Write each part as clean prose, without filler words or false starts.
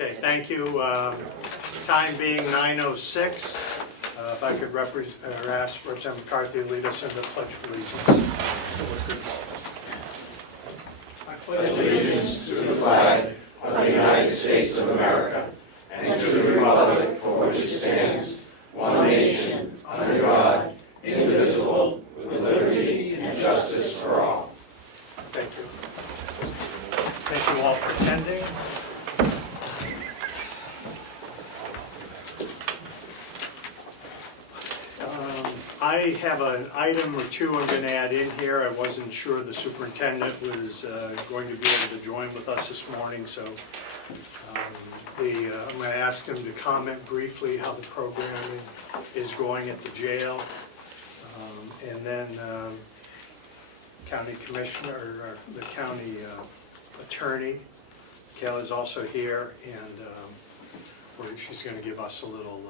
Okay, thank you. Time being 9:06. If I could ask Representative McCarthy to lead us in the Pledge of Allegiance. I pledge allegiance to the flag of the United States of America and to the republic for which it stands, one nation, under God, indivisible, with liberty and justice for all. Thank you. Thank you all for attending. I have an item or two I'm going to add in here. I wasn't sure the superintendent was going to be able to join with us this morning, so I'm going to ask him to comment briefly how the programming is going at the jail, and then county commissioner, or the county attorney, Karel, is also here, and she's going to give us a little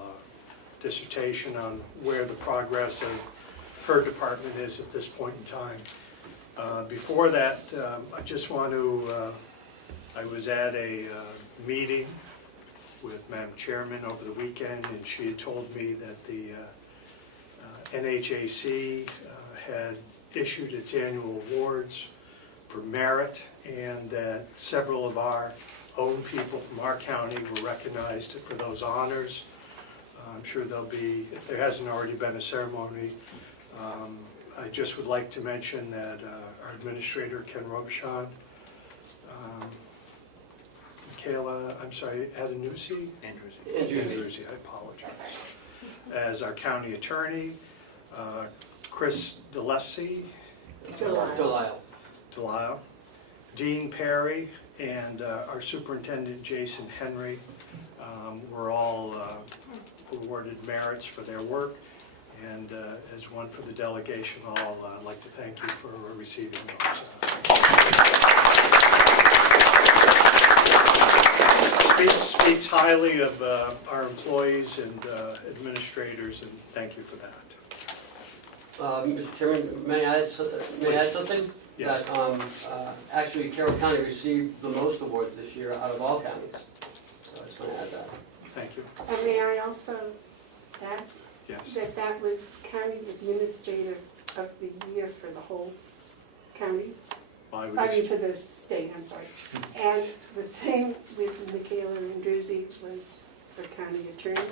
dissertation on where the progress of her department is at this point in time. Before that, I just want to, I was at a meeting with Madam Chairman over the weekend, and she had told me that the NHAC had issued its annual awards for merit, and that several of our own people from our county were recognized for those honors. I'm sure there'll be, if there hasn't already been a ceremony, I just would like to mention that our administrator, Ken Robichon, Michaela, I'm sorry, Adenusi? Andrewsi, I apologize. As our county attorney, Chris DeLacy, Delisle, Dean Perry, and our superintendent, Jason Henry, were all awarded merits for their work, and as one for the delegation, I'd like to thank you for receiving those. Speaks highly of our employees and administrators, and thank you for that. Mr. Chairman, may I add something? Yes. That actually Carroll County received the most awards this year out of all counties. So I just want to add that. Thank you. And may I also add Yes. that was County Administrator of the Year for the whole county? Well, I mean, for the state, I'm sorry. And the same with Michaela Andrewsi was for County Attorney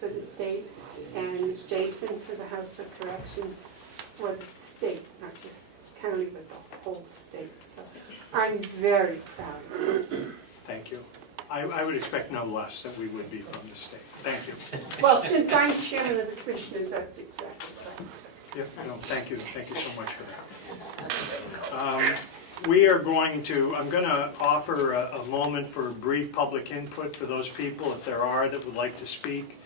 for the state, and Jason for the House of Corrections for the state, not just county, but the whole state. So I'm very proud of this. Thank you. I would expect no less that we would be from the state. Thank you. Well, since I'm chairman of the commissioners, that's exactly right. Yeah, no, thank you so much for that. We are going to, I'm going to offer a moment for brief public input for those people, if there are, that would like to speak.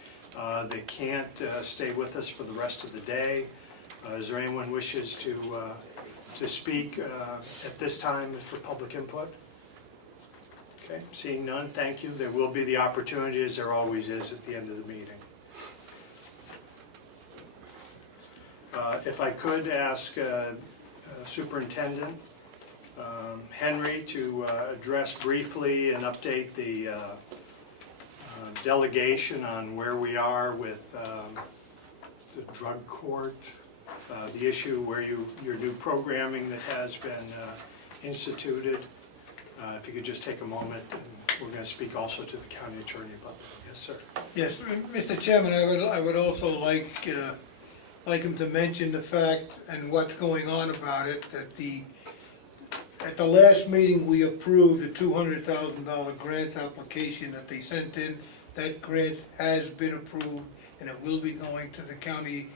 They can't stay with us for the rest of the day. Is there anyone wishes to speak at this time for public input? Okay, seeing none, thank you. There will be the opportunity, as there always is, at the end of the meeting. If I could ask Superintendent Henry to address briefly and update the delegation on where we are with the drug court, the issue where your new programming that has been instituted. If you could just take a moment, and we're going to speak also to the county attorney about that. Yes, sir. Yes, Mr. Chairman, I would also like him to mention the fact and what's going on about it, that at the last meeting, we approved a $200,000 grant application that they sent in. That grant has been approved, and it will be going to the county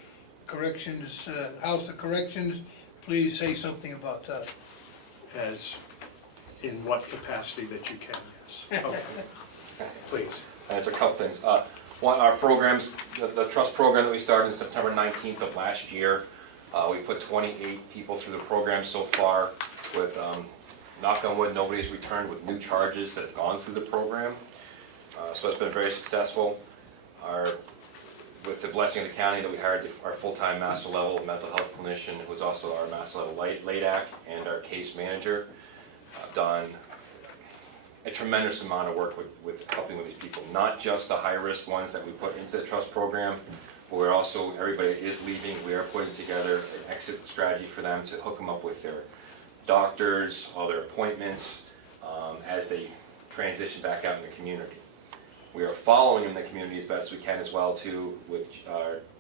corrections, House of Corrections. Please say something about that. As in what capacity that you can, yes. Okay. Please. There's a couple things. One, our programs, the trust program that we started in September 19th of last year, we put 28 people through the program so far with, knock on wood, nobody's returned with new charges that have gone through the program. So it's been very successful. With the blessing of the county, that we hired our full-time master level mental health clinician, who is also our master level LADAC, and our case manager, done a tremendous amount of work with helping with these people, not just the high-risk ones that we put into the trust program, but we're also, everybody is leaving, we are putting together an exit strategy for them to hook them up with their doctors, all their appointments, as they transition back out in the community. We are following in the community as best we can as well too, with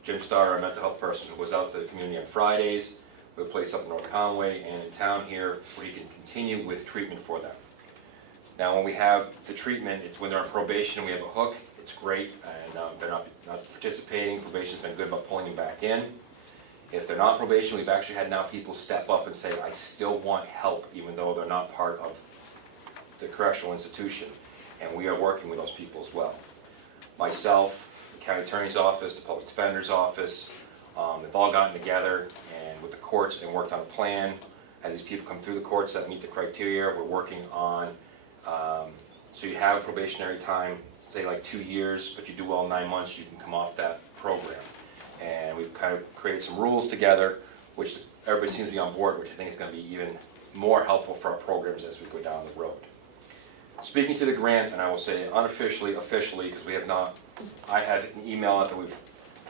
Jim Starr, our mental health person, who was out to the community on Fridays. We have a place up in North Conway and in town here where he can continue with treatment for them. Now when we have the treatment, it's when they're on probation, we have a hook, it's great, and they're not participating, probation's been good about pulling them back in. If they're not on probation, we've actually had now people step up and say, I still want help, even though they're not part of the correctional institution, and we are working with those people as well. Myself, the county attorney's office, the public defender's office, they've all gotten together and with the courts and worked on a plan. As these people come through the courts that meet the criteria, we're working on, so you have a probationary time, say like 2 years, but you do well in 9 months, you can come off that program. And we've kind of created some rules together, which everybody seems to be on board, which I think is going to be even more helpful for our programs as we go down the road. Speaking to the grant, and I will say unofficially, officially, because we have not, I had an email out that we've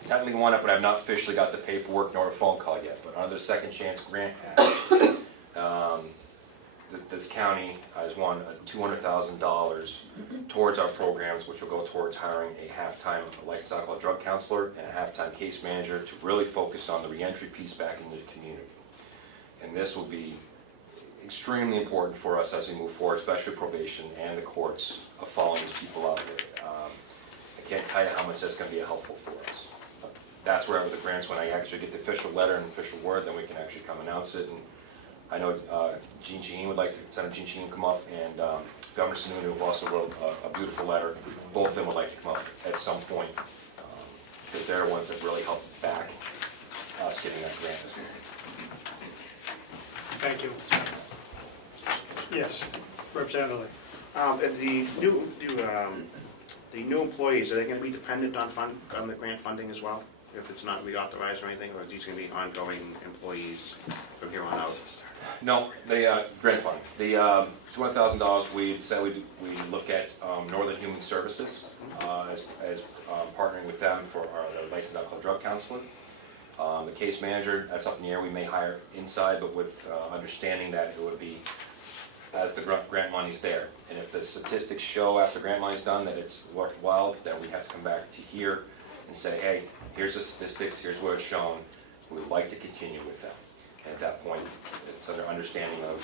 technically won it, but I've not officially got the paperwork nor a phone call yet. But under the Second Chance Grant Act, this county has won $200,000 towards our programs, which will go towards hiring a half-time licensed alcohol drug counselor and a half-time case manager to really focus on the reentry piece back into the community. And this will be extremely important for us as we move forward, especially probation and the courts of following these people out there. I can't tell you how much that's going to be helpful for us. That's where with the grants, when I actually get the official letter and official word, then we can actually come announce it. And I know Gene Shaheen would like to, Senator Gene Shaheen come up, and Governor Sununu also wrote a beautiful letter. Both of them would like to come up at some point, because they're the ones that really helped back us getting that grant as well. Thank you. Yes, Representative Lee. The new employees, are they going to be dependent on the grant funding as well? If it's not reauthorized or anything, or are these going to be ongoing employees from here on out? No, the grant fund. The $200,000, we said we'd look at Northern Human Services as partnering with them for our licensed alcohol drug counselor. The case manager, that's up in the air. We may hire inside, but with understanding that it would be as the grant money's there. And if the statistics show after grant money's done that it's worthwhile, then we have to come back to here and say, hey, here's the statistics, here's what it's shown. We'd like to continue with them. And at that point, it's under understanding of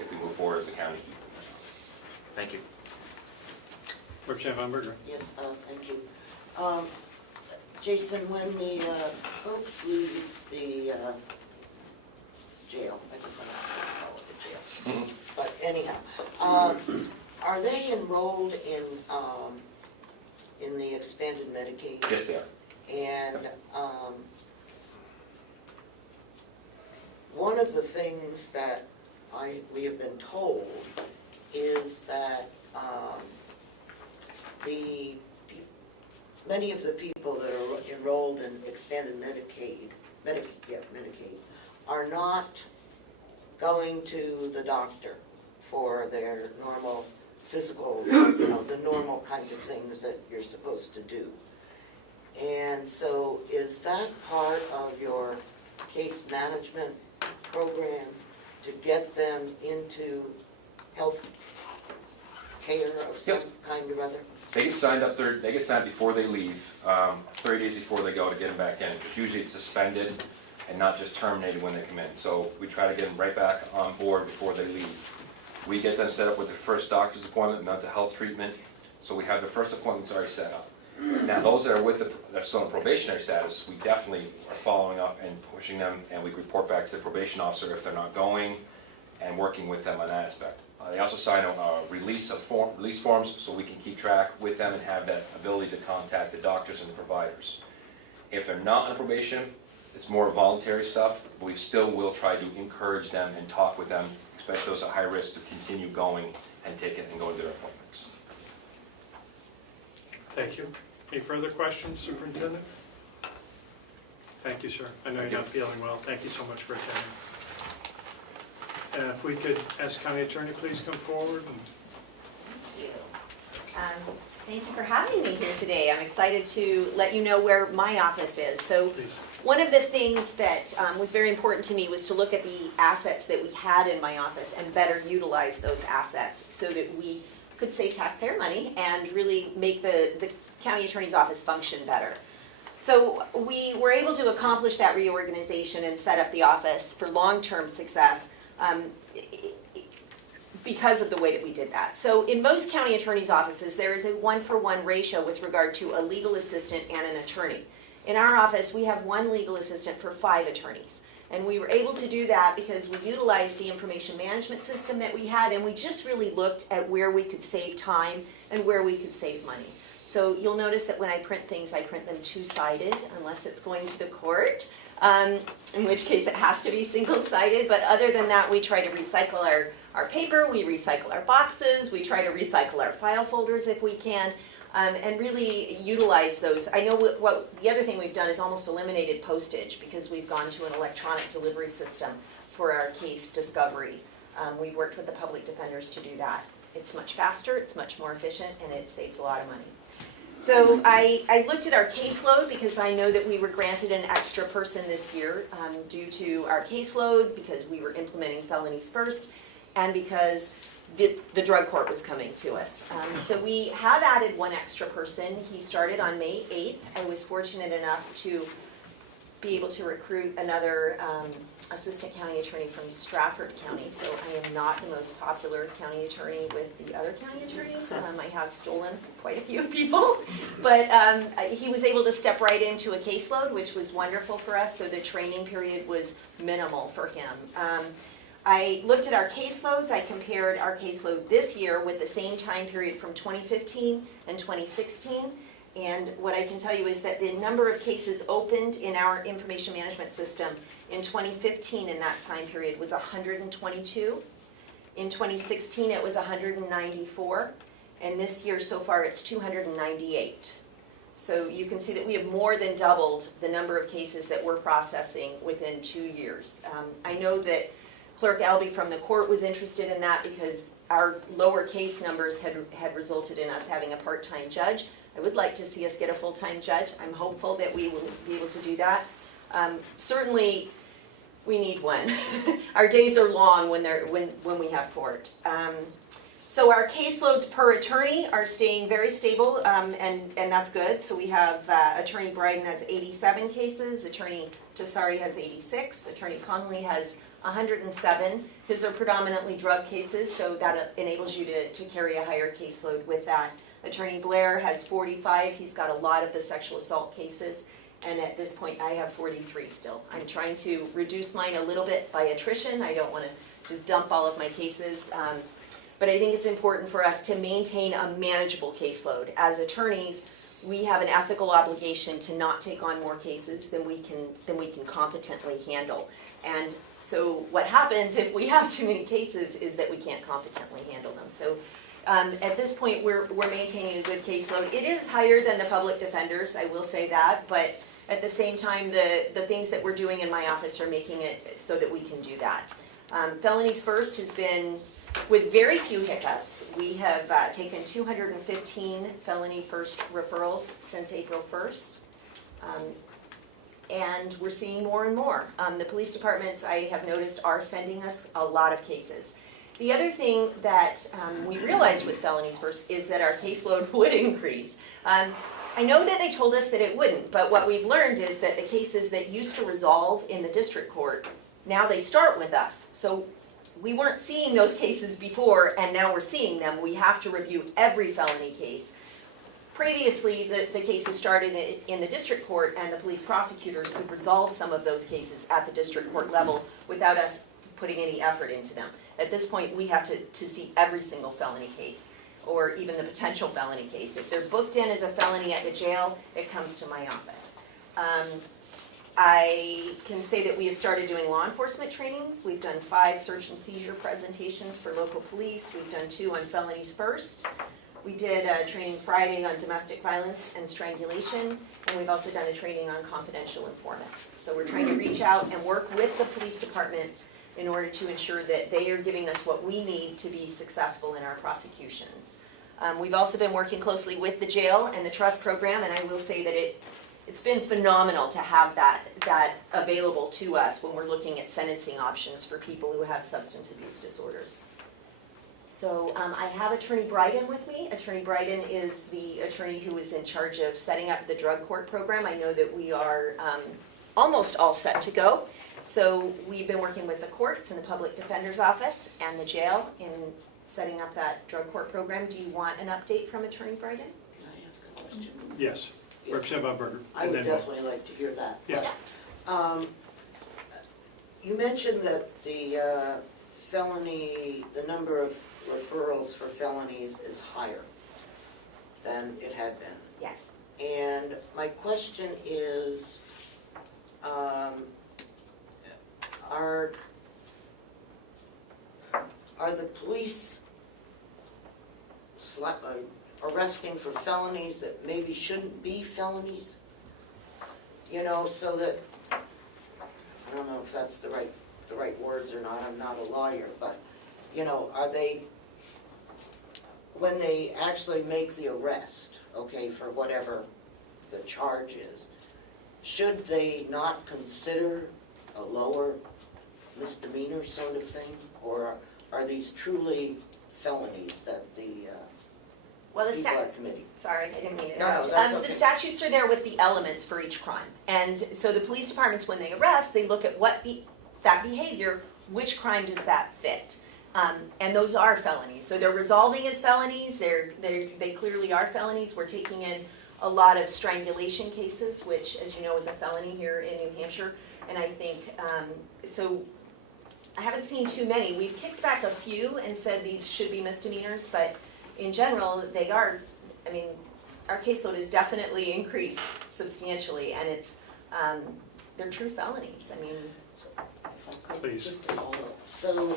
if we move forward as a county. Thank you. Representative Umberger. Yes, thank you. Jason, when the folks leave the jail, I guess I'm not supposed to call it the jail, but anyhow, are they enrolled in the expanded Medicaid? Yes, they are. And one of the things that we have been told is that many of the people that are enrolled in expanded Medicaid are not going to the doctor for their normal physical, the normal kinds of things that you're supposed to do. And so is that part of your case management program to get them into health care of some kind or other? They get signed up there. They get signed before they leave, 30 days before they go to get them back in. Because usually it's suspended and not just terminated when they come in. So we try to get them right back on board before they leave. We get them set up with their first doctor's appointment, mental health treatment. So we have their first appointments already set up. Now those that are that are still in probationary status, we definitely are following up and pushing them, and we report back to the probation officer if they're not going, and working with them on that aspect. They also sign a release forms so we can keep track with them and have that ability to contact the doctors and the providers. If they're not on probation, it's more voluntary stuff, but we still will try to encourage them and talk with them, especially those at high risk, to continue going and take it and go to their appointments. Thank you. Any further questions, Superintendent? Thank you, sir. I know you're not feeling well. Thank you so much for attending. And if we could ask County Attorney, please come forward. Thank you for having me here today. I'm excited to let you know where my office is. So Please. one of the things that was very important to me was to look at the assets that we had in my office and better utilize those assets so that we could save taxpayer money and really make the county attorney's office function better. So we were able to accomplish that reorganization and set up the office for long-term success because of the way that we did that. So in most county attorney's offices, there is a 1-for-1 ratio with regard to a legal assistant and an attorney. In our office, we have 1 legal assistant for 5 attorneys. And we were able to do that because we utilized the information management system that we had, and we just really looked at where we could save time and where we could save money. So you'll notice that when I print things, I print them 2-sided unless it's going to the court, in which case it has to be single-sided. But other than that, we try to recycle our paper, we recycle our boxes, we try to recycle our file folders if we can, and really utilize those. I know what the other thing we've done is almost eliminated postage because we've gone to an electronic delivery system for our case discovery. We've worked with the public defenders to do that. It's much faster, it's much more efficient, and it saves a lot of money. So I looked at our caseload because I know that we were granted an extra person this year due to our caseload, because we were implementing felonies first, and because the drug court was coming to us. So we have added 1 extra person. He started on May 8th. I was fortunate enough to be able to recruit another assistant county attorney from Stratford County. So I am not the most popular county attorney with the other county attorneys. I have stolen quite a few people. But he was able to step right into a caseload, which was wonderful for us. So the training period was minimal for him. I looked at our caseloads. I compared our caseload this year with the same time period from 2015 and 2016. And what I can tell you is that the number of cases opened in our information management system in 2015 in that time period was 122. In 2016 it was 194. And this year so far it's 298. So you can see that we have more than doubled the number of cases that we're processing within 2 years. I know that Clerk Albee from the court was interested in that because our lower case numbers had resulted in us having a part-time judge. I would like to see us get a full-time judge. I'm hopeful that we will be able to do that. Certainly, we need one. Our days are long when we have court. So our caseloads per attorney are staying very stable, and that's good. So we have Attorney Bryden has 87 cases, Attorney DesMarais has 86, Attorney Connolly has 107. His are predominantly drug cases, so that enables you to carry a higher caseload with that. Attorney Blair has 45. He's got a lot of the sexual assault cases, and at this point I have 43 still. I'm trying to reduce mine a little bit by attrition. I don't want to just dump all of my cases, but I think it's important for us to maintain a manageable caseload. As attorneys, we have an ethical obligation to not take on more cases than we can competently handle. And so what happens if we have too many cases is that we can't competently handle them. So at this point, we're maintaining a good caseload. It is higher than the public defenders, I will say that, but at the same time, the things that we're doing in my office are making it so that we can do that. Felonies First has been, with very few hiccups, we have taken 215 felony first referrals since April 1st. And we're seeing more and more. The police departments, I have noticed, are sending us a lot of cases. The other thing that we realized with Felonies First is that our caseload would increase. I know that they told us that it wouldn't, but what we've learned is that the cases that used to resolve in the district court, now they start with us. So we weren't seeing those cases before, and now we're seeing them. We have to review every felony case. Previously, the cases started in the district court, and the police prosecutors could resolve some of those cases at the district court level without us putting any effort into them. At this point, we have to see every single felony case, or even the potential felony case. If they're booked in as a felony at the jail, it comes to my office. I can say that we have started doing law enforcement trainings. We've done 5 search and seizure presentations for local police. We've done 2 on Felonies First. We did a training Friday on domestic violence and strangulation, and we've also done a training on confidential informants. So we're trying to reach out and work with the police departments in order to ensure that they are giving us what we need to be successful in our prosecutions. We've also been working closely with the jail and the trust program, and I will say that it's been phenomenal to have that available to us when we're looking at sentencing options for people who have substance abuse disorders. So I have Attorney Bryden with me. Attorney Bryden is the attorney who is in charge of setting up the drug court program. I know that we are almost all set to go. So we've been working with the courts and the public defender's office and the jail in setting up that drug court program. Do you want an update from Attorney Bryden? Can I ask a question? Yes, Representative Umberger. I and would then- definitely like to hear that. Yeah. You mentioned that the the number of referrals for felonies is higher than it had been. Yes. And my question is, are the police arresting for felonies that maybe shouldn't be felonies? You know, so that, I don't know if that's the right words or not, I'm not a lawyer, but, you know, are they, when they actually make the arrest, okay, for whatever the charge is, should they not consider a lower misdemeanor sort of thing? Or are these truly felonies that the Well, people are committing? Sorry, I didn't mean to No, no, interrupt. that's okay. The statutes are there with the elements for each crime. And so the police departments, when they arrest, they look at that behavior, which crime does that fit? And those are felonies. So they're resolving as felonies, they clearly are felonies. We're taking in a lot of strangulation cases, which, as you know, is a felony here in New Hampshire. And I think, so I haven't seen too many. We've kicked back a few and said these should be misdemeanors, but in general, they are, I mean, our caseload has definitely increased substantially, and it's, they're true felonies. I mean, Please. Just a follow-up. So,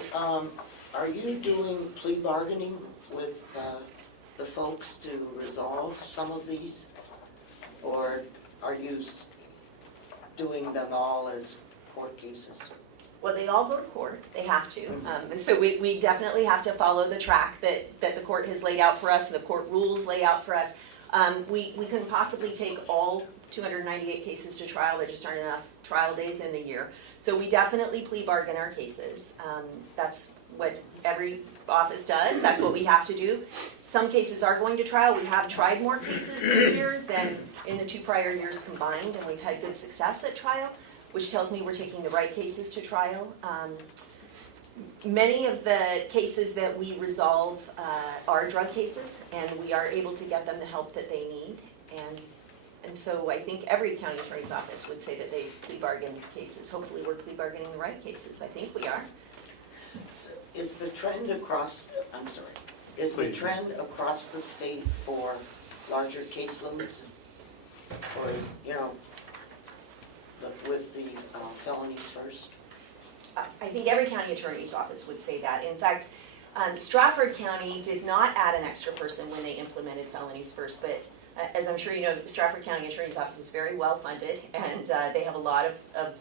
are you doing plea bargaining with the folks to resolve some of these? Or are you doing them all as court cases? well, they all go to court, they have to. So we definitely have to follow the track that the court has laid out for us, and the court rules lay out for us. We couldn't possibly take all 298 cases to trial, there just aren't enough trial days in the year. So we definitely plea bargain our cases. That's what every office does, that's what we have to do. Some cases are going to trial, we have tried more cases this year than in the 2 prior years combined, and we've had good success at trial, which tells me we're taking the right cases to trial. Many of the cases that we resolve are drug cases, and we are able to get them the help that they need. And so I think every county attorney's office would say that they plea bargain cases. Hopefully we're plea bargaining the right cases. I think we are. Is the trend across, I'm sorry, is the Please. trend across the state for larger caseloads? Or is, you know, with the felonies first? I think every county attorney's office would say that. In fact, Stratford County did not add an extra person when they implemented felonies first, but as I'm sure you know, the Stratford County Attorney's Office is very well funded, and they have a lot of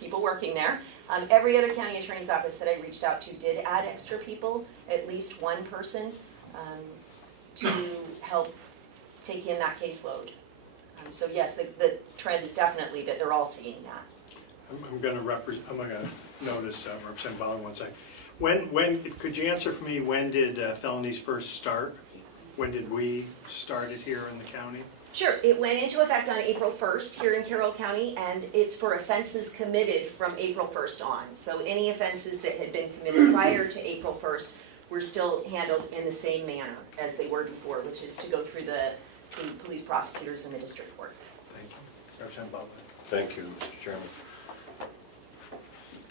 people working there. Every other county attorney's office that I reached out to did add extra people, at least one person, to help take in that caseload. So yes, the trend is definitely that they're all seeing that. I'm gonna notice Representative Butler one second. When, could you answer for me, when did felonies first start? When did we start it here in the county? Sure, it went into effect on April 1st here in Carroll County, and it's for offenses committed from April 1st on. So any offenses that had been committed prior to April 1st were still handled in the same manner as they were before, which is to go through the police prosecutors in the district court. Thank you. Representative Butler. Thank you, Mr. Chairman.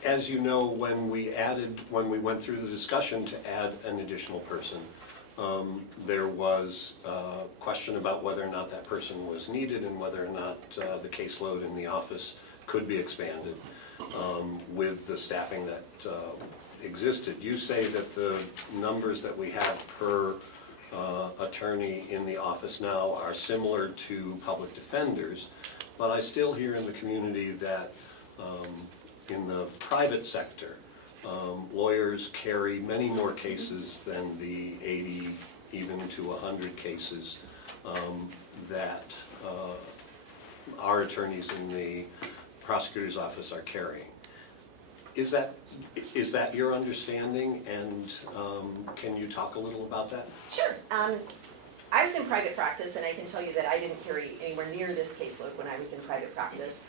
As you know, when we went through the discussion to add an additional person, there was a question about whether or not that person was needed and whether or not the caseload in the office could be expanded with the staffing that existed. You say that the numbers that we have per attorney in the office now are similar to public defenders, but I still hear in the community that in the private sector, lawyers carry many more cases than the 80 even to 100 cases that our attorneys in the prosecutor's office are carrying. Is that your understanding, and can you talk a little about that? Sure. I was in private practice, and I can tell you that I didn't carry anywhere near this caseload when I was in private practice.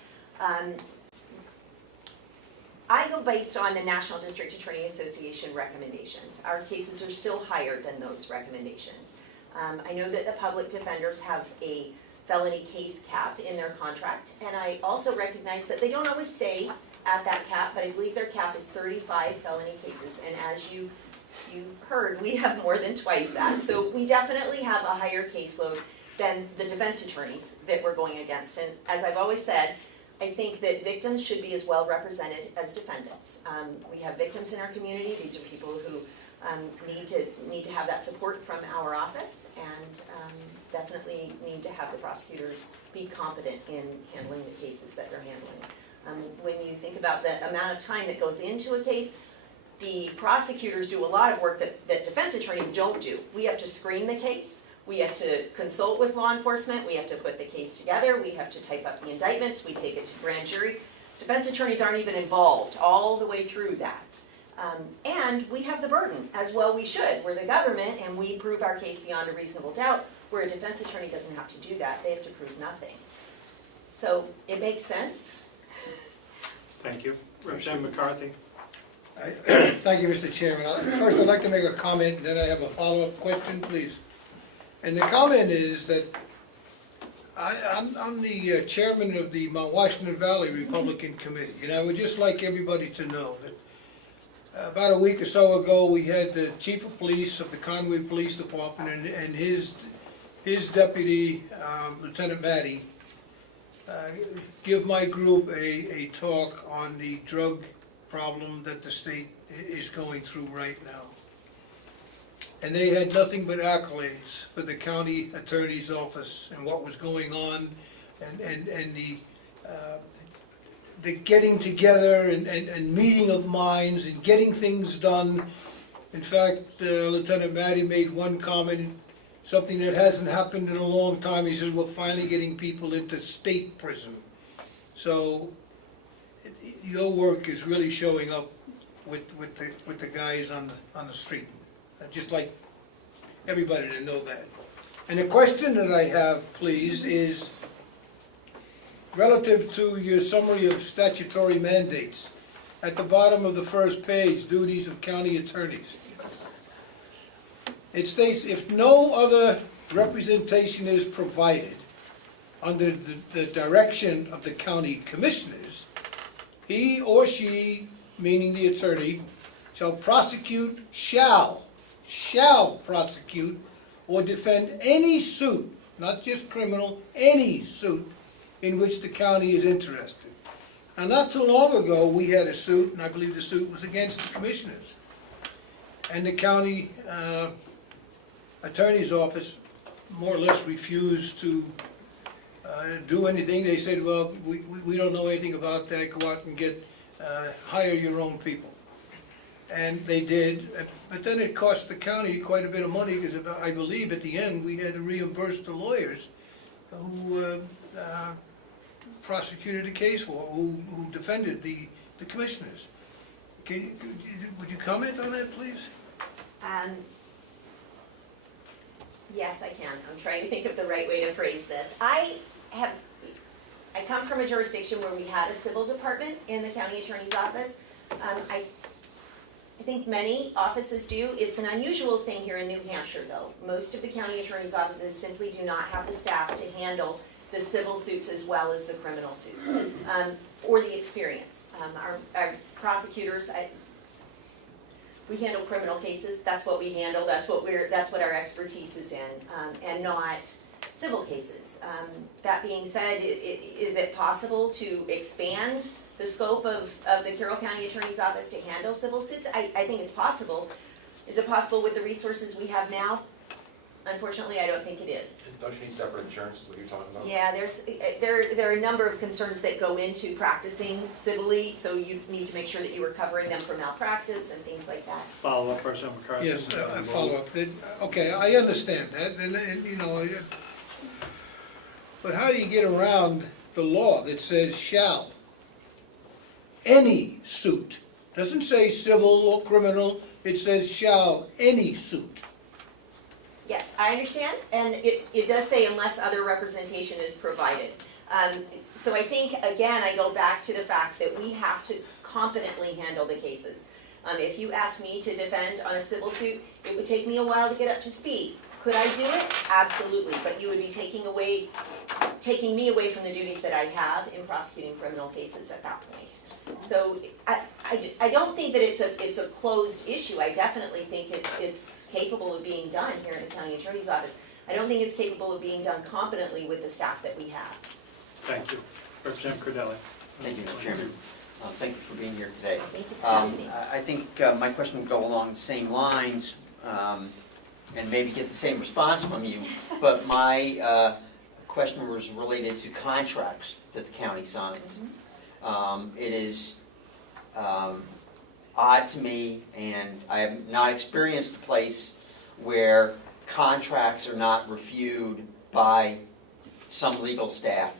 I go based on the National District Attorney Association recommendations. Our cases are still higher than those recommendations. I know that the public defenders have a felony case cap in their contract, and I also recognize that they don't always stay at that cap, but I believe their cap is 35 felony cases, and as you heard, we have more than twice that. So we definitely have a higher caseload than the defense attorneys that we're going against. And as I've always said, I think that victims should be as well represented as defendants. We have victims in our community. These are people who need to have that support from our office, and definitely need to have the prosecutors be competent in handling the cases that they're handling. When you think about the amount of time that goes into a case, the prosecutors do a lot of work that defense attorneys don't do. We have to screen the case. We have to consult with law enforcement. We have to put the case together. We have to type up the indictments. We take it to grand jury. Defense attorneys aren't even involved all the way through that. And we have the burden, as well we should. We're the government, and we prove our case beyond a reasonable doubt, where a defense attorney doesn't have to do that. They have to prove nothing. So it makes sense. Thank you. Representative McCarthy? Thank you, Mr. Chairman. First, I'd like to make a comment, and then I have a follow-up question, please. And the comment is that I'm the chairman of the Mount Washington Valley Republican Committee, and I would just like everybody to know that about a week or so ago, we had the chief of police of the Conway Police Department and his deputy, Lieutenant Matty, give my group a talk on the drug problem that the state is going through right now. And they had nothing but accolades for the county attorney's office and what was going on, and the getting together and meeting of minds and getting things done. In fact, Lieutenant Matty made one comment, something that hasn't happened in a long time. He says, we're finally getting people into state prison. So your work is really showing up with the guys on the street. I'd just like everybody to know that. And the question that I have, please, is relative to your summary of statutory mandates. At the bottom of the first page, duties of county attorneys. It states, if no other representation is provided under the direction of the county commissioners, he or she, meaning the attorney, shall prosecute or defend any suit, not just criminal, any suit in which the county is interested. Now, not too long ago, we had a suit, and I believe the suit was against the commissioners. And the county attorney's office more or less refused to do anything. They said, well, we don't know anything about that, go out and hire your own people. And they did, but then it cost the county quite a bit of money, because I believe at the end we had to reimburse the lawyers who prosecuted the case who defended the commissioners. Would you comment on that, please? Yes, I can. I'm trying to think of the right way to phrase this. I come from a jurisdiction where we had a civil department in the county attorney's office. I think many offices do. It's an unusual thing here in New Hampshire, though. Most of the county attorney's offices simply do not have the staff to handle the civil suits as well as the criminal suits, or the experience. Our prosecutors, we handle criminal cases. That's what we handle. That's what our expertise is in, and not civil cases. That being said, is it possible to expand the scope of the Carroll County Attorney's Office to handle civil suits? I think it's possible. Is it possible with the resources we have now? Unfortunately, I don't think it is. Don't you need separate insurance, is what you're talking about? Yeah, there are a number of concerns that go into practicing civilly, so you need to make sure that you are covering them for malpractice and things like that. Follow up, President McCarthy? Yes, a follow-up. Okay, I understand that, and, you know, but how do you get around the law that says shall? Any suit. Doesn't say civil or criminal, it says shall, any suit. Yes, I understand, and it does say unless other representation is provided. So I think, again, I go back to the fact that we have to competently handle the cases. If you ask me to defend on a civil suit, it would take me a while to get up to speed. Could I do it? Absolutely, but you would be taking me away from the duties that I have in prosecuting criminal cases at that point. So I don't think that it's a closed issue. I definitely think it's capable of being done here in the county attorney's office. I don't think it's capable of being done competently with the staff that we have. Thank you. Representative Cordelli. Thank you, Mr. Chairman. Thank you for being here today. Thank you for having me. I think my question would go along the same lines, and maybe get the same response from you, but my question was related to contracts that the county signs. It is odd to me, and I have not experienced a place where contracts are not reviewed by some legal staff.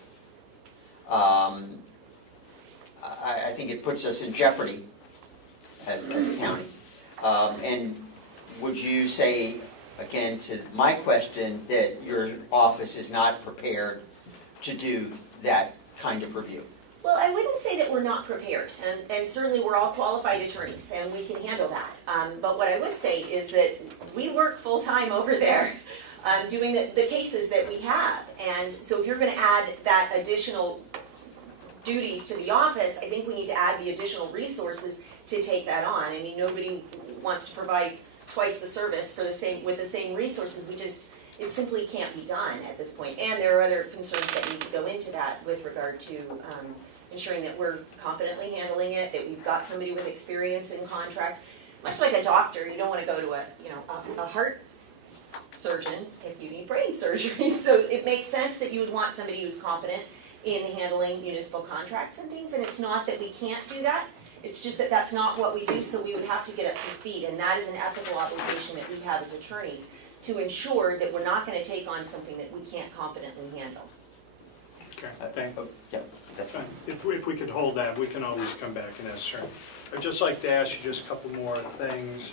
I think it puts us in jeopardy as a county. And would you say, again, to my question, that your office is not prepared to do that kind of review? Well, I wouldn't say that we're not prepared, and certainly we're all qualified attorneys, and we can handle that. But what I would say is that we work full-time over there doing the cases that we have. And so if you're going to add that additional duties to the office, I think we need to add the additional resources to take that on. I mean, nobody wants to provide twice the service for with the same resources. It simply can't be done at this point. And there are other concerns that need to go into that with regard to ensuring that we're competently handling it, that we've got somebody with experience in contracts. Much like a doctor, you don't want to go to a heart surgeon if you need brain surgery. So it makes sense that you would want somebody who's competent in handling municipal contracts and things. And it's not that we can't do that. It's just that that's not what we do, so we would have to get up to speed. And that is an ethical obligation that we have as attorneys, to ensure that we're not going to take on something that we can't competently handle. Okay, thank you. Yeah, that's Fine. If we could hold that, we can always come back and ask her. I'd just like to ask you just a couple more things.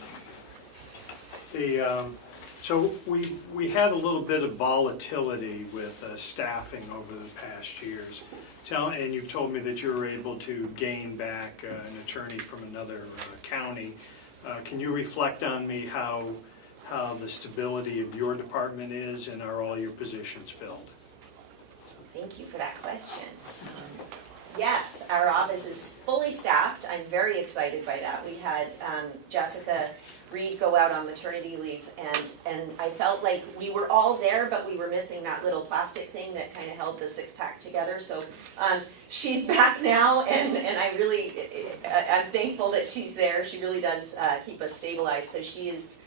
So we had a little bit of volatility with staffing over the past years. And you've told me that you were able to gain back an attorney from another county. Can you reflect on me how the stability of your department is, and are all your positions filled? Thank you for that question. Yes, our office is fully staffed. I'm very excited by that. We had Jessica Reed go out on maternity leave, and I felt like we were all there, but we were missing that little plastic thing that kind of held the six-pack together. So she's back now, and I'm thankful that she's there. She really does keep us stabilized. So she is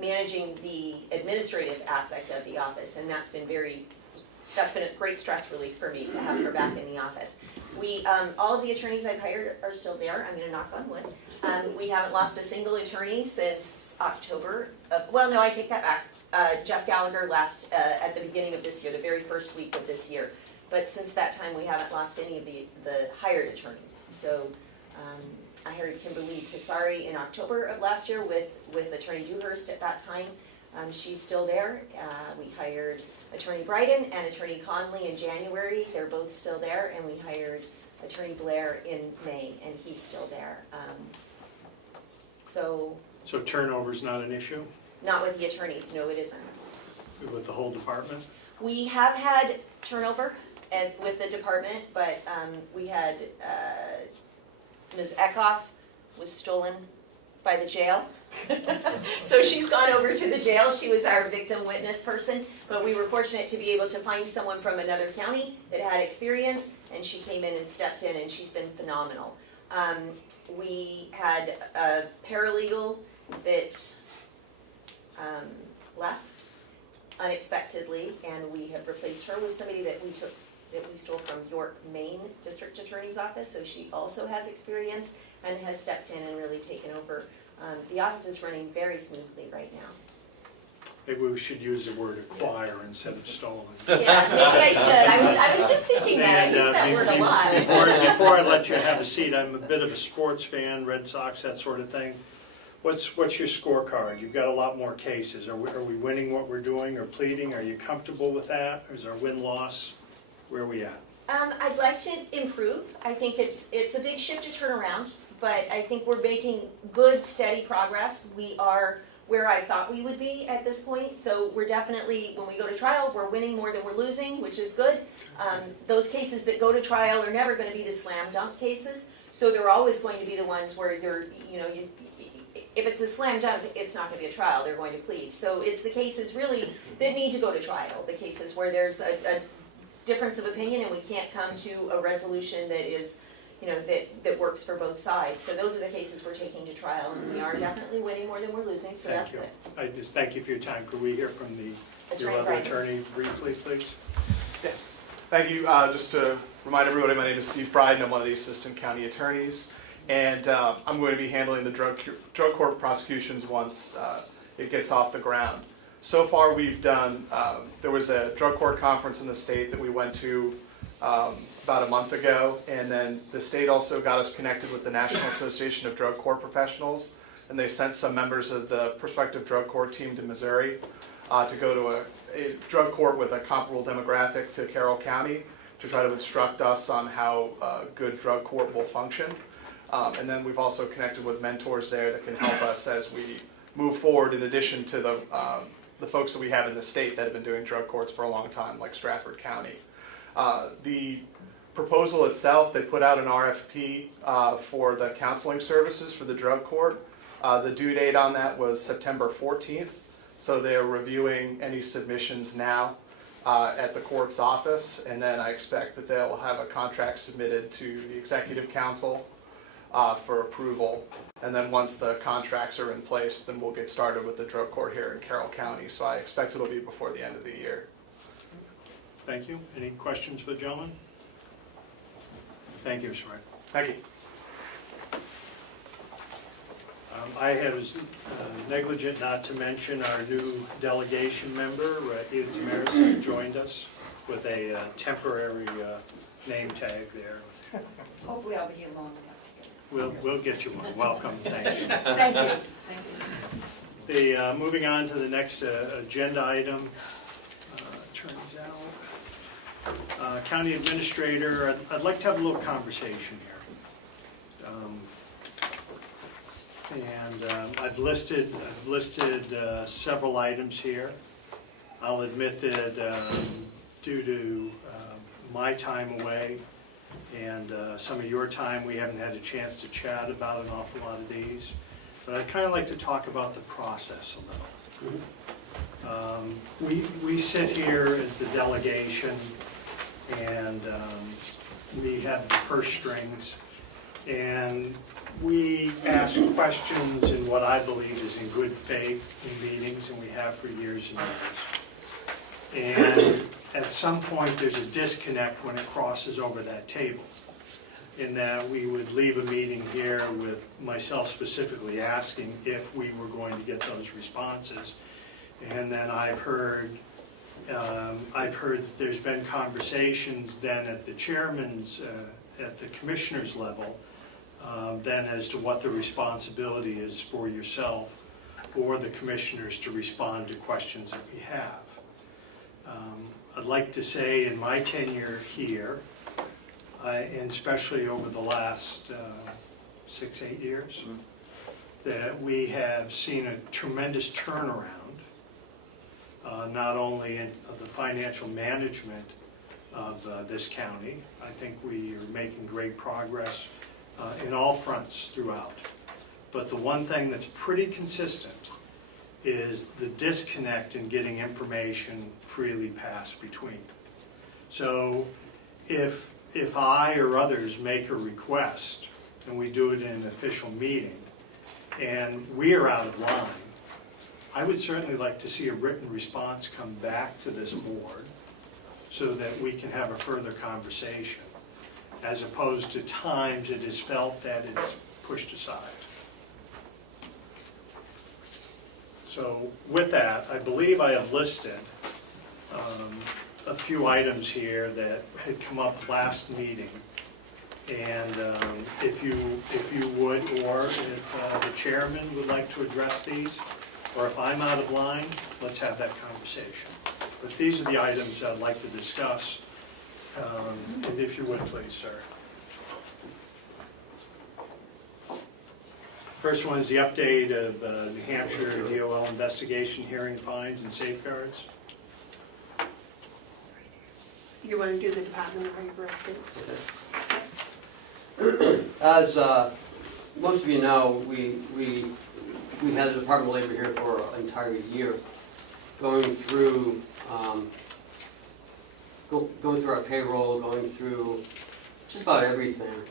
managing the administrative aspect of the office, and that's been a great stress relief for me to have her back in the office. All of the attorneys I've hired are still there. I'm going to knock on wood. We haven't lost a single attorney since October. Well, no, I take that back. Jeff Gallagher left at the beginning of this year, the very first week of this year. But since that time, we haven't lost any of the hired attorneys. So I hired Kimberly Tessari in October of last year with Attorney Dewhurst at that time. She's still there. We hired Attorney Bryden and Attorney Conley in January. They're both still there. And we hired Attorney Blair in May, and he's still there. So turnover's not an issue not with the attorneys, no it isn't. with the whole department? We have had turnover with the department, but we had Ms. Eckhoff was stolen by the jail. So she's gone over to the jail. She was our victim witness person, but we were fortunate to be able to find someone from another county that had experience, and she came in and stepped in, and she's been phenomenal. We had a paralegal that left, unexpectedly, and we have replaced her with somebody that we stole from York, Maine District Attorney's Office, so she also has experience and has stepped in and really taken over. The office is running very smoothly right now. Maybe we should use the word acquire instead of stolen. Yes, maybe I should. I was just thinking that. I use that word a lot. Before I let you have a seat, I'm a bit of a sports fan, Red Sox, that sort of thing. What's your scorecard? You've got a lot more cases. Are we winning what we're doing or pleading? Are you comfortable with that? Or is our win-loss? Where are we at? I'd like to improve. I think it's a big ship to turn around, but I think we're making good, steady progress. We are where I thought we would be at this point. So we're definitely, when we go to trial, we're winning more than we're losing, which is good. Those cases that go to trial are never going to be the slam dunk cases. So they're always going to be the ones where if it's a slam dunk, it's not going to be a trial. They're going to plead. So it's the cases really that need to go to trial, the cases where there's a difference of opinion and we can't come to a resolution that is, that works for both sides. So those are the cases we're taking to trial, and we are definitely winning more than we're losing, so that's good. I just thank you for your time. Could we hear from your other Brian. attorney briefly, please? Yes, thank you. Just to remind everybody, my name is Steve Bryden. I'm one of the assistant county attorneys, and I'm going to be handling the drug court prosecutions once it gets off the ground. So far we've done, there was a drug court conference in the state that we went to about a month ago, and then the state also got us connected with the National Association of Drug Court Professionals, and they sent some members of the prospective drug court team to Missouri to go to a drug court with a comparable demographic to Carroll County to try to instruct us on how a good drug court will function. And then we've also connected with mentors there that can help us as we move forward, in addition to the folks that we have in the state that have been doing drug courts for a long time, like Stratford County. The proposal itself, they put out an RFP for the counseling services for the drug court. The due date on that was September 14th, so they're reviewing any submissions now at the court's office, and then I expect that they'll have a contract submitted to the executive council for approval. And then once the contracts are in place, then we'll get started with the drug court here in Carroll County. So I expect it'll be before the end of the year. Thank you. Any questions for the gentleman? Thank you, Mr. Wright. Thank you. I was negligent not to mention our new delegation member, Edie DesMarais, joined us with a temporary name tag there. Hopefully I'll be here long enough to get it. We'll get you one. Welcome. Thank you. Thank you. Thank you. Moving on to the next agenda item. Turns out, County Administrator, I'd like to have a little conversation here. I've listed several items here. I'll admit that due to my time away and some of your time, we haven't had a chance to chat about an awful lot of these. But I'd kind of like to talk about the process a little. We sit here as the delegation, and we have the purse strings, and we ask questions in what I believe is in good faith in meetings, and we have for years and years. And at some point, there's a disconnect when it crosses over that table, in that we would leave a meeting here with myself specifically asking if we were going to get those responses. And then I've heard that there's been conversations then at the chairman's, at the commissioner's level, then as to what the responsibility is for yourself or the commissioners to respond to questions that we have. I'd like to say in my tenure here, and especially over the last 6-8 years, that we have seen a tremendous turnaround, not only in the financial management of this county. I think we are making great progress in all fronts throughout. But the one thing that's pretty consistent is the disconnect in getting information freely passed between. So if I or others make a request, and we do it in an official meeting, and we are out of line, I would certainly like to see a written response come back to this board so that we can have a further conversation, as opposed to times it is felt that it's pushed aside. So with that, I believe I have listed a few items here that had come up last meeting. And if you would, or if the chairman would like to address these, or if I'm out of line, let's have that conversation. But these are the items I'd like to discuss. And if you would, please, sir. First one is the update of New Hampshire DOL investigation, hearing, fines, and safeguards. You want to do the Department of Labor update? As most of you know, we had the Department of Labor here for an entire year, going through going through our payroll, going through just about everything.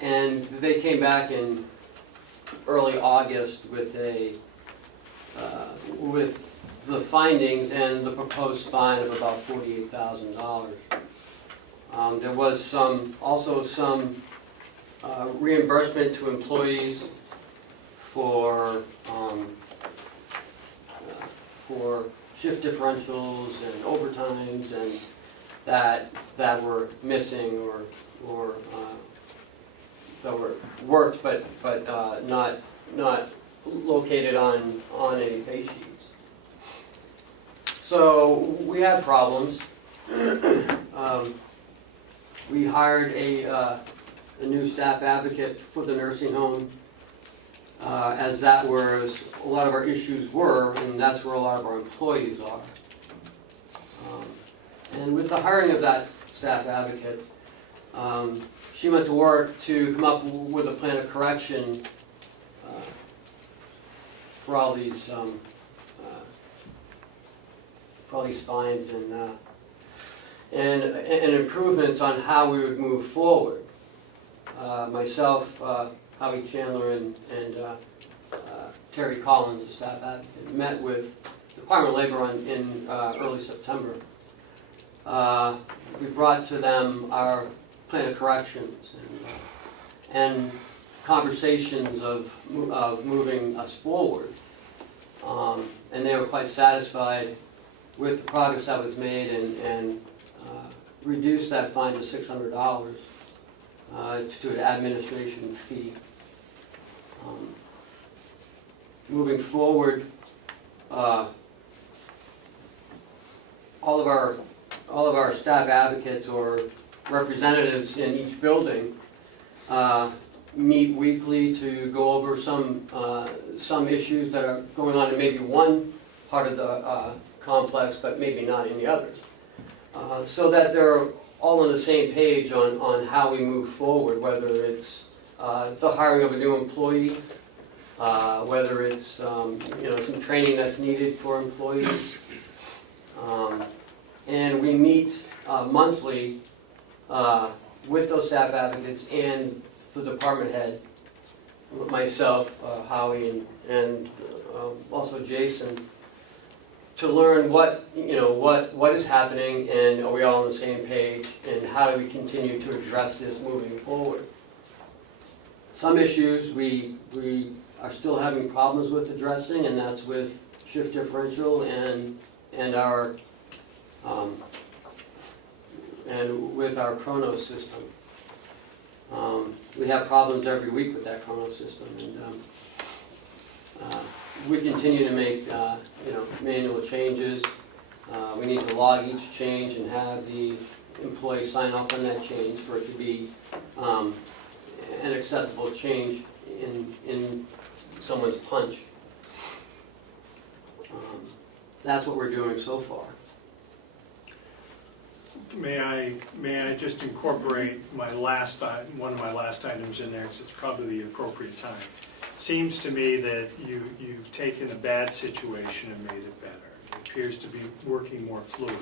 And they came back in early August with with the findings and the proposed fine of about $48,000. There was also some reimbursement to employees for shift differentials and overtimes and that were missing or that were worked but not located on any pay sheets. So we had problems. We hired a new staff advocate for the nursing home, as that was a lot of our issues were, and that's where a lot of our employees are. And with the hiring of that staff advocate, she went to work to come up with a plan of correction for all these fines and improvements on how we would move forward. Myself, Howie Chandler, and Terry Collins, the staff advocate, met with the Department of Labor in early September. We brought to them our plan of corrections and conversations of moving us forward. And they were quite satisfied with the progress that was made and reduced that fine to $600 to an administration fee. Moving forward, all of our staff advocates or representatives in each building meet weekly to go over some issues that are going on in maybe one part of the complex, but maybe not in the others, so that they're all on the same page on how we move forward, whether it's the hiring of a new employee, whether it's some training that's needed for employees. And we meet monthly with those staff advocates and the department head, myself, Howie, and also Jason, to learn what is happening and are we all on the same page and how do we continue to address this moving forward. Some issues we are still having problems with addressing, and that's with shift differential and our and with our Chronos system. We have problems every week with that Chronos system, and we continue to make manual changes. We need to log each change and have the employee sign off on that change for it to be an acceptable change in someone's punch. That's what we're doing so far. May I just incorporate one of my last items in there, because it's probably the appropriate time. Seems to me that you've taken a bad situation and made it better. It appears to be working more fluid.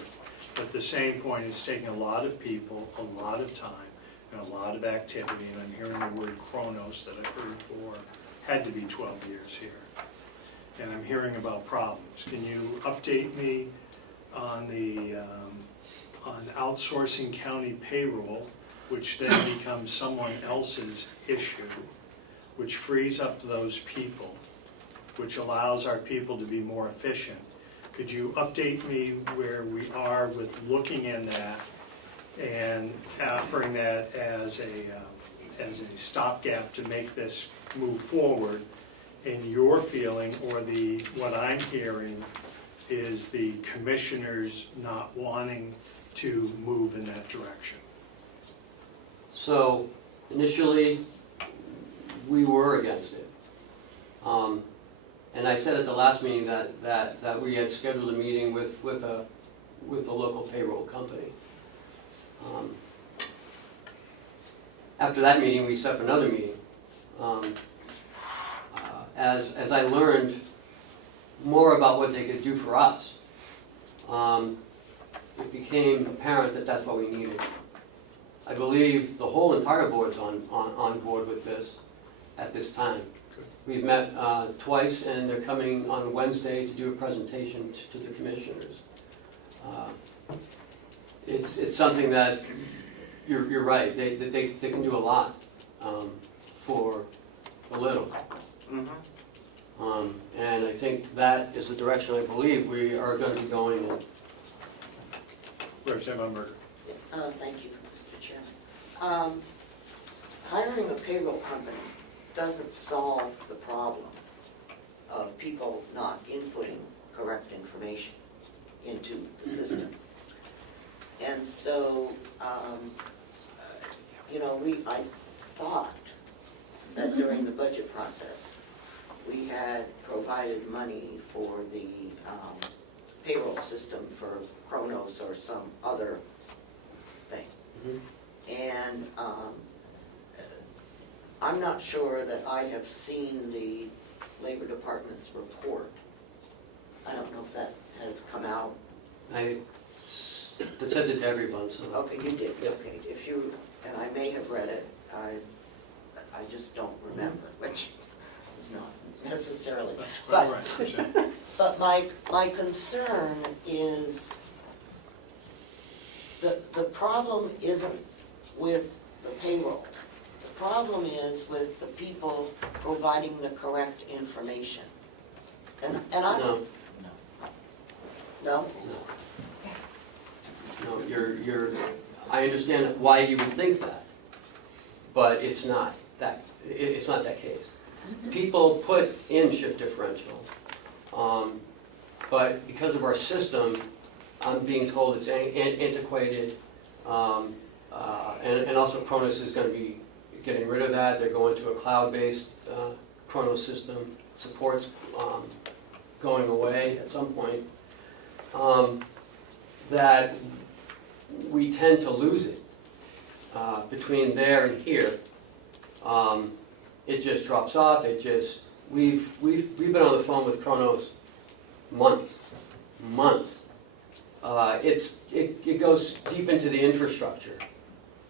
But at the same point, it's taking a lot of people, a lot of time, and a lot of activity, and I'm hearing the word Chronos that I've heard for, had to be 12 years here. and I'm hearing about problems. Can you update me on the, on outsourcing county payroll, which then becomes someone else's issue, which frees up those people, which allows our people to be more efficient? Could you update me where we are with looking in that and offering that as a stopgap to make this move forward? And your feeling, or what I'm hearing, is the commissioners not wanting to move in that direction. So initially, we were against it. And I said at the last meeting that we had scheduled a meeting with a local payroll company. After that meeting, we set up another meeting. As I learned more about what they could do for us, it became apparent that that's what we needed. I believe the whole entire board's on board with this at this time. We've met twice, and they're coming on Wednesday to do a presentation to the commissioners. It's something that, you're right, they can do a lot for a little. And I think that is the direction I believe we are going to be going in. Representative Umberger. Thank you, Mr. Chairman. Hiring a payroll company doesn't solve the problem of people not inputting correct information into the system. And so, I thought that during the budget process, we had provided money for the payroll system for Kronos or some other thing. And I'm not sure that I have seen the Labor Department's report. I don't know if that has come out. I sent it to everyone, so. Okay, you did, Yeah. okay. If you, and I may have read it, I just don't remember, which is not necessarily. That's quite right, Representative. But my concern is the problem isn't with the payroll. The problem is with the people providing the correct information. And I. No. No? No, I understand why you would think that, but it's not that case. People put in shift differential, but because of our system, I'm being told it's antiquated, and also Kronos is going to be getting rid of that. They're going to a cloud-based Kronos system. Support's going away at some point. That we tend to lose it between there and here. It just drops off. We've been on the phone with Kronos months. It goes deep into the infrastructure.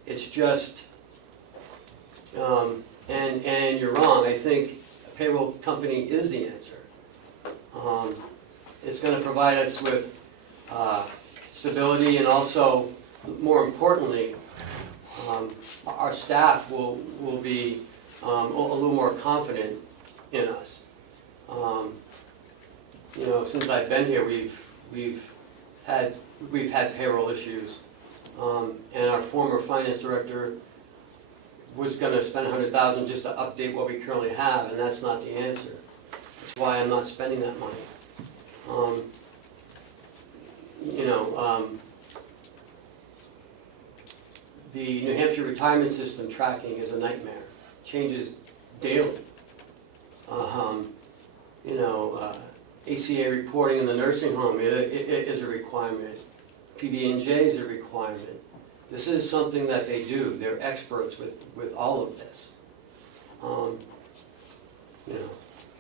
It's just, and you're wrong. I think a payroll company is the answer. It's going to provide us with stability, and also, more importantly, our staff will be a little more confident in us. Since I've been here, we've had payroll issues, and our former finance director was going to spend $100,000 just to update what we currently have, and that's not the answer. That's why I'm not spending that money. The New Hampshire retirement system tracking is a nightmare. Changes daily. ACA reporting in the nursing home is a requirement. PB&J is a requirement. This is something that they do. They're experts with all of this.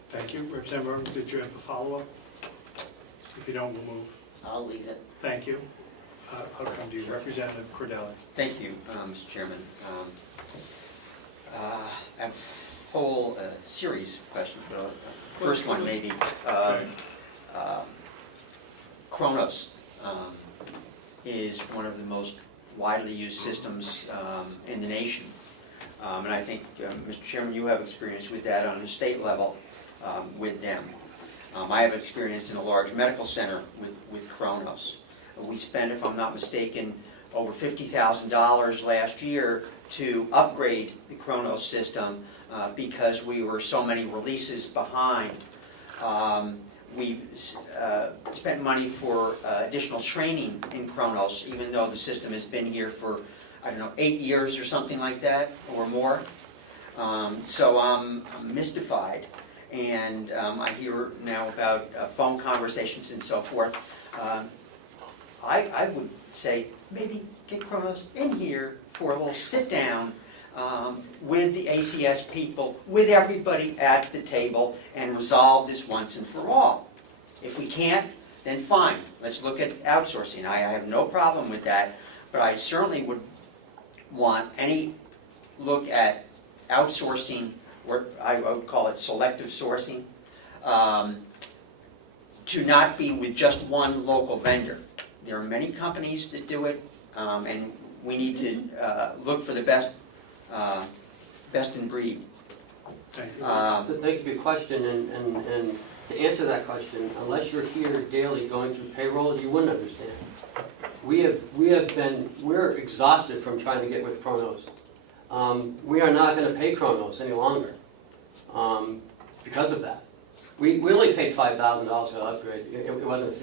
Thank you. Representative Irvin, did you have a follow-up? If you don't, we'll move. I'll leave it. Thank you. I'll come to you. Representative Cordelli. Thank you, Mr. Chairman. whole series of questions, but first one maybe. Kronos is one of the most widely used systems in the nation. And I think, Mr. Chairman, you have experience with that on the state level with them. I have experience in a large medical center with Kronos. We spent, if I'm not mistaken, over $50,000 last year to upgrade the Kronos system because we were so many releases behind. We spent money for additional training in Kronos, even though the system has been here for, I don't know, 8 years or something like that, or more. So I'm mystified, and I hear now about phone conversations and so forth. I would say maybe get Kronos in here for a little sit-down with the ACS people, with everybody at the table, and resolve this once and for all. If we can't, then fine, let's look at outsourcing. I have no problem with that, but I certainly would want any look at outsourcing, or I would call it selective sourcing, to not be with just one local vendor. There are many companies that do it, and we need to look for the best in breed. Thank you. Thank you for your question, and to answer that question, unless you're here daily going through payroll, you wouldn't understand. We're exhausted from trying to get with Kronos. We are not going to pay Kronos any longer because of that. We only paid $5,000 for the upgrade. It wasn't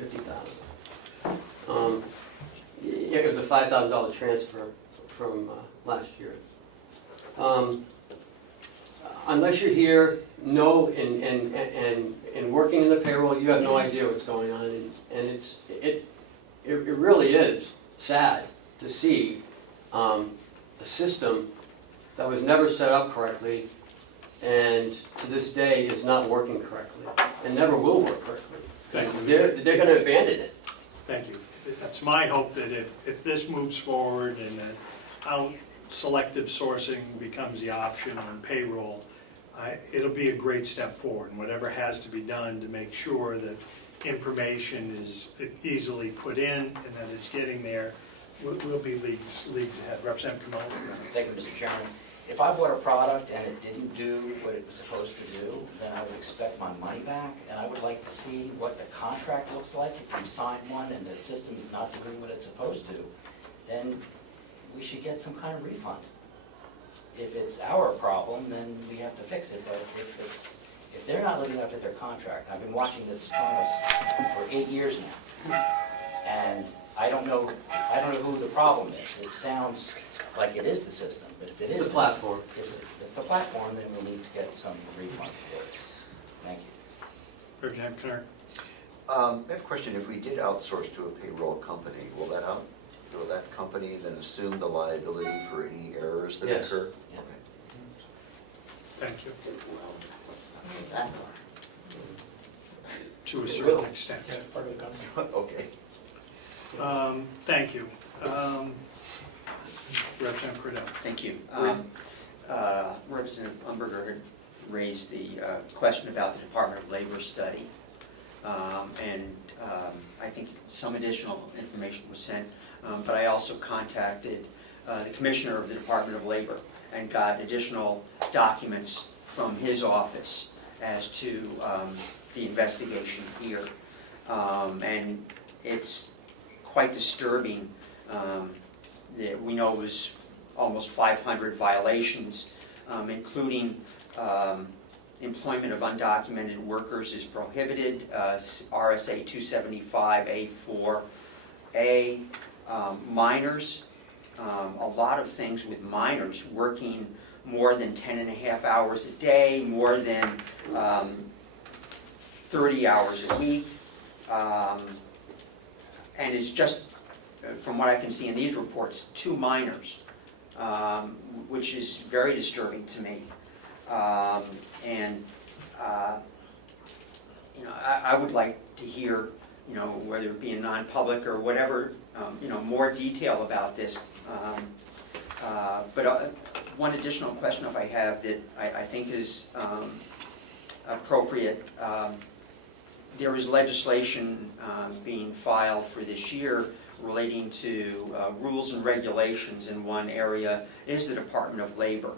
$50,000. It was a $5,000 transfer from last year. Unless you're here, and working in the payroll, you have no idea what's going on, and it really is sad to see a system that was never set up correctly, and to this day is not working correctly, and never will work correctly. Thank you. They're going to abandon it. Thank you. That's my hope that if this moves forward and that selective sourcing becomes the option on payroll, it'll be a great step forward. And whatever has to be done to make sure that information is easily put in and that it's getting there, we'll be leagues ahead. Representative Comeau. Thank you, Mr. Chairman. If I bought a product and it didn't do what it was supposed to do, then I would expect my money back, and I would like to see what the contract looks like. If you sign one and the system is not doing what it's supposed to, then we should get some kind of refund. If it's our problem, then we have to fix it, but if they're not living up to their contract, I've been watching this Kronos for 8 years now, and I don't know who the problem is. It sounds like it is the system, but if it It's is the platform. If it's the platform, then we need to get some refund for it. Thank you. Representative Knirk. I have a question. If we did outsource to a payroll company, will that company then assume the liability for any errors that Yes. occur? Yeah. Thank you. That To a certain extent. Okay. Thank you. Representative Cordelli. Thank you. Representative Umberger had raised the question about the Department of Labor study. And I think some additional information was sent, but I also contacted the Commissioner of the Department of Labor and got additional documents from his office as to the investigation here. And it's quite disturbing that we know it was almost 500 violations, including employment of undocumented workers is prohibited, RSA 275A4A, minors, a lot of things with minors working more than 10.5 hours a day, more than 30 hours a week, and it's just, from what I can see in these reports, 2 minors, which is very disturbing to me. I would like to hear, whether it be in non-public or whatever, more detail about this. But one additional question if I have that I think is appropriate. There is legislation being filed for this year relating to rules and regulations, in one area is the Department of Labor.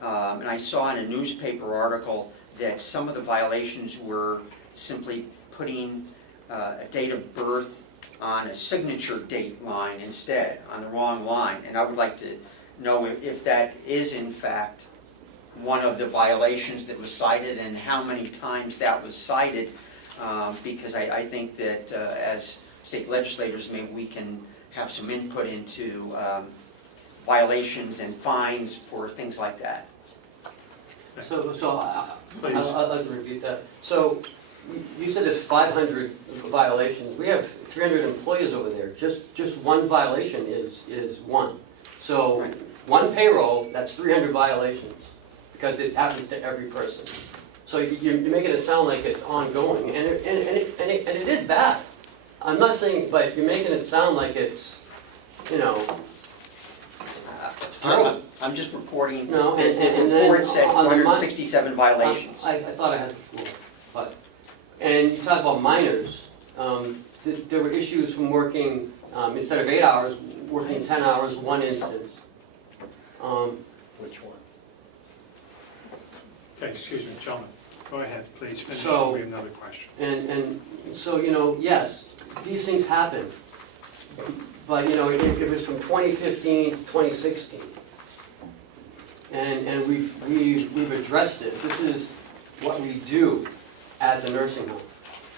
And I saw in a newspaper article that some of the violations were simply putting a date of birth on a signature date line instead, on the wrong line. And I would like to know if that is in fact one of the violations that was cited and how many times that was cited, because I think that as state legislators, maybe we can have some input into violations and fines for things like that. So I'd like to repeat that. So you said there's 500 violations. We have 300 employees over there. Just one violation is one. So Right. one payroll, that's 300 violations, because it happens to every person. So you're making it sound like it's ongoing, and it is bad. I'm not saying, but you're making it sound like it's, you know, terrible. I'm just reporting, No, the and then report said on the 267 violations. I thought I had the floor, but, and you talk about minors, there were issues from working, instead of 8 hours, working 10 hours, one instance. Which one? Okay, excuse me, gentlemen, go ahead, please finish, So- we have another question. And so, you know, yes, these things happen, but, you know, it was from 2015 to 2016. And we've addressed this. This is what we do at the nursing home.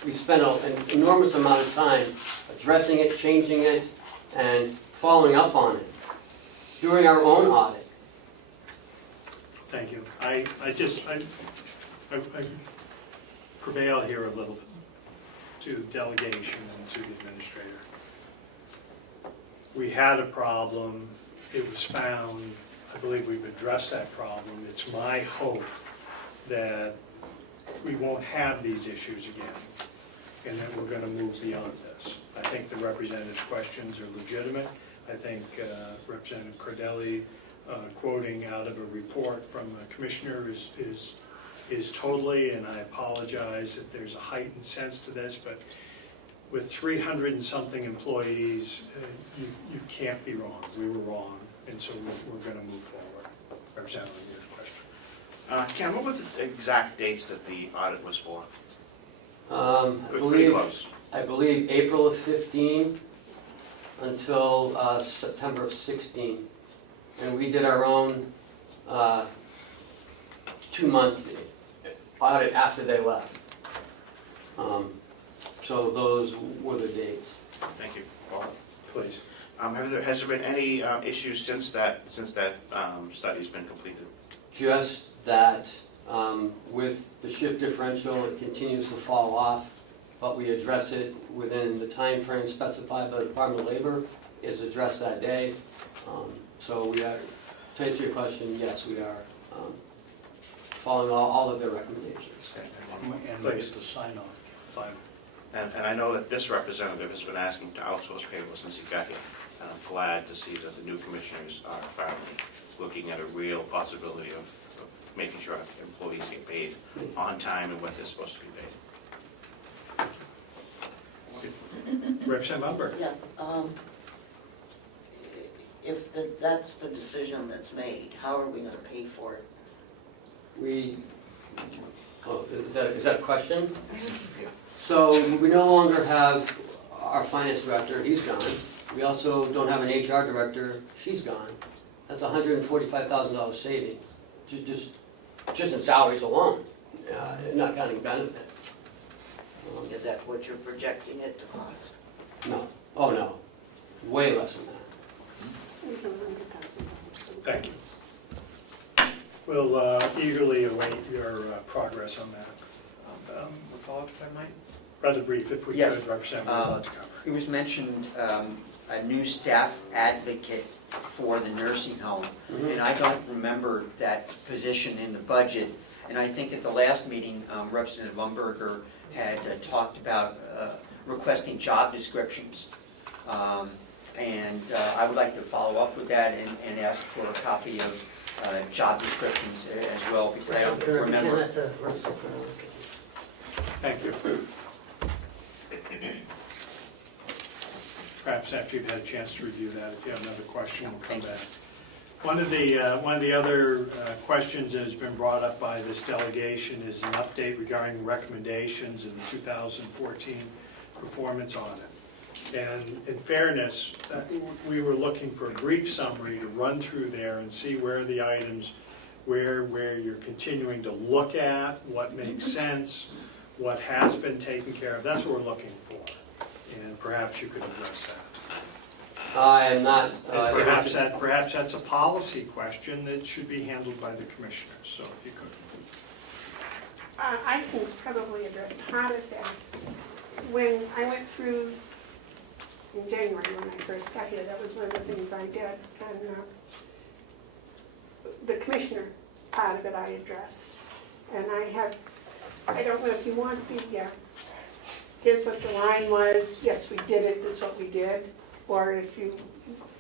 We spent an enormous amount of time addressing it, changing it, and following up on it, doing our own audit. Thank you. I prevail here a little to the delegation and to the administrator. We had a problem, it was found, I believe we've addressed that problem. It's my hope that we won't have these issues again, and that we're going to move beyond this. I think the representative's questions are legitimate. I think Representative Cordelli quoting out of a report from a commissioner is totally, and I apologize that there's a heightened sense to this, but with 300 and something employees, you can't be wrong. We were wrong, and so we're going to move forward. Representative, your question. Ken, what were the exact dates that the audit was for? Pretty Pretty close. I believe April of 15 until September of 16. And we did our own 2-month audit after they left. So those were the dates. Thank you. Paul? Please. Has there been any issues since that study's been completed? Just that with the shift differential, it continues to fall off, but we address it within the time frame specified by the Department of Labor, is addressed that day. So we are, to answer your question, yes, we are following all of their recommendations. And please to sign off. Fine. And I know that this representative has been asking to outsource payroll since he got here. And I'm glad to see that the new commissioners are finally looking at a real possibility of making sure our employees get paid on time and when they're supposed to be paid. Representative Umberger. Yeah, if that's the decision that's made, how are we gonna pay for it? Is that a question? So we no longer have our finance director, he's gone. We also don't have an HR director, she's gone. That's $145,000 savings, just in salaries alone, not counting benefits. Is that what you're projecting it to cost? No, oh no, way less than that. Thank you. We'll eagerly await your progress on that. Follow up if I might? Rather brief, if we Yes. could, Representative, to cover. It was mentioned a new staff advocate for the nursing home, and I don't remember that position in the budget. And I think at the last meeting, Representative Umberger had talked about requesting job descriptions. And I would like to follow up with that and ask for a copy of job descriptions as well, because I don't remember. Thank you. Perhaps after you've had a chance to review that, if you have another question, we'll come back. One of the other questions that has been brought up by this delegation is an update regarding recommendations in the 2014 performance audit. And in fairness, we were looking for a brief summary to run through there and see where the items, where you're continuing to look at, what makes sense, what has been taken care of. That's what we're looking for. And perhaps you could address that. I am not. And perhaps that's a policy question that should be handled by the commissioners, so if you could. I can probably address part of that. When I went through in January when I first got here, that was one of the things I did. And the commissioner part of it I addressed. And I don't know if you want the, here's what the line was, yes, we did it, this is what we did. Or if you,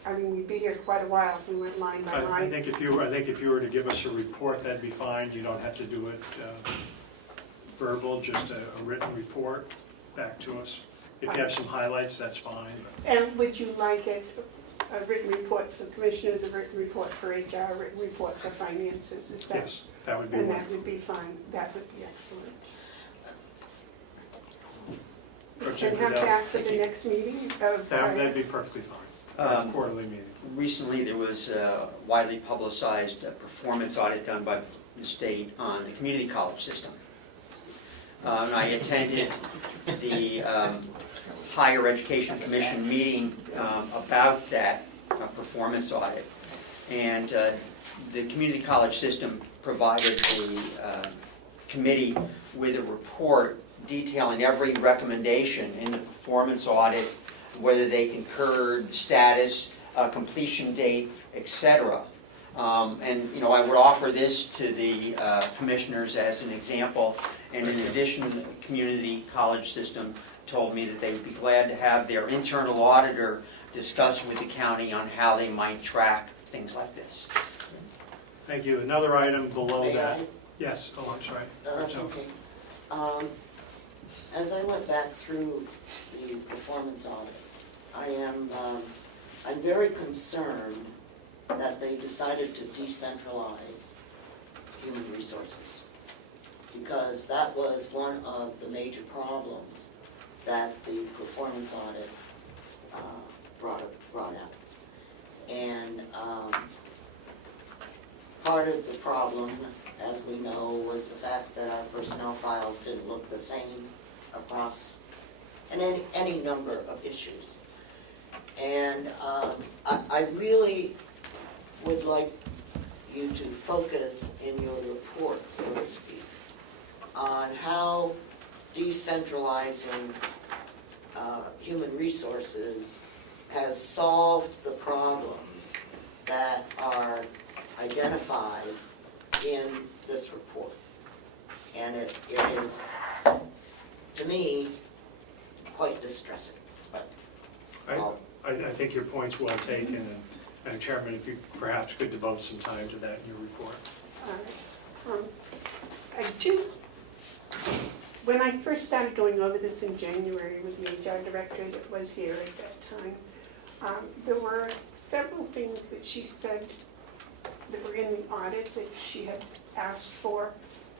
I mean, we'd be here quite a while if we went line by line. I think if you were to give us a report, that'd be fine. You don't have to do it verbal, just a written report back to us. If you have some highlights, that's fine. And would you like it, a written report for commissioners, a written report for HR, a written report for finances? Is that? Yes, that would be And wonderful. that would be fine, that would be excellent. And have that for the next meeting of. That'd be perfectly fine, quarterly meeting. Recently, there was a widely publicized performance audit done by the state on the community college system. And I attended the Higher Education Commission meeting about that performance audit. And the community college system provided the committee with a report detailing every recommendation in the performance audit, whether they concurred, status, completion date, etc. And you know, I would offer this to the commissioners as an example. And in addition, the community college system told me that they would be glad to have their internal auditor discuss with the county on how they might track things like this. Thank you. Another item below May that. I? Yes, oh, I'm sorry. That's okay. As I went back through the performance audit, I'm very concerned that they decided to decentralize human resources, because that was one of the major problems that the performance audit brought out. And part of the problem, as we know, was the fact that our personnel files didn't look the same across, and any number of issues. And I really would like you to focus in your report, so to speak, on how decentralizing human resources has solved the problems that are identified in this report. And it is, to me, quite distressing. But I think your point's well taken, and Chairman, if you perhaps could devote some time to that in your report. When I first started going over this in January with the HR director that was here at that time, there were several things that she said that were in the audit that she had asked for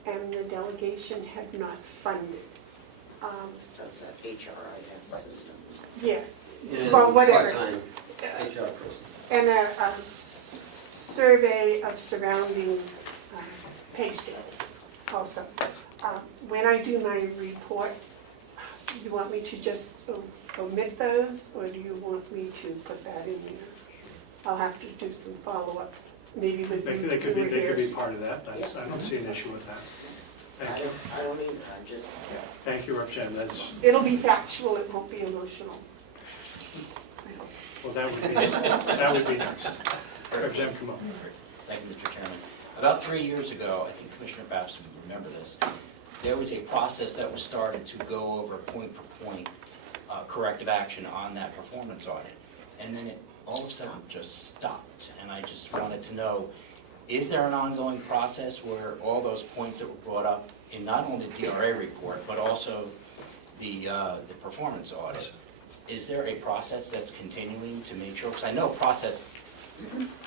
and the delegation had not funded. that's that HRIS system. Yes, And well, whatever. part-time HR person. And a survey of surrounding pay scales also. When I do my report, do you want me to just omit those, or do you want me to put that in there? I'll have to do some follow-up, maybe with you. They could be part of that. I don't see an issue with that. Thank you. I don't either, I'm just, Thank you, Representative. That's, It'll be factual, it won't be emotional. well, that would be nice. Representative Comeau. Thank you, Mr. Chairman. About 3 years ago, I think Commissioner Babson would remember this, there was a process that was started to go over point-for-point corrective action on that performance audit. And then it all of a sudden just stopped. And I just wanted to know, Is there an ongoing process where all those points that were brought up in not only the DRA report, but also the performance audit, is there a process that's continuing to make sure, because I know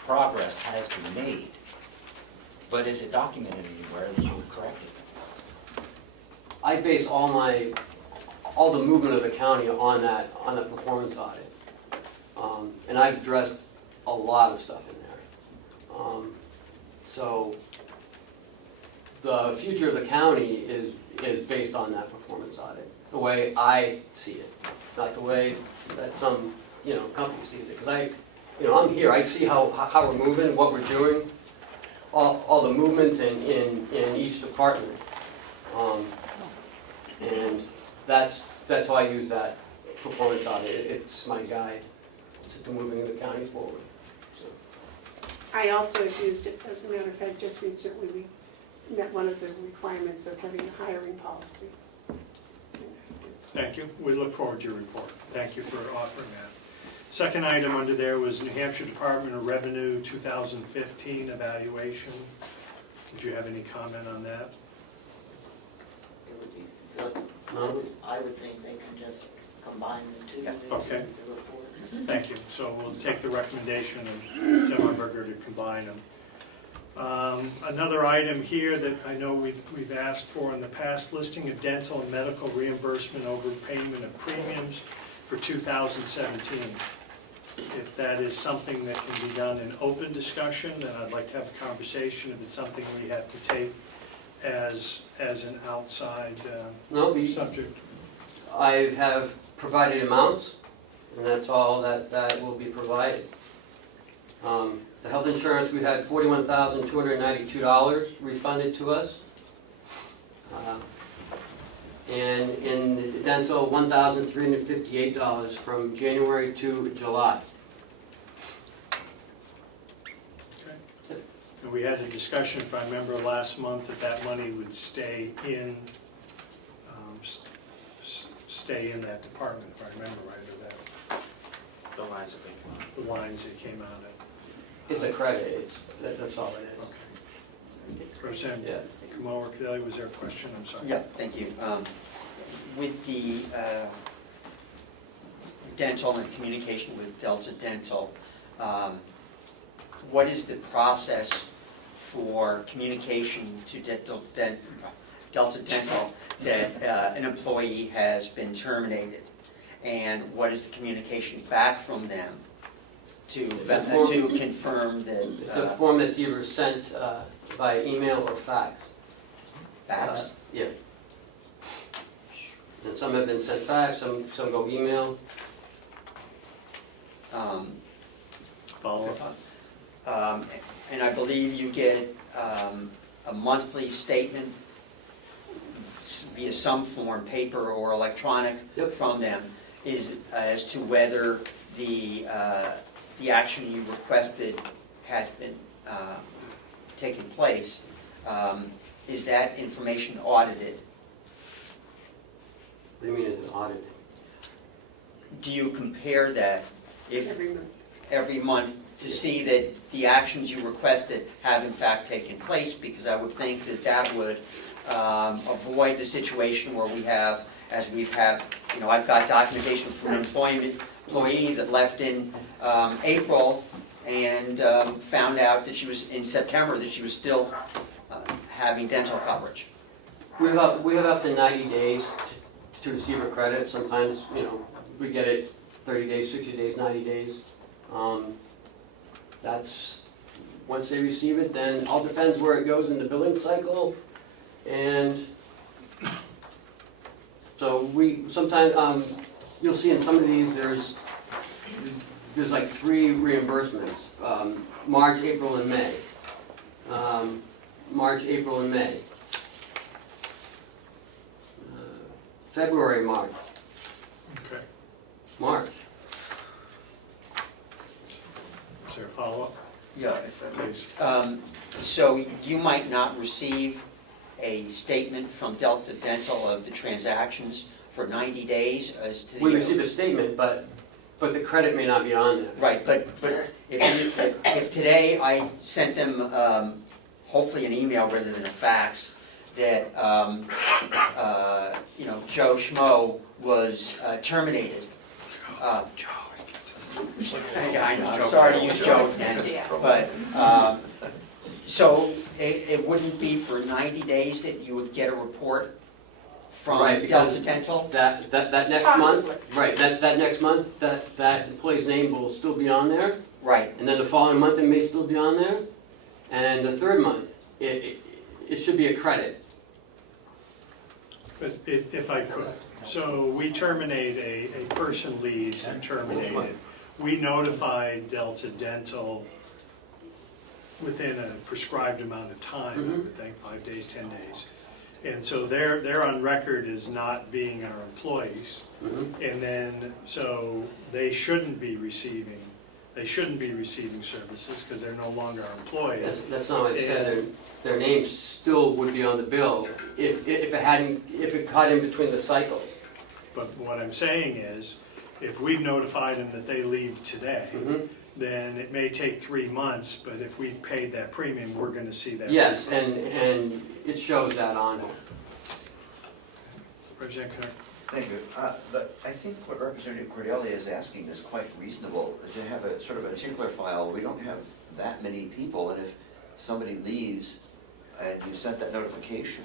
progress has been made, but is it documented anywhere that you would correct it? I base all the movement of the county on that performance audit. And I've addressed a lot of stuff in there. So the future of the county is based on that performance audit, the way I see it, not the way that some, company sees it. Because I'm here, I see how we're moving, what we're doing, all the movements in each department. And that's how I use that performance audit. It's my guide to moving the county forward. So. I also have used it, as a matter of fact, just recently we met one of the requirements of having a hiring policy. Thank you. We look forward to your report. Thank you for offering that. Second item under there was New Hampshire Department of Revenue 2015 evaluation. Did you have any comment on that? No? I would think they can just combine the two Okay. into the report. Thank you. So we'll take the recommendation of Tim Umberger to combine them. Another item here that I know we've asked for in the past, listing of dental and medical reimbursement over payment of premiums for 2017. If that is something that can be done in open discussion, then I'd like to have a conversation. If it's something we have to take as an outside subject. I have provided amounts, and that's all that will be provided. The health insurance, we had $41,292 refunded to us. And in the dental, $1,358 from January to July. Okay. And we had a discussion, if I remember last month, that money would stay in that department, if I remember right, or that The lines have been. the lines it came out of. It's a credit, that's all it is. Okay. Representative Yes. Comeau or Cordelli, was there a question? I'm sorry. Yeah, thank you. With the dental and communication with Delta Dental, what is the process for communication to Delta Dental that an employee has been terminated? And what is the communication back from them to confirm that? It's a form that's either sent by email or fax. Fax? Yeah. And some have been sent fax, some go email. Follow up. And I believe you get a monthly statement via some form, paper or electronic, from them, is as to whether the action you requested has been taken place. Is that information audited? What do you mean is it audited? Do you compare that Every month. every month to see that the actions you requested have in fact taken place? Because I would think that that would avoid the situation where we have, as we've had, I've got documentation from an employee that left in April and found out that she was, in September, that she was still having dental coverage. We have up to 90 days to receive a credit. Sometimes, we get it 30 days, 60 days, 90 days. That's, once they receive it, then it all depends where it goes in the billing cycle. And so we, sometimes, you'll see in some of these, there's like 3 reimbursements, March, April, and May. March, April, and May. February, March. Okay. March. Is there a follow-up? Yeah. Please. So you might not receive a statement from Delta Dental of the transactions for 90 days as to the... We received a statement, but But the credit may not be on there. Right, but if today I sent them, hopefully an email rather than a fax, that, Joe Schmo was terminated. I know, I'm sorry to use Joe again, but, so it wouldn't be for 90 days that you would get a report from Right, because Delta Dental? That next Possibly. month, right, that next month, that employee's name will still be on there. Right, And then the following month, it may still be on there. And the third month, it should be a credit. But if I could, so we terminate, a person leaves and terminated. We notify Delta Dental within a prescribed amount of time, I would think, 5 days, 10 days. And so they're on record as not being our employees. And then, so they shouldn't be receiving services because they're no longer our employees. That's not what it said. Their name still would be on the bill if it caught in between the cycles. But what I'm saying is, if we've notified them that they leave today, then it may take 3 months, but if we paid that premium, we're gonna see that. Yes, and it shows that on it. Representative Knirk. Thank you. But I think what Representative Cordelli is asking is quite reasonable. To have a sort of a tickler file, we don't have that many people, and if somebody leaves and you sent that notification,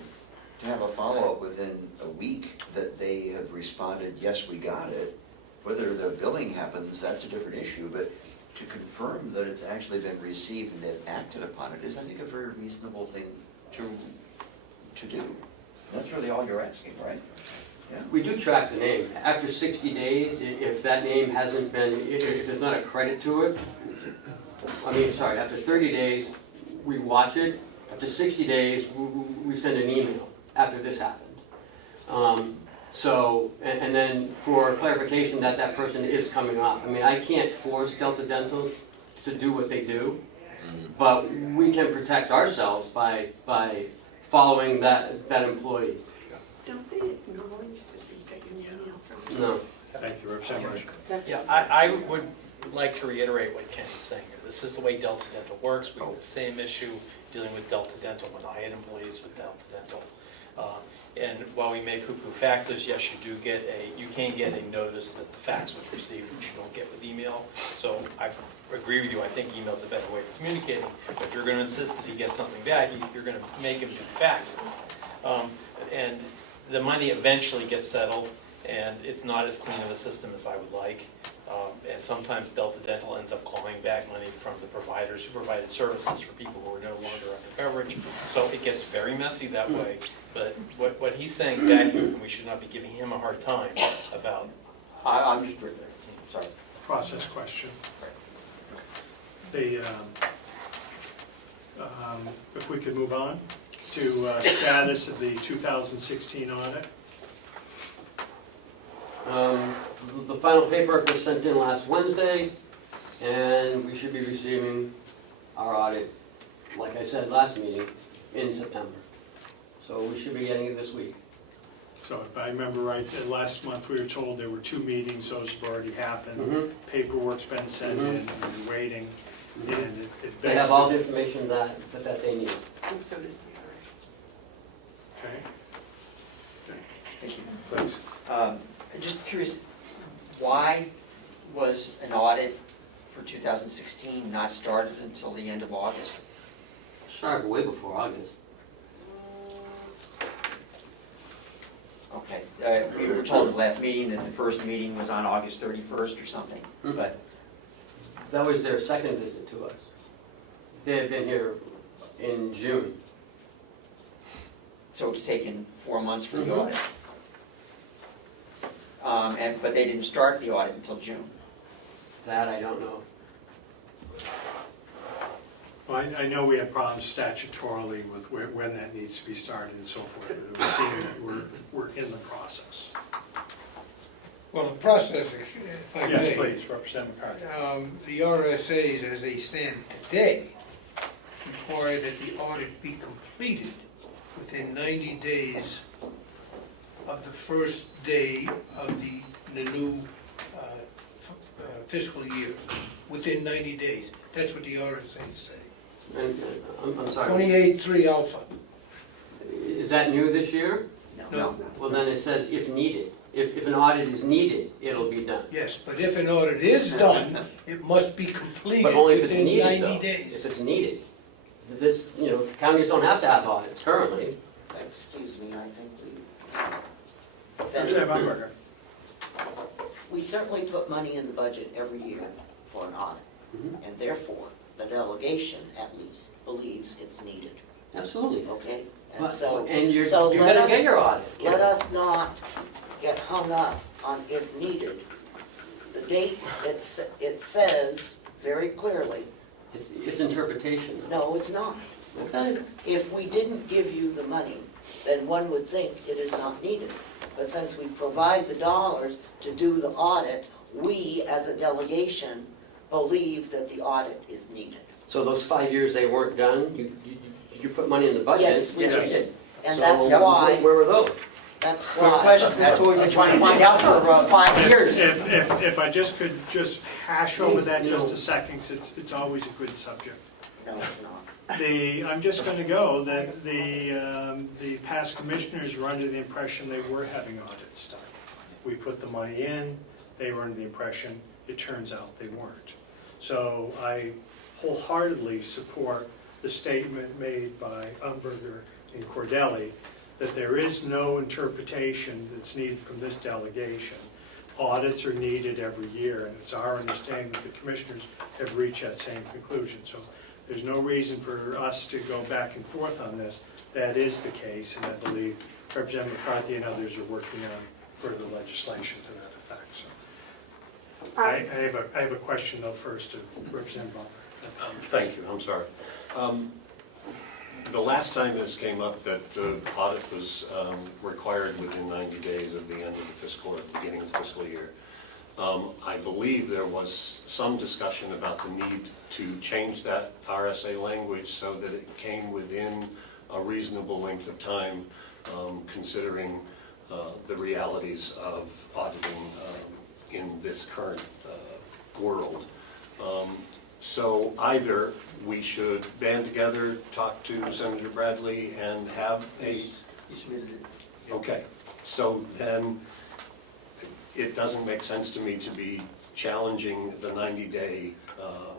to have a follow-up within a week that they have responded, yes, we got it. Whether the billing happens, that's a different issue, but to confirm that it's actually been received and they've acted upon it is, I think, a very reasonable thing to do. That's really all you're asking, right? Yeah. We do track the name. After 60 days, if that name hasn't been, if there's not a credit to it, after 30 days, we watch it. After 60 days, we send an email after this happened. And then for clarification that that person is coming off. I mean, I can't force Delta Dental to do what they do, but we can protect ourselves by following that employee. Don't they acknowledge that they get an email from? No. Thank you, Representative. That's Yeah, what- I would like to reiterate what Ken's saying here. This is the way Delta Dental works. We have the same issue dealing with Delta Dental when I had employees with Delta Dental. And while we may poo-poo faxes, yes, you can get a notice that the fax was received, which you don't get with email. So I agree with you, I think email's a better way of communicating. But if you're gonna insist that he get something back, you're gonna make him do faxes. And the money eventually gets settled, and it's not as clean of a system as I would like. And sometimes Delta Dental ends up clawing back money from the providers who provided services for people who are no longer under coverage. So it gets very messy that way. But what he's saying back here, and we should not be giving him a hard time about. I'm just, sorry. Process question. If we could move on to status of the 2016 audit. The final paperwork was sent in last Wednesday, and we should be receiving our audit, like I said last meeting, in September. So we should be getting it this week. So if I remember right, last month we were told there were 2 meetings, those have already happened. Paperwork's been sent in, and we're waiting, and it They have all the information that they need. And so does PRA. Okay, Thank you. please. I'm just curious, why was an audit for 2016 not started until the end of August? Started way before August. Okay, we were told at the last meeting that the first meeting was on August 31st or something, but, That was their second visit to us. They had been here in June. so it's taken 4 months for the audit. But they didn't start the audit until June. That I don't know. Well, I know we have problems statutorily with when that needs to be started and so forth, but it would seem that we're in the process. Well, the process, if I may. Yes, please, Representative McCarthy. The RSAs, as they stand today, require that the audit be completed within 90 days of the first day of the new fiscal year, within 90 days. That's what the RSA's say. And, I'm sorry, 28.3 alpha. is that new this year? No. Well, then it says if needed. If an audit is needed, it'll be done. Yes, but if an audit is done, it must be completed But only if it's within needed, 90 though. days. If it's needed. This, counties don't have to have audits currently. Excuse me, I think Representative Umberger. we certainly put money in the budget every year for an audit. Mhm. And therefore, the delegation at least believes it's needed, Absolutely. okay? And But- so, And you're so let gonna us- get your audit. let us not get hung up on if needed. The date, it says very clearly, It's interpretation. no, it's not. Okay. If we didn't give you the money, then one would think it is not needed. But since we provide the dollars to do the audit, we, as a delegation, believe that the audit is needed. So those 5 years they weren't done, you put money in the budget? Yes, we Yes, did. And So that's why, Where were those? that's Good why. question, that's what we've been trying to find out for 5 years. If I could hash over that Please, just a second, 'cause it's always a good subject. No, it's not. I'm just gonna go that the past commissioners were under the impression they were having audits done. We put the money in, they were under the impression, it turns out they weren't. So I wholeheartedly support the statement made by Umberger and Cordelli that there is no interpretation that's needed from this delegation. Audits are needed every year, and it's our understanding that the commissioners have reached that same conclusion. So there's no reason for us to go back and forth on this. That is the case, and I believe Representative McCarthy and others are working on further legislation to that effect. So I have a question though first of Representative Butler. Thank you, I'm sorry. The last time this came up, that the audit was required within 90 days of the end of the fiscal, or beginning of the fiscal year, I believe there was some discussion about the need to change that RSA language so that it came within a reasonable length of time, considering the realities of auditing in this current world. So either we should band together, talk to Senator Bradley, and have a... You submitted it. Okay, so then it doesn't make sense to me to be challenging the 90-day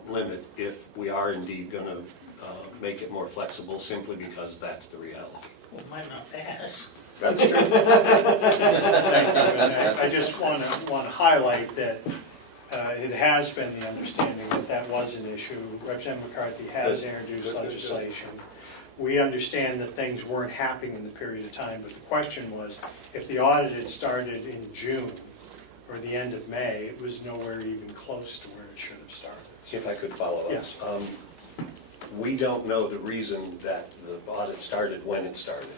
limit if we are indeed going to make it more flexible simply because that's the reality. Well, might not pass. That's true. I just want to highlight that it has been the understanding that that was an issue. Representative McCarthy has introduced legislation. We understand that things weren't happening in the period of time, but the question was, if the audit had started in June or the end of May, it was nowhere even close to where it should have started. If I could follow up. Yes. We don't know the reason that the audit started when it started.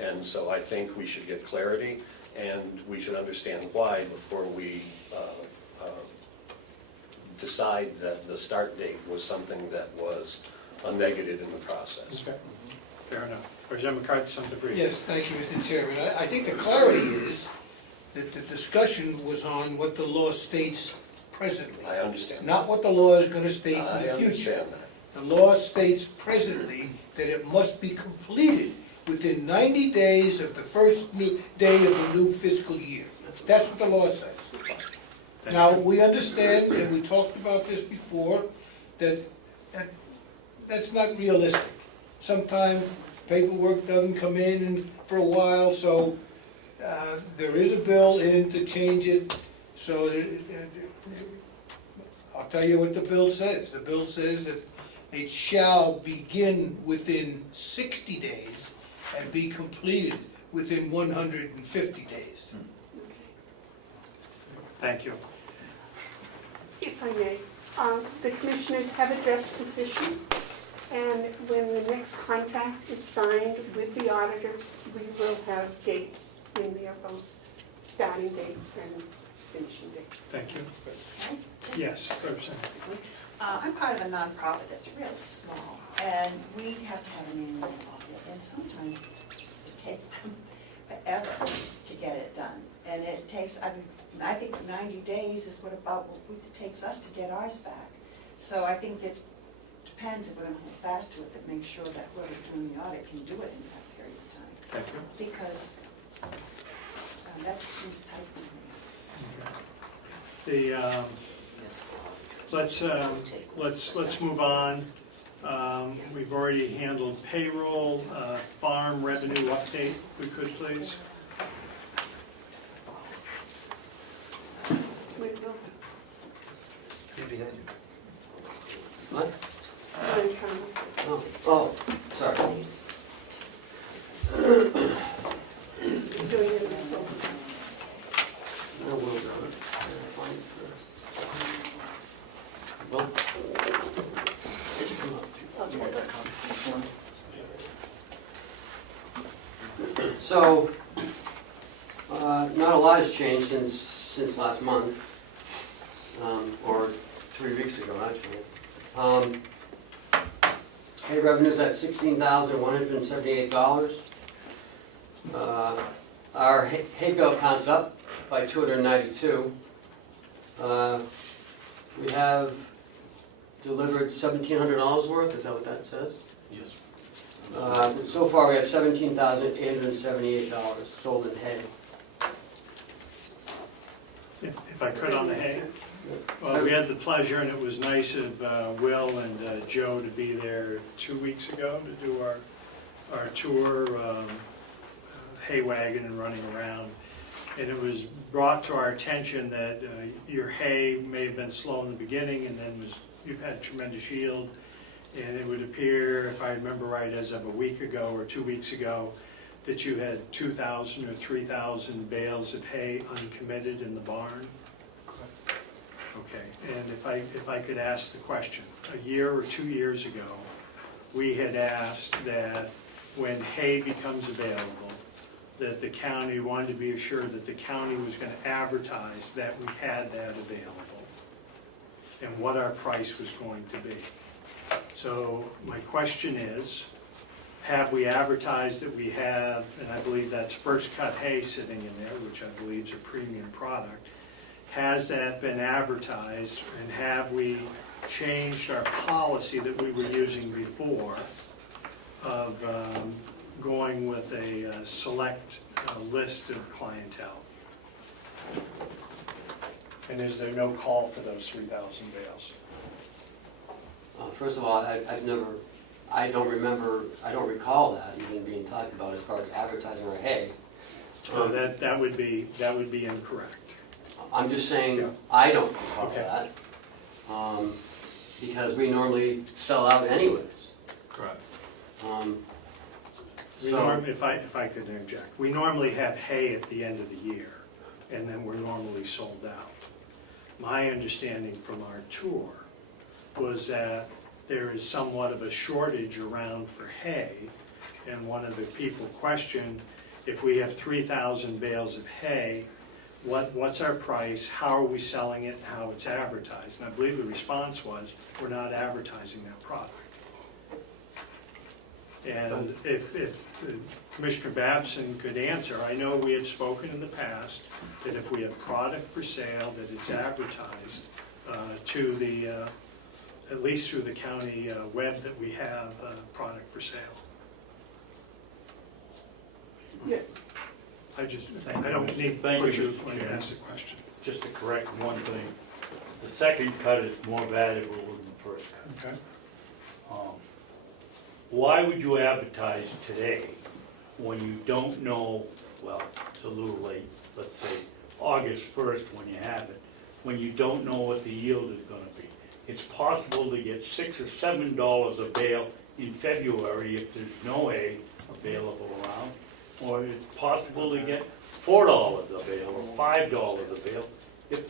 And so I think we should get clarity, and we should understand why before we decide that the start date was something that was a negative in the process. Okay, fair enough. Representative McCarthy, something brief. Yes, thank you, Mr. Chairman. I think the clarity is that the discussion was on what the law states presently, I understand. not what the law is going to state in I the future. understand that. The law states presently that it must be completed within 90 days of the first day of the new fiscal year. That's what the law says. Now, we understand, and we talked about this before, that's not realistic. Sometimes paperwork doesn't come in for a while, so there is a bill in to change it. So I'll tell you what the bill says. The bill says that it shall begin within 60 days and be completed within 150 days. Thank you. If I may, the commissioners have addressed this issue, and when the next contract is signed with the auditors, we will have dates in there, both starting dates and finishing dates. Thank you. Okay? Yes, Representative. I'm part of a nonprofit that's really small, and we have to have an annual audit, and sometimes it takes them forever to get it done. And it takes, And I think 90 days is what it takes us to get ours back. So I think that depends if we're gonna hold fast to it, but make sure that whoever's doing the audit can do it in that period of time. Thank you. Because that seems tight to me. The, let's move on. We've already handled payroll, farm revenue update, if we could please. Wait, Bill, What? want to come? Oh, sorry. Doing it this way. I will do it. Find it first. Well, so, not a lot has changed since last month, or 3 weeks ago, actually. Hay revenue's at $16,178. Our hay bale count's up by 292. We have delivered $1,700 worth, is that what that says? Yes. So far, we have $17,878 sold in hay. If I could on the hay. Well, we had the pleasure, and it was nice of Will and Joe to be there 2 weeks ago to do our tour, hay wagon and running around. And it was brought to our attention that your hay may have been slow in the beginning, and then you've had tremendous yield. And it would appear, if I remember right, as of a week ago or 2 weeks ago, that you had 2,000 or 3,000 bales of hay uncommitted in the barn. Okay, and if I could ask the question, a year or 2 years ago, we had asked that when hay becomes available, that the county wanted to be assured that the county was going to advertise that we had that available and what our price was going to be. So my question is, have we advertised that we have, and I believe that's first cut hay sitting in there, which I believe is a premium product. Has that been advertised, and have we changed our policy that we were using before of going with a select list of clientele? And is there no call for those 3,000 bales? First of all, I don't recall that even being talked about as far as advertising our hay. So that would be incorrect. I'm just saying, Yeah. I don't recall Okay. that, because we normally sell out anyways. Correct. So, If I could interject, we normally have hay at the end of the year, and then we're normally sold out. My understanding from our tour was that there is somewhat of a shortage around for hay, and one of the people questioned, if we have 3,000 bales of hay, what's our price, how are we selling it, and how it's advertised? And I believe the response was, we're not advertising that product. And if Commissioner Babson could answer, I know we had spoken in the past that if we have product for sale, that it's advertised to the, at least through the county web, that we have product for sale. Yes. I don't need to put you when you ask the question. Just to correct one thing, the second cut is more valuable than the first cut. Okay. Why would you advertise today when you don't know, well, it's a little late, let's say August 1st when you have it, when you don't know what the yield is gonna be? It's possible to get $6 or $7 a bale in February if there's no hay available around, or it's possible to get $4 a bale or $5 a bale if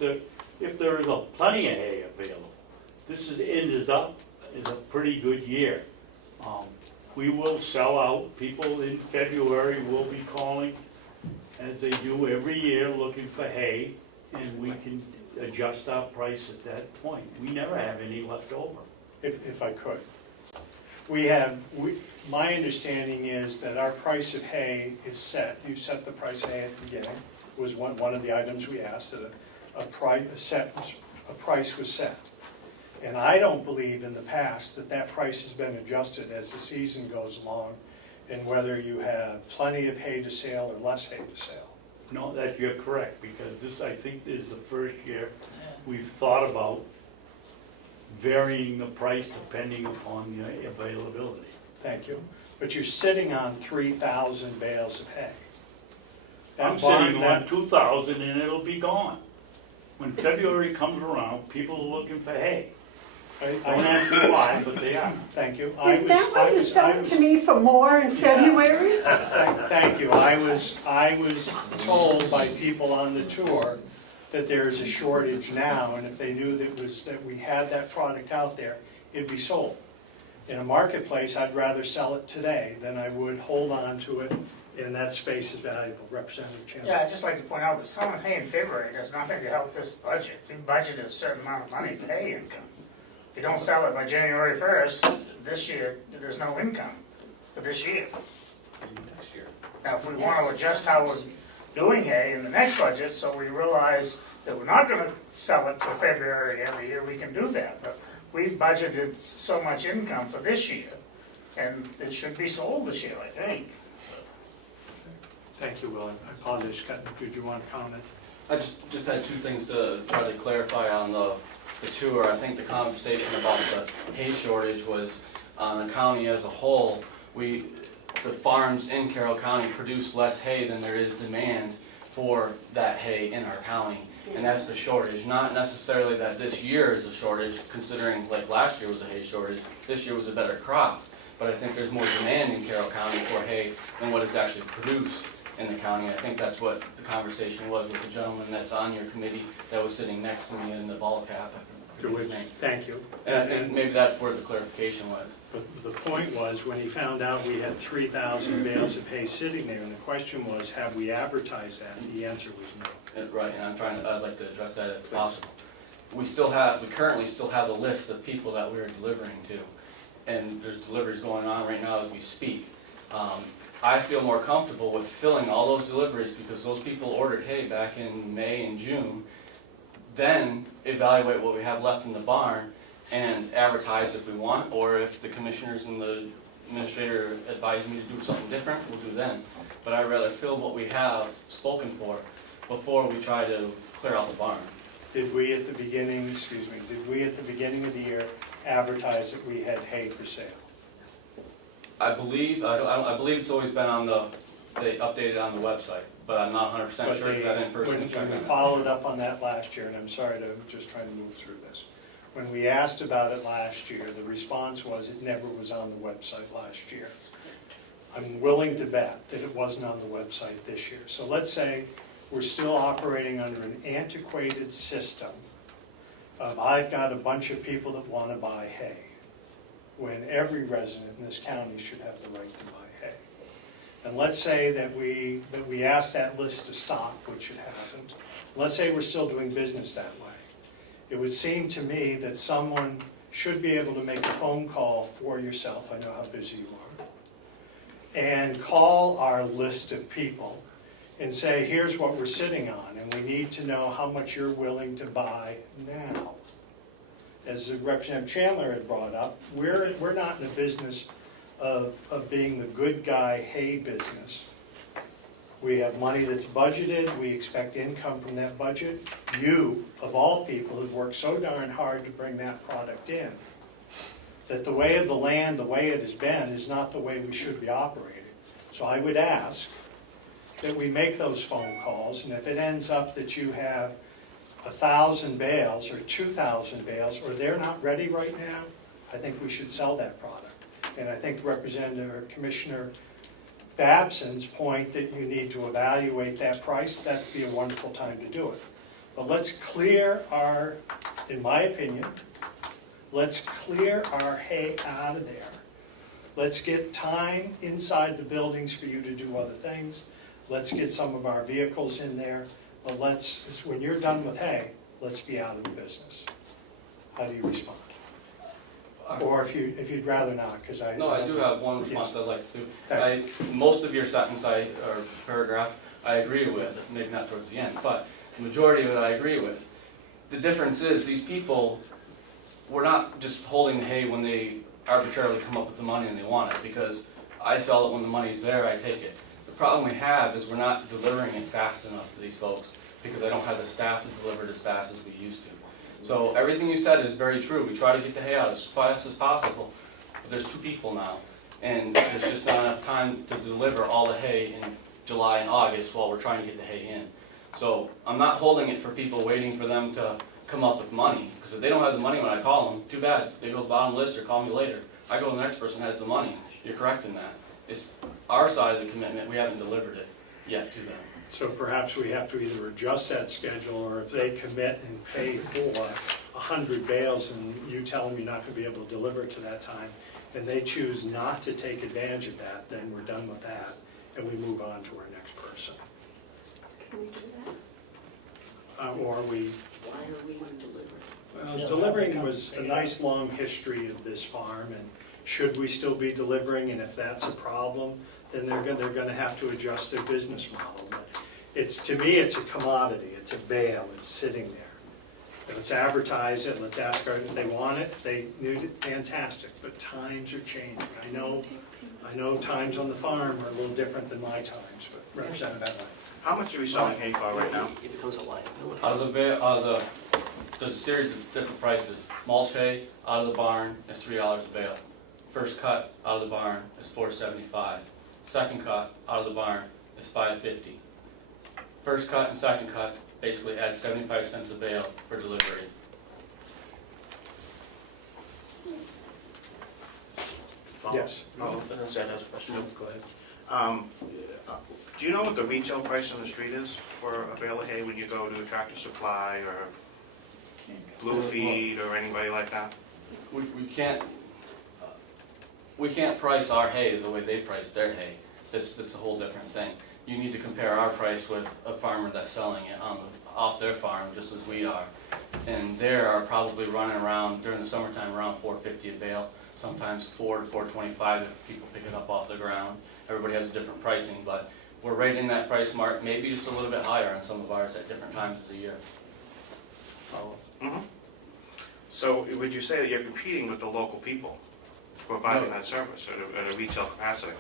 there is plenty of hay available. This ended up as a pretty good year. We will sell out. People in February will be calling, as they do every year, looking for hay, and we can adjust our price at that point. We never have any left over. If I could. My understanding is that our price of hay is set. You set the price of hay at the beginning. was one of the items we asked, that a price was set. And I don't believe in the past that that price has been adjusted as the season goes along, and whether you have plenty of hay to sale or less hay to sale. No, that you're correct, because this, I think, is the first year we've thought about varying the price depending upon the availability. Thank you. But you're sitting on 3,000 bales of hay. I'm That barn- sitting on 2,000 and it'll be gone. When February comes around, people are looking for hay. Don't ask me why, but they are. Thank you. Is that why you sell it to me for more in February? Thank you. I was told by people on the tour that there's a shortage now, and if they knew that we had that product out there, it'd be sold. In a marketplace, I'd rather sell it today than I would hold on to it, and that space has been valuable. Representative Chandler. Yeah, I'd just like to point out that selling hay in February does nothing to help this budget. We budgeted a certain amount of money for hay income. If you don't sell it by January 1st, this year, there's no income for this year. Next year. Now, if we want to adjust how we're doing hay in the next budget, so we realize that we're not going to sell it till February every year, we can do that. But we budgeted so much income for this year, and it should be sold this year, I think. Thank you, William. I apologize, did you want to comment? I just had two things to try to clarify on the tour. I think the conversation about the hay shortage was on the county as a whole. The farms in Carroll County produce less hay than there is demand for that hay in our county. And that's the shortage. Not necessarily that this year is a shortage, considering like last year was a hay shortage, this year was a better crop. But I think there's more demand in Carroll County for hay than what is actually produced in the county. I think that's what the conversation was with the gentleman that's on your committee that was sitting next to me in the ball cap. Thank you. And maybe that's where the clarification was. But the point was, when he found out we had 3,000 bales of hay sitting there, and the question was, have we advertised that? And the answer was no. Right, and I'd like to address that if possible. We currently still have a list of people that we are delivering to, and there's deliveries going on right now as we speak. I feel more comfortable with filling all those deliveries because those people ordered hay back in May and June, then evaluate what we have left in the barn and advertise if we want, or if the commissioners and the administrator advise me to do something different, we'll do then. But I'd rather fill what we have spoken for before we try to clear out the barn. Did we at the beginning of the year advertise that we had hay for sale? I believe it's always been they updated on the website, but I'm not 100% sure that in person. When we followed up on that last year, and I'm sorry to just trying to move through this. When we asked about it last year, the response was it never was on the website last year. I'm willing to bet that it wasn't on the website this year. So let's say we're still operating under an antiquated system of I've got a bunch of people that want to buy hay, when every resident in this county should have the right to buy hay. And let's say that we ask that list to stop, which it hasn't. Let's say we're still doing business that way. It would seem to me that someone should be able to make a phone call for yourself, I know how busy you are, and call our list of people and say, here's what we're sitting on, and we need to know how much you're willing to buy now. As Representative Chandler had brought up, we're not in the business of being the good guy hay business. We have money that's budgeted, we expect income from that budget. You, of all people, have worked so darn hard to bring that product in, that the way of the land, the way it has been, is not the way we should be operating. So I would ask that we make those phone calls, and if it ends up that you have 1,000 bales or 2,000 bales, or they're not ready right now, I think we should sell that product. And I think Representative or Commissioner Babson's point that you need to evaluate that price, that'd be a wonderful time to do it. But let's clear in my opinion, let's clear our hay out of there. Let's get time inside the buildings for you to do other things. Let's get some of our vehicles in there. But when you're done with hay, let's be out of the business. How do you respond? Or if you'd rather not, because I... No, I do have one response Yes. I'd like to do. Most of your sentence or paragraph I agree with, maybe not towards the end, but the majority of it I agree with. The difference is, these people, we're not just holding the hay when they arbitrarily come up with the money and they want it, because I sell it when the money's there, I take it. The problem we have is we're not delivering it fast enough to these folks, because I don't have the staff to deliver it as fast as we used to. So everything you said is very true. We try to get the hay out as fast as possible, but there's 2 people now, and there's just not enough time to deliver all the hay in July and August while we're trying to get the hay in. So I'm not holding it for people, waiting for them to come up with money, because if they don't have the money when I call them, too bad. They go to the bottom list or call me later. I go to the next person who has the money. You're correct in that. It's our side of the commitment. We haven't delivered it yet to them. So perhaps we have to either adjust that schedule, or if they commit and pay for 100 bales and you tell them you're not going to be able to deliver it to that time, and they choose not to take advantage of that, then we're done with that, and we move on to our next person. Can we do that? Or we, Why are we delivering? well, delivering was a nice long history of this farm, and should we still be delivering, and if that's a problem, then they're going to have to adjust their business model. But to me, it's a commodity, it's a bale, it's sitting there. Let's advertise it, let's ask if they want it, if they need it, fantastic, but times are changing. I know times on the farm are a little different than my times, but Representative. How much are we selling hay for right now? It becomes a liability. There's a series of different prices. Mulch hay out of the barn is $3 a bale. First cut out of the barn is $4.75. Second cut out of the barn is $5.50. First cut and second cut basically add 75 cents a bale for delivery. Yes. Oh, Zed has a question. No, go ahead. Do you know what the retail price on the street is for a bale of hay when you go to a Tractor Supply or Blue Feed or anybody like that? We can't price our hay the way they price their hay. That's a whole different thing. You need to compare our price with a farmer that's selling it off their farm just as we are. And they are probably running around, during the summertime, around $4.50 a bale, sometimes $4 to $4.25 if people pick it up off the ground. Everybody has different pricing, but we're right in that price mark, maybe just a little bit higher on some of ours at different times of the year. Mm-hmm. So would you say that you're competing with the local people providing that service at a retail capacity?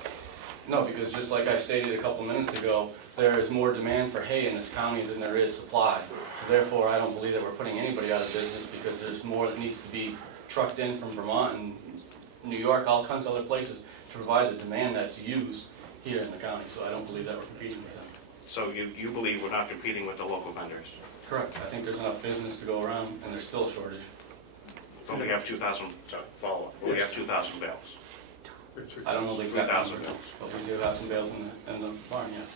No, because just like I stated a couple minutes ago, there is more demand for hay in this county than there is supply. So therefore, I don't believe that we're putting anybody out of business, because there's more that needs to be trucked in from Vermont and New York, all kinds of other places, to provide the demand that's used here in the county. So I don't believe that we're competing with them. So you believe we're not competing with the local vendors? Correct. I think there's enough business to go around, and there's still a shortage. But we have 2,000, sorry, follow up, we have 2,000 bales. I don't know the exact 2,000 number, bales. but we do have some bales in the barn, yes.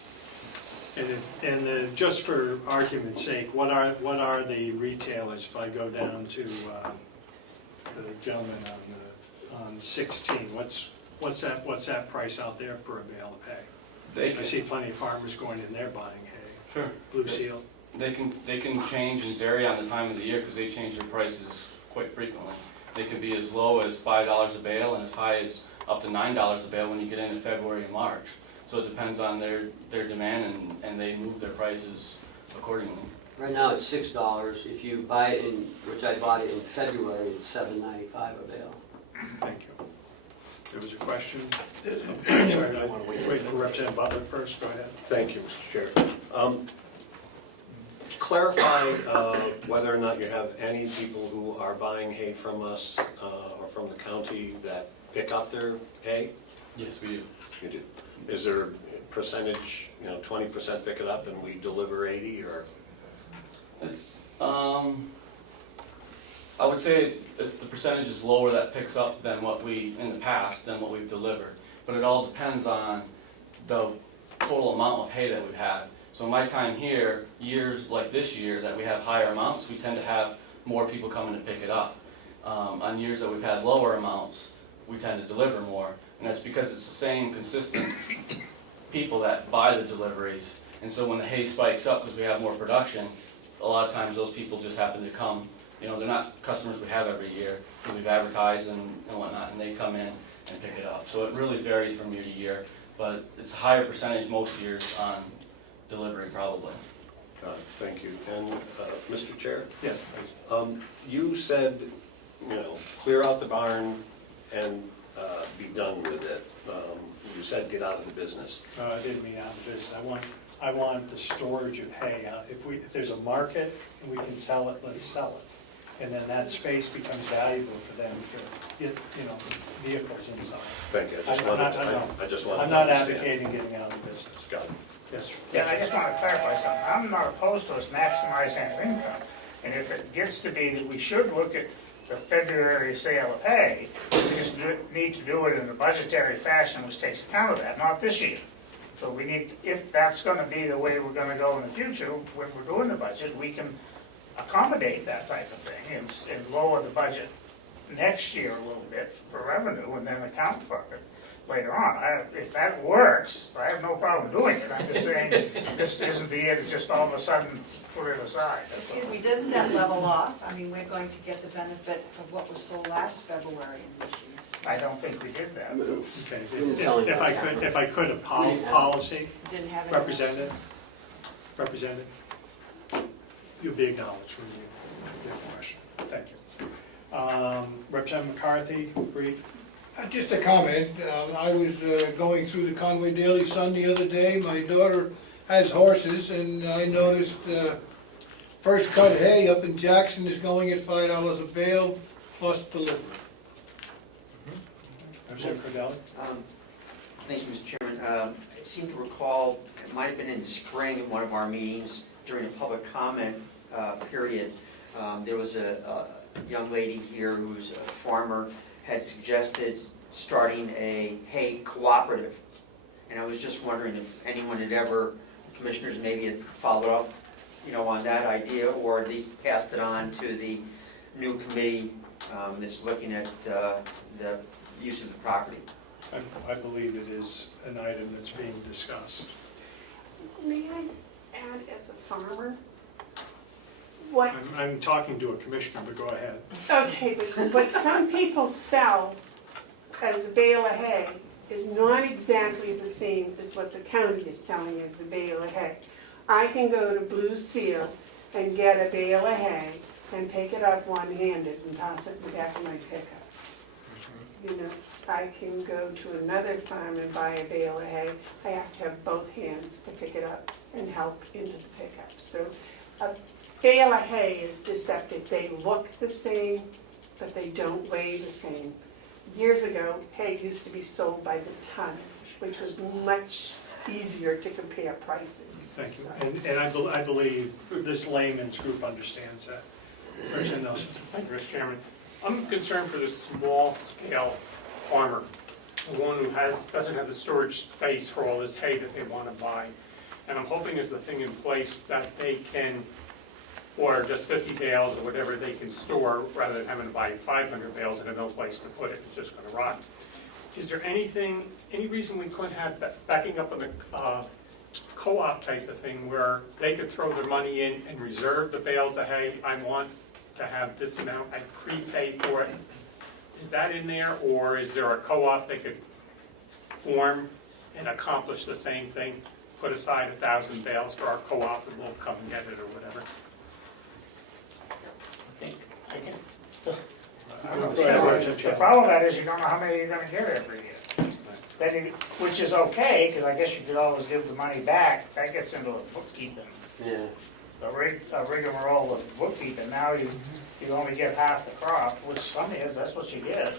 And just for argument's sake, what are the retailers, if I go down to the gentleman on 16, what's that price out there for a bale of hay? I see plenty of farmers going in there buying hay. Sure. Blue Seal. They can change and vary on the time of the year, because they change their prices quite frequently. They can be as low as $5 a bale and as high as up to $9 a bale when you get into February and March. So it depends on their demand, and they move their prices accordingly. Right now it's $6. If you buy it which I bought it in February, it's $7.95 a bale. Thank you. There was a question? Sorry, I want to wait for Representative Butler first. Go ahead. Thank you, Mr. Chair. Clarify whether or not you have any people who are buying hay from us or from the county that pick up their hay? Yes, we do. You do. Is there a percentage, 20% pick it up and we deliver 80, or? It's, I would say the percentage is lower that picks up than what in the past, than what we've delivered. But it all depends on the total amount of hay that we've had. So in my time here, years like this year that we have higher amounts, we tend to have more people coming to pick it up. On years that we've had lower amounts, we tend to deliver more. And that's because it's the same consistent people that buy the deliveries. And so when the hay spikes up because we have more production, a lot of times those people just happen to come. They're not customers we have every year, because we've advertised and whatnot, and they come in and pick it up. So it really varies from year to year, but it's a higher percentage most years on delivery probably. Thank you. And, Mr. Chair? Yes, please. You said, clear out the barn and be done with it. You said get out of the business. I didn't mean out of business. I want the storage of hay. If there's a market and we can sell it, let's sell it. And then that space becomes valuable for them to get, vehicles inside. Thank you. I just I'm wanted not- to, I know. I just wanted I'm to not understand. advocating getting out of the business. Got it. Yes. Yeah, I just want to clarify something. I'm not opposed to us maximizing our income. And if it gets to be that we should look at the February sale of hay, we just need to do it in a budgetary fashion which takes account of that, not this year. So we need, if that's going to be the way we're going to go in the future, when we're doing the budget, we can accommodate that type of thing and lower the budget next year a little bit for revenue and then account for it later on. If that works, I have no problem doing it. I'm just saying, this isn't the year to just all of a sudden put it aside. That's all. Excuse me, doesn't that level off? I mean, we're going to get the benefit of what was sold last February and this year. I don't think we did that. Okay. Didn't sell it. If I could, a policy Didn't have any. representative, you'll be acknowledged when you get the question. Thank you. Representative McCarthy, brief. Just a comment, I was going through the Conway Daily Sun the other day, my daughter has horses, and I noticed first cut hay up in Jackson is going at $5 a bale plus delivery. Representative Cordelli. Thank you, Mr. Chairman. I seem to recall, it might have been in the spring in one of our meetings during a public comment period, there was a young lady here who's a farmer, had suggested starting a hay cooperative. And I was just wondering if anyone had ever, commissioners maybe had followed up, on that idea, or at least passed it on to the new committee that's looking at the use of the property. I believe it is an item that's being discussed. May I add, as a farmer, what, I'm talking to a commissioner, but go ahead. okay, but what some people sell as a bale of hay is not exactly the same as what the county is selling as a bale of hay. I can go to Blue Seal and get a bale of hay and pick it up one-handed and toss it in the back of my pickup. I can go to another farm and buy a bale of hay. I have to have both hands to pick it up and help into the pickup. So a bale of hay is deceptive. They look the same, but they don't weigh the same. Years ago, hay used to be sold by the ton, which was much easier to compare prices. Thank you. And I believe this layman's group understands that. Representative Nelson. Thank you, Mr. Chairman. I'm concerned for the small-scale farmer, the one who doesn't have the storage space for all this hay that they want to buy. And I'm hoping there's the thing in place that they can order just 50 bales or whatever they can store, rather than having to buy 500 bales and have no place to put it. It's just going to rot. Is there any reason we couldn't have that backing up on the co-op type of thing where they could throw their money in and reserve the bales of hay? I want to have this amount, I prepay for it. Is that in there, or is there a co-op that could form and accomplish the same thing? Put aside 1,000 bales for our co-op and we'll come and get it or whatever. The problem with that is you don't know how many you're going to get every year. Then which is okay, because I guess you could always give the money back. That gets into a bookkeeping. Yeah. A rigmarole of bookkeeping. Now you only get half the crop, which some years, that's what you get.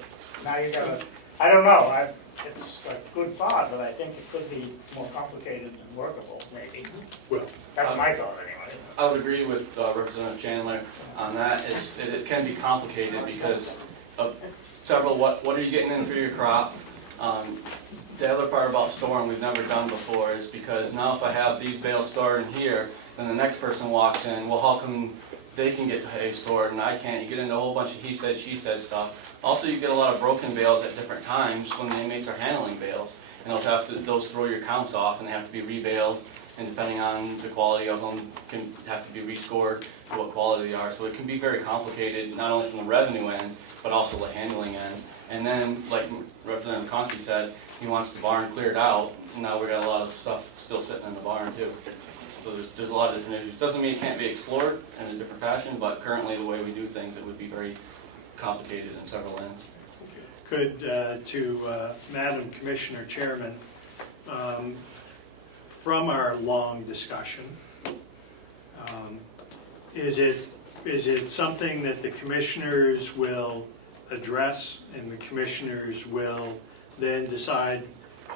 Now you gotta, I don't know, it's a good thought, but I think it could be more complicated and workable, maybe. Well, That's my thought, anyway. I would agree with Representative Chandler on that. It can be complicated because of several, what are you getting in for your crop? The other part about storing we've never done before is because now if I have these bales stored in here, then the next person walks in, well, how come they can get hay stored and I can't? You get into a whole bunch of he said, she said stuff. Also, you get a lot of broken bales at different times when the inmates are handling bales. And those throw your counts off and they have to be rebaled. And depending on the quality of them, can have to be rescored to what quality they are. So it can be very complicated, not only from the revenue end, but also the handling end. And then, like Representative McConkey said, he wants the barn cleared out. Now we got a lot of stuff still sitting in the barn too. So there's a lot of different issues. Doesn't mean it can't be explored in a different fashion, but currently the way we do things, it would be very complicated in several ends. Could, to Madam Commissioner Chairman, from our long discussion, is it something that the commissioners will address and the commissioners will then decide,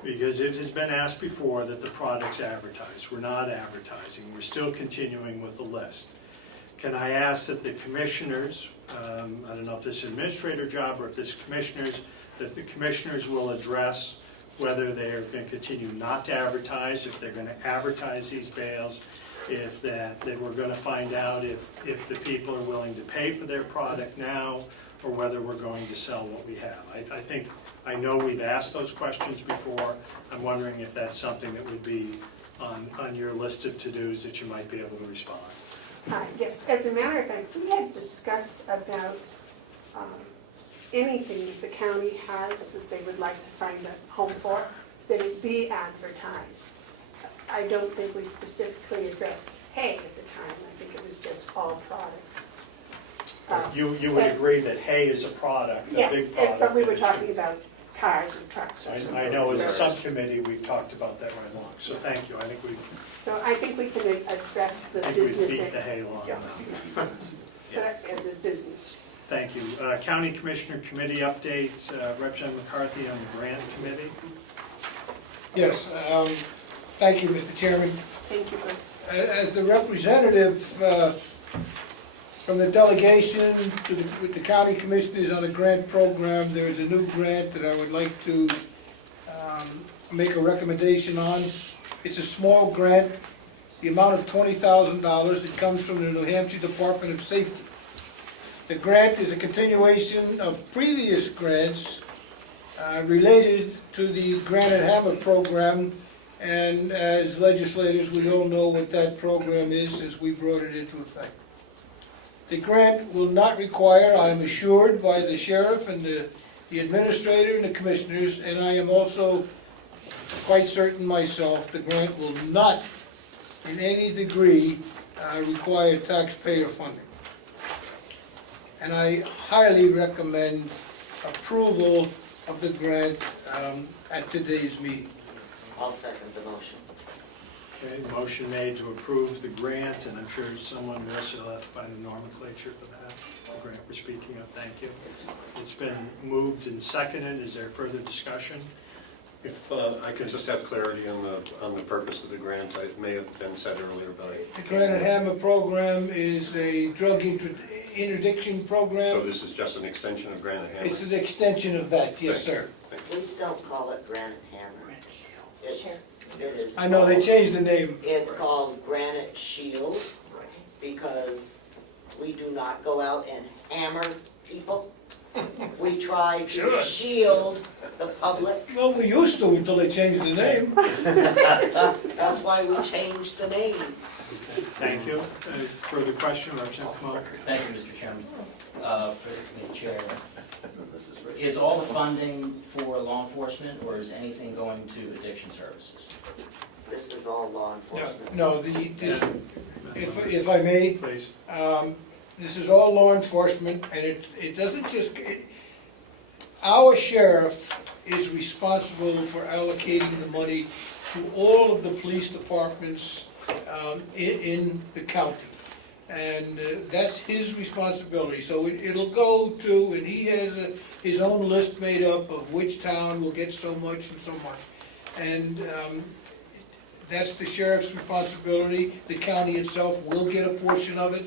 because it has been asked before that the product's advertised. We're not advertising, we're still continuing with the list. Can I ask that the commissioners, I don't know if this is an administrator job or if this is commissioners, that the commissioners will address whether they're going to continue not to advertise, if they're going to advertise these bales, if that we're going to find out if the people are willing to pay for their product now, or whether we're going to sell what we have. I know we've asked those questions before. I'm wondering if that's something that would be on your list of to-dos that you might be able to respond. Yes, as a matter of fact, we had discussed about anything that the county has that they would like to find a home for, that it be advertised. I don't think we specifically addressed hay at the time. I think it was just all products. You would agree that hay is a product, a big Yes, product. but we were talking about cars and trucks or something. I know as a subcommittee, we've talked about that right along, so thank you. So I think we can address the I think business. we've beat the hay long enough. As a business. Thank you. County Commissioner Committee updates, Representative McCarthy on the grant committee. Yes, thank you, Mr. Chairman. Thank you. As the representative from the delegation with the county commissioners on the grant program, there is a new grant that I would like to make a recommendation on. It's a small grant, the amount of $20,000. It comes from the New Hampshire Department of Safety. The grant is a continuation of previous grants related to the Granite Hammer program, and as legislators, we all know what that program is since we brought it into effect. The grant will not require, I am assured by the sheriff and the administrator and the commissioners, and I am also quite certain myself, the grant will not in any degree require taxpayer funding. And I highly recommend approval of the grant at today's meeting. I'll second the motion. Okay, motion made to approve the grant, and I'm sure someone else will have to find a nomenclature for that. The grant we're speaking of, thank you. It's been moved and seconded. Is there further discussion? If I could just have clarity on the purpose of the grant, it may have been said earlier, but The Granite Hammer program is a drug interdiction program. So this is just an extension of Granite Hammer? It's an extension of that, yes, sir. Please don't call it Granite Hammer. It is. I know, they changed the name. It's called Granite Shield, because we do not go out and hammer people. We try to shield the public. Well, we used to until they changed the name. That's why we changed the name. Thank you. Further question, Representative Comeau? Thank you, Mr. Chairman. For the committee chair, is all the funding for law enforcement, or is anything going to addiction services? This is all law enforcement. No, if I may, Please. this is all law enforcement, and it doesn't just, our sheriff is responsible for allocating the money to all of the police departments in the county. And that's his responsibility, so it'll go to, and he has his own list made up of which town will get so much and so much. And that's the sheriff's responsibility. The county itself will get a portion of it,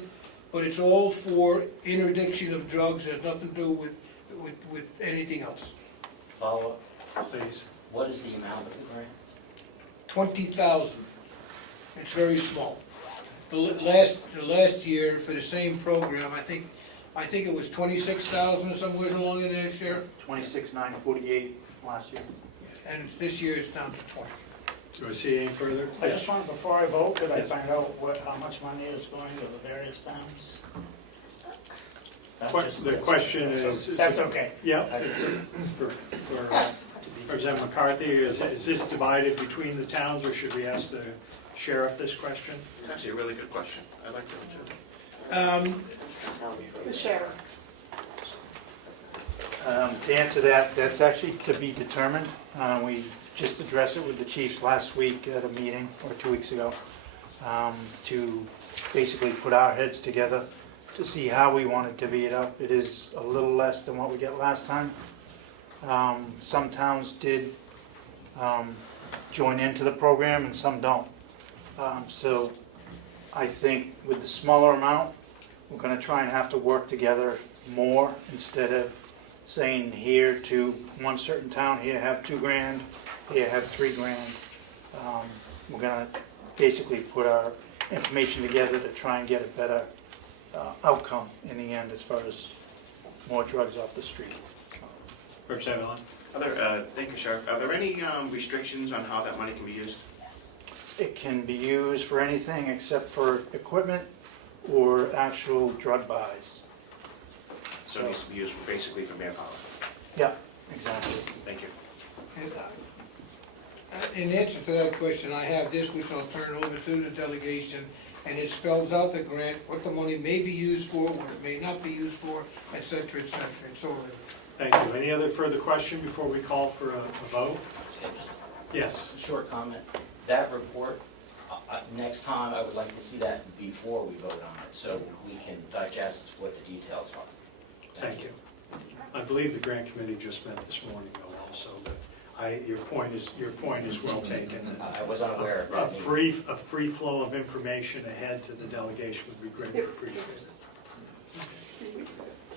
but it's all for interdiction of drugs. It has nothing to do with anything else. Follow up, Please. what is the amount of the grant? 20,000. It's very small. The last year for the same program, I think it was 26,000 or somewhere along in there, Sheriff. 26,948 last year. And this year it's down to 20. Do I see any further? I just wanted, before I vote, could I find out how much money is going to the various towns? The question is... That's okay. Yeah. To be Representative McCarthy, is this divided between the towns, or should we ask the sheriff this question? It's actually a really good question. I'd like to. The sheriff. To answer that, that's actually to be determined. We just addressed it with the chiefs last week at a meeting, or 2 weeks ago, to basically put our heads together to see how we want to divvy it up. It is a little less than what we got last time. Some towns did join into the program and some don't. So I think with the smaller amount, we're going to try and have to work together more instead of saying here to one certain town, here have $2,000, here have $3,000. We're going to basically put our information together to try and get a better outcome in the end as far as more drugs off the street. Representative Allen? Thank you, Sheriff. Are there any restrictions on how that money can be used? It can be used for anything except for equipment or actual drug buys. So it needs to be used basically for manpower? Yeah, exactly. Thank you. In answer to that question, I have this, which I'll turn over to the delegation, and it spells out the grant, what the money may be used for, what it may not be used for, et cetera, et cetera. It's all in it. Thank you. Any other further question before we call for a vote? Yes. Short comment. That report, next time, I would like to see that before we vote on it, so we can digest what the details are. Thank you. I believe the grant committee just met this morning though also, but your point is well taken. I was unaware of A that. free flow of information ahead to the delegation would be greatly appreciated.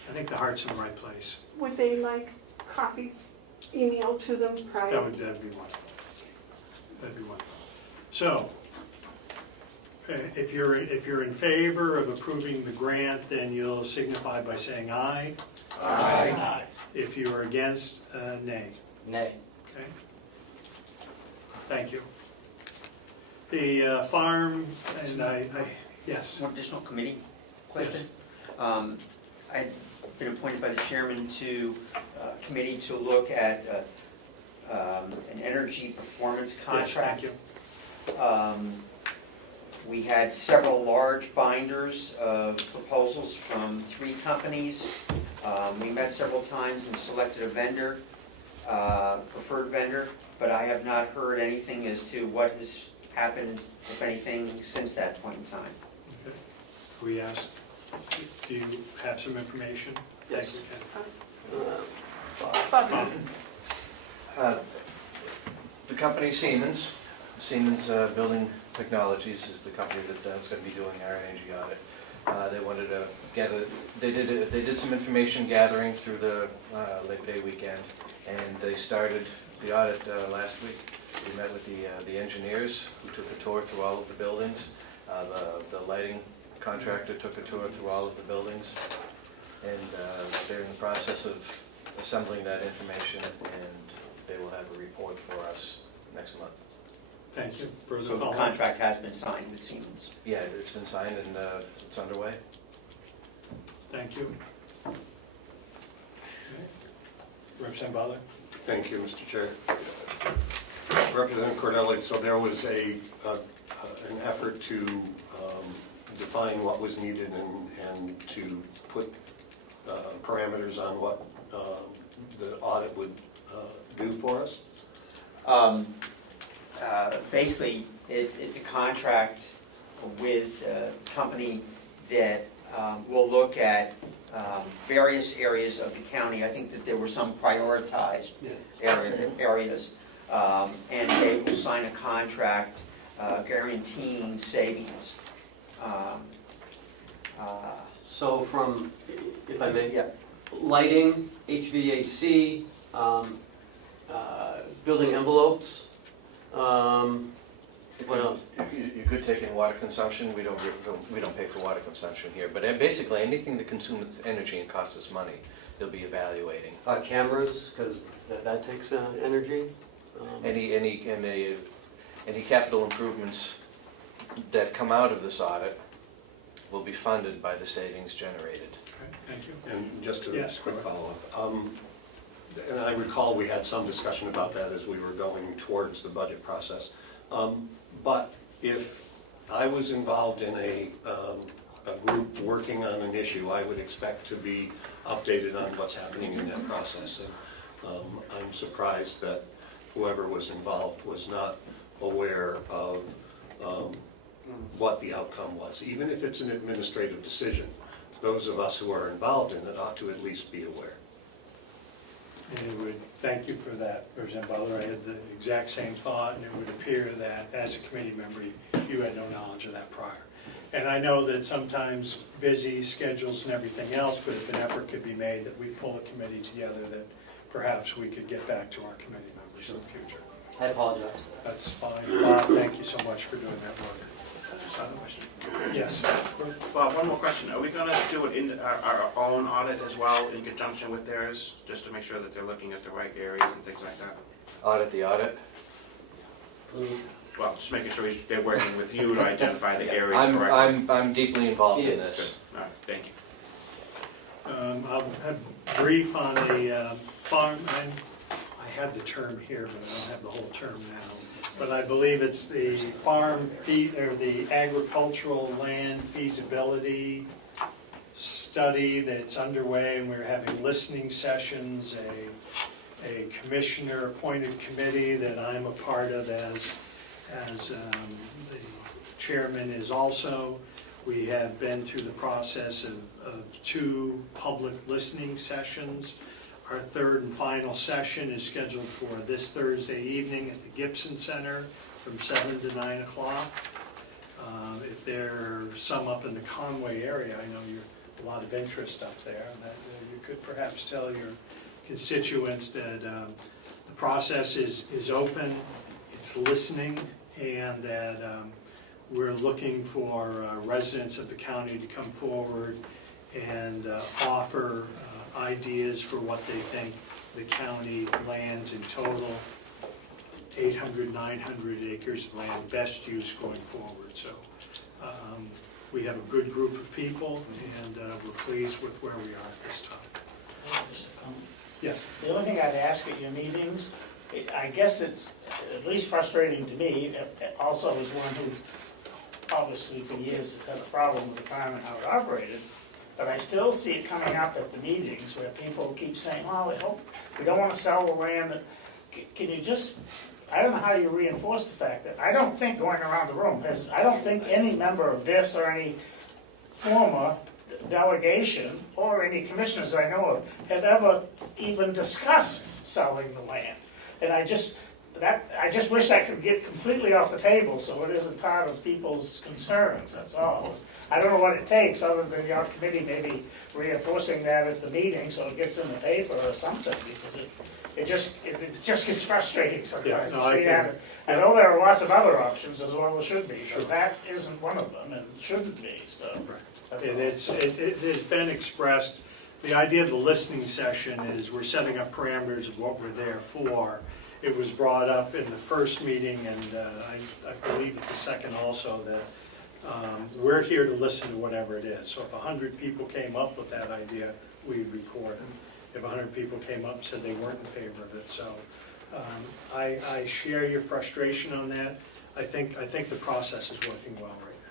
I think the heart's in the right place. Would they like copies emailed to them prior? That'd be wonderful. That'd be wonderful. So, if you're in favor of approving the grant, then you'll signify by saying aye. Aye. If you are against, nay. Nay. Okay. Thank you. The farm, and yes. One additional committee question. I've been appointed by the chairman to a committee to look at an energy performance contract. Yes, thank you. We had several large binders of proposals from 3 companies. We met several times and selected a vendor, preferred vendor, but I have not heard anything as to what has happened, if anything, since that point in time. Okay. We asked, do you have some information? Yes. Bob. The company Siemens Building Technologies is the company that's going to be doing our energy audit. They wanted to gather, they did some information gathering through the Labor Day weekend, and they started the audit last week. We met with the engineers who took a tour through all of the buildings. The lighting contractor took a tour through all of the buildings, and they're in the process of assembling that information, and they will have a report for us next month. Thank you. Further So the follow-up? contract has been signed with Siemens. Yeah, it's been signed and it's underway. Thank you. Okay. Representative Butler? Thank you, Mr. Chair. Representative Cordelli, so there was an effort to define what was needed and to put parameters on what the audit would do for us? Basically, it's a contract with a company that will look at various areas of the county. I think that there were some prioritized areas. And they will sign a contract guaranteeing savings. So from, if I may? Yeah. Lighting, HVAC, building envelopes, what else? You could take in water consumption. We don't pay for water consumption here, but basically anything that consumes energy and costs us money, they'll be evaluating. Cameras, because that takes energy. Any capital improvements that come out of this audit will be funded by the savings generated. Okay, thank you. And just a Yes, quick go ahead. follow-up. And I recall we had some discussion about that as we were going towards the budget process. But if I was involved in a group working on an issue, I would expect to be updated on what's happening in that process. And I'm surprised that whoever was involved was not aware of what the outcome was. Even if it's an administrative decision, those of us who are involved in it ought to at least be aware. And it would, thank you for that, Representative Butler. I had the exact same thought, and it would appear that as a committee member, you had no knowledge of that prior. And I know that sometimes busy schedules and everything else, but if an effort could be made that we pull a committee together, that perhaps we could get back to our committee members in the future. I apologize. That's fine. Bob, thank you so much for doing that work. Just another question. Yes. Bob, one more question. Are we going to do it in our own audit as well in conjunction with theirs, just to make sure that they're looking at the right areas and things like that? Audit the audit? Well, just making sure they're working with you to identify the areas correctly. I'm deeply involved in this. All right, thank you. I'll have a brief on a farm. I have the term here, but I don't have the whole term now. But I believe it's the the agricultural land feasibility study that's underway, and we're having listening sessions, a commissioner-appointed committee that I'm a part of as the chairman is also. We have been through the process of 2 public listening sessions. Our third and final session is scheduled for this Thursday evening at the Gibson Center from 7 to 9 o'clock. If there's some up in the Conway area, I know you're a lot of interest up there, that you could perhaps tell your constituents that the process is open, it's listening, and that we're looking for residents of the county to come forward and offer ideas for what they think the county lands in total, 800, 900 acres of land, best use going forward. So we have a good group of people, and we're pleased with where we are at this time. Just a comment. Yes. The only thing I'd ask at your meetings, I guess it's at least frustrating to me, also as one who obviously for years has had a problem with the time and how it operated, but I still see it coming up at the meetings where people keep saying, well, we don't want to sell the land. Can you just, I don't know how you reinforce the fact that I don't think going around the room, I don't think any member of this or any former delegation or any commissioners I know of have ever even discussed selling the land. And I just wish that could get completely off the table so it isn't part of people's concerns, that's all. I don't know what it takes other than your committee maybe reinforcing that at the meeting so it gets in the paper or something, because it just gets frustrating sometimes to see that. I know there are lots of other options as well as should be, but that isn't one of them and shouldn't be, so. that's all. It has been expressed, the idea of the listening session is we're setting up parameters of what we're there for. It was brought up in the first meeting, and I believe at the second also, that we're here to listen to whatever it is. So if 100 people came up with that idea, we'd record it. If 100 people came up and said they weren't in favor of it. So I share your frustration on that. I think the process is working well right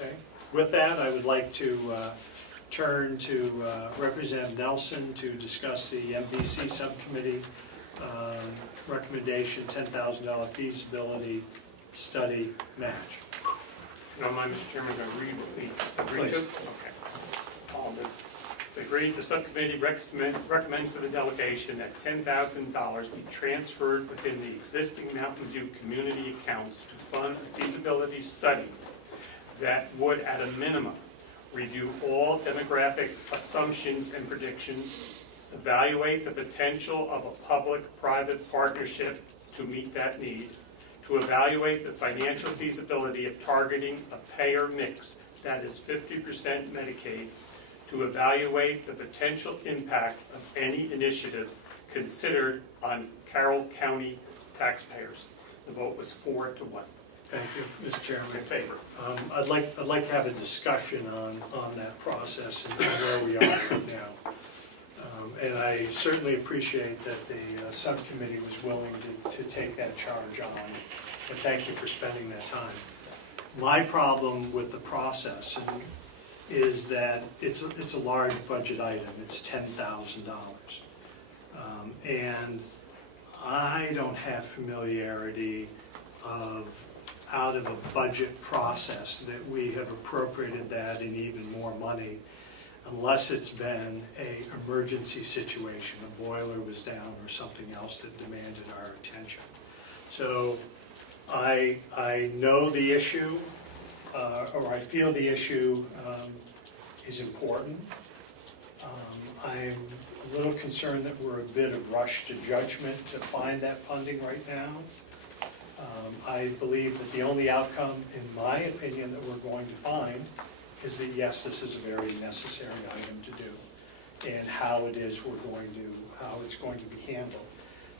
now. Okay. With that, I would like to turn to Representative Nelson to discuss the MVC subcommittee recommendation, $10,000 feasibility study match. If you don't mind, Mr. Chairman, I'm going to read what we agreed to. Okay. The subcommittee recommends to the delegation that $10,000 be transferred within the existing Mountain View community accounts to fund a feasibility study that would, at a minimum, review all demographic assumptions and predictions, evaluate the potential of a public-private partnership to meet that need, to evaluate the financial feasibility of targeting a payer mix that is 50% Medicaid, to evaluate the potential impact of any initiative considered on Carroll County taxpayers. The vote was 4-1. Thank you, Mr. Chairman. In favor. I'd like to have a discussion on that process and where we are right now. And I certainly appreciate that the subcommittee was willing to take that charge on, and thank you for spending that time. My problem with the process is that it's a large budget item, it's $10,000. And I don't have familiarity of, out of a budget process, that we have appropriated that in even more money, unless it's been an emergency situation, a boiler was down or something else that demanded our attention. So I know the issue, or I feel the issue is important. I'm a little concerned that we're a bit of rush to judgment to find that funding right now. I believe that the only outcome, in my opinion, that we're going to find is that yes, this is a very necessary item to do, and how it's going to be handled.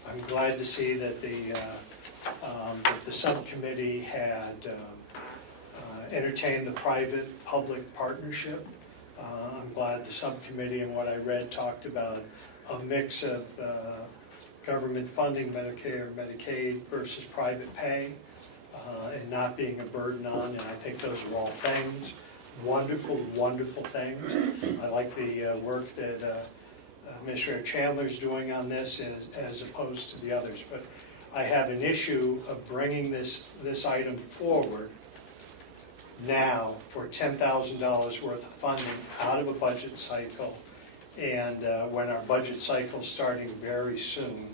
I'm glad to see that the subcommittee had entertained the private-public partnership. I'm glad the subcommittee, and what I read, talked about a mix of government funding, Medicare, Medicaid versus private pay, and not being a burden on, and I think those are all things, wonderful, wonderful things. I like the work that Administrator Chandler's doing on this as opposed to the others, but I have an issue of bringing this item forward now for $10,000 worth of funding out of a budget cycle, and when our budget cycle is starting very soon,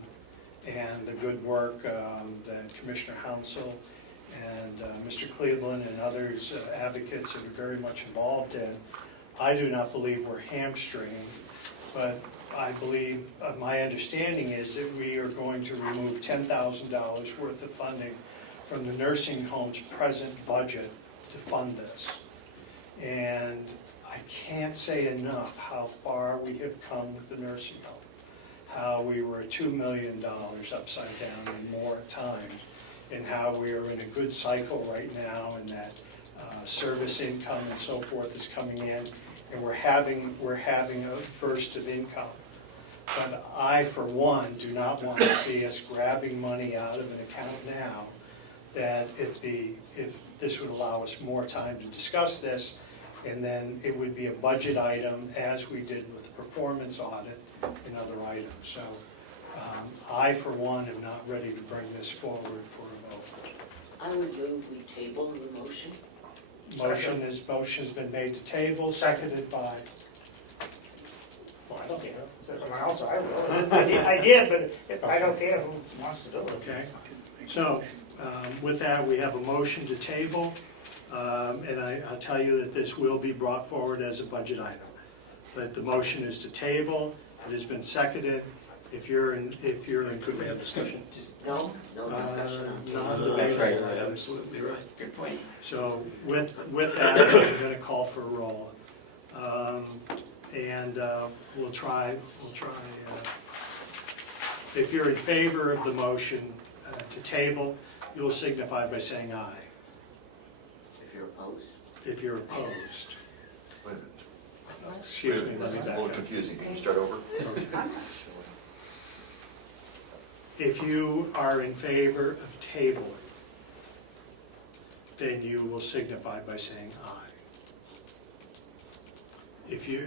and the good work that Commissioner Hounsel and Mr. Cleveland and others, advocates that are very much involved in, I do not believe we're hamstringed, but I believe, my understanding is that we are going to remove $10,000 worth of funding from the nursing home's present budget to fund this. And I can't say enough how far we have come with the nursing home, how we were at $2 million upside down and more at times, and how we are in a good cycle right now, and that service income and so forth is coming in, and we're having a burst of income. But I, for one, do not want to see us grabbing money out of an account now, that if this would allow us more time to discuss this, and then it would be a budget item as we did with the performance audit and other items. So I, for one, am not ready to bring this forward for a vote. I would move we table the motion. Motion's been made to table, seconded by, Well, I don't care. So someone else, I will. I did, but I don't care who wants to do it. okay? So with that, we have a motion to table, and I'll tell you that this will be brought forward as a budget item. But the motion is to table, it has been seconded. If you're in, could we have discussion? No discussion. That's right, you're absolutely right. Good point. So with that, I'm going to call for a roll. And we'll try, if you're in favor of the motion to table, you'll signify by saying aye. If you're opposed? If you're opposed. Wait a minute. Excuse me, let me This is a back little up. confusing. Can you start over? I'm not sure. If you are in favor of tabling, then you will signify by saying aye.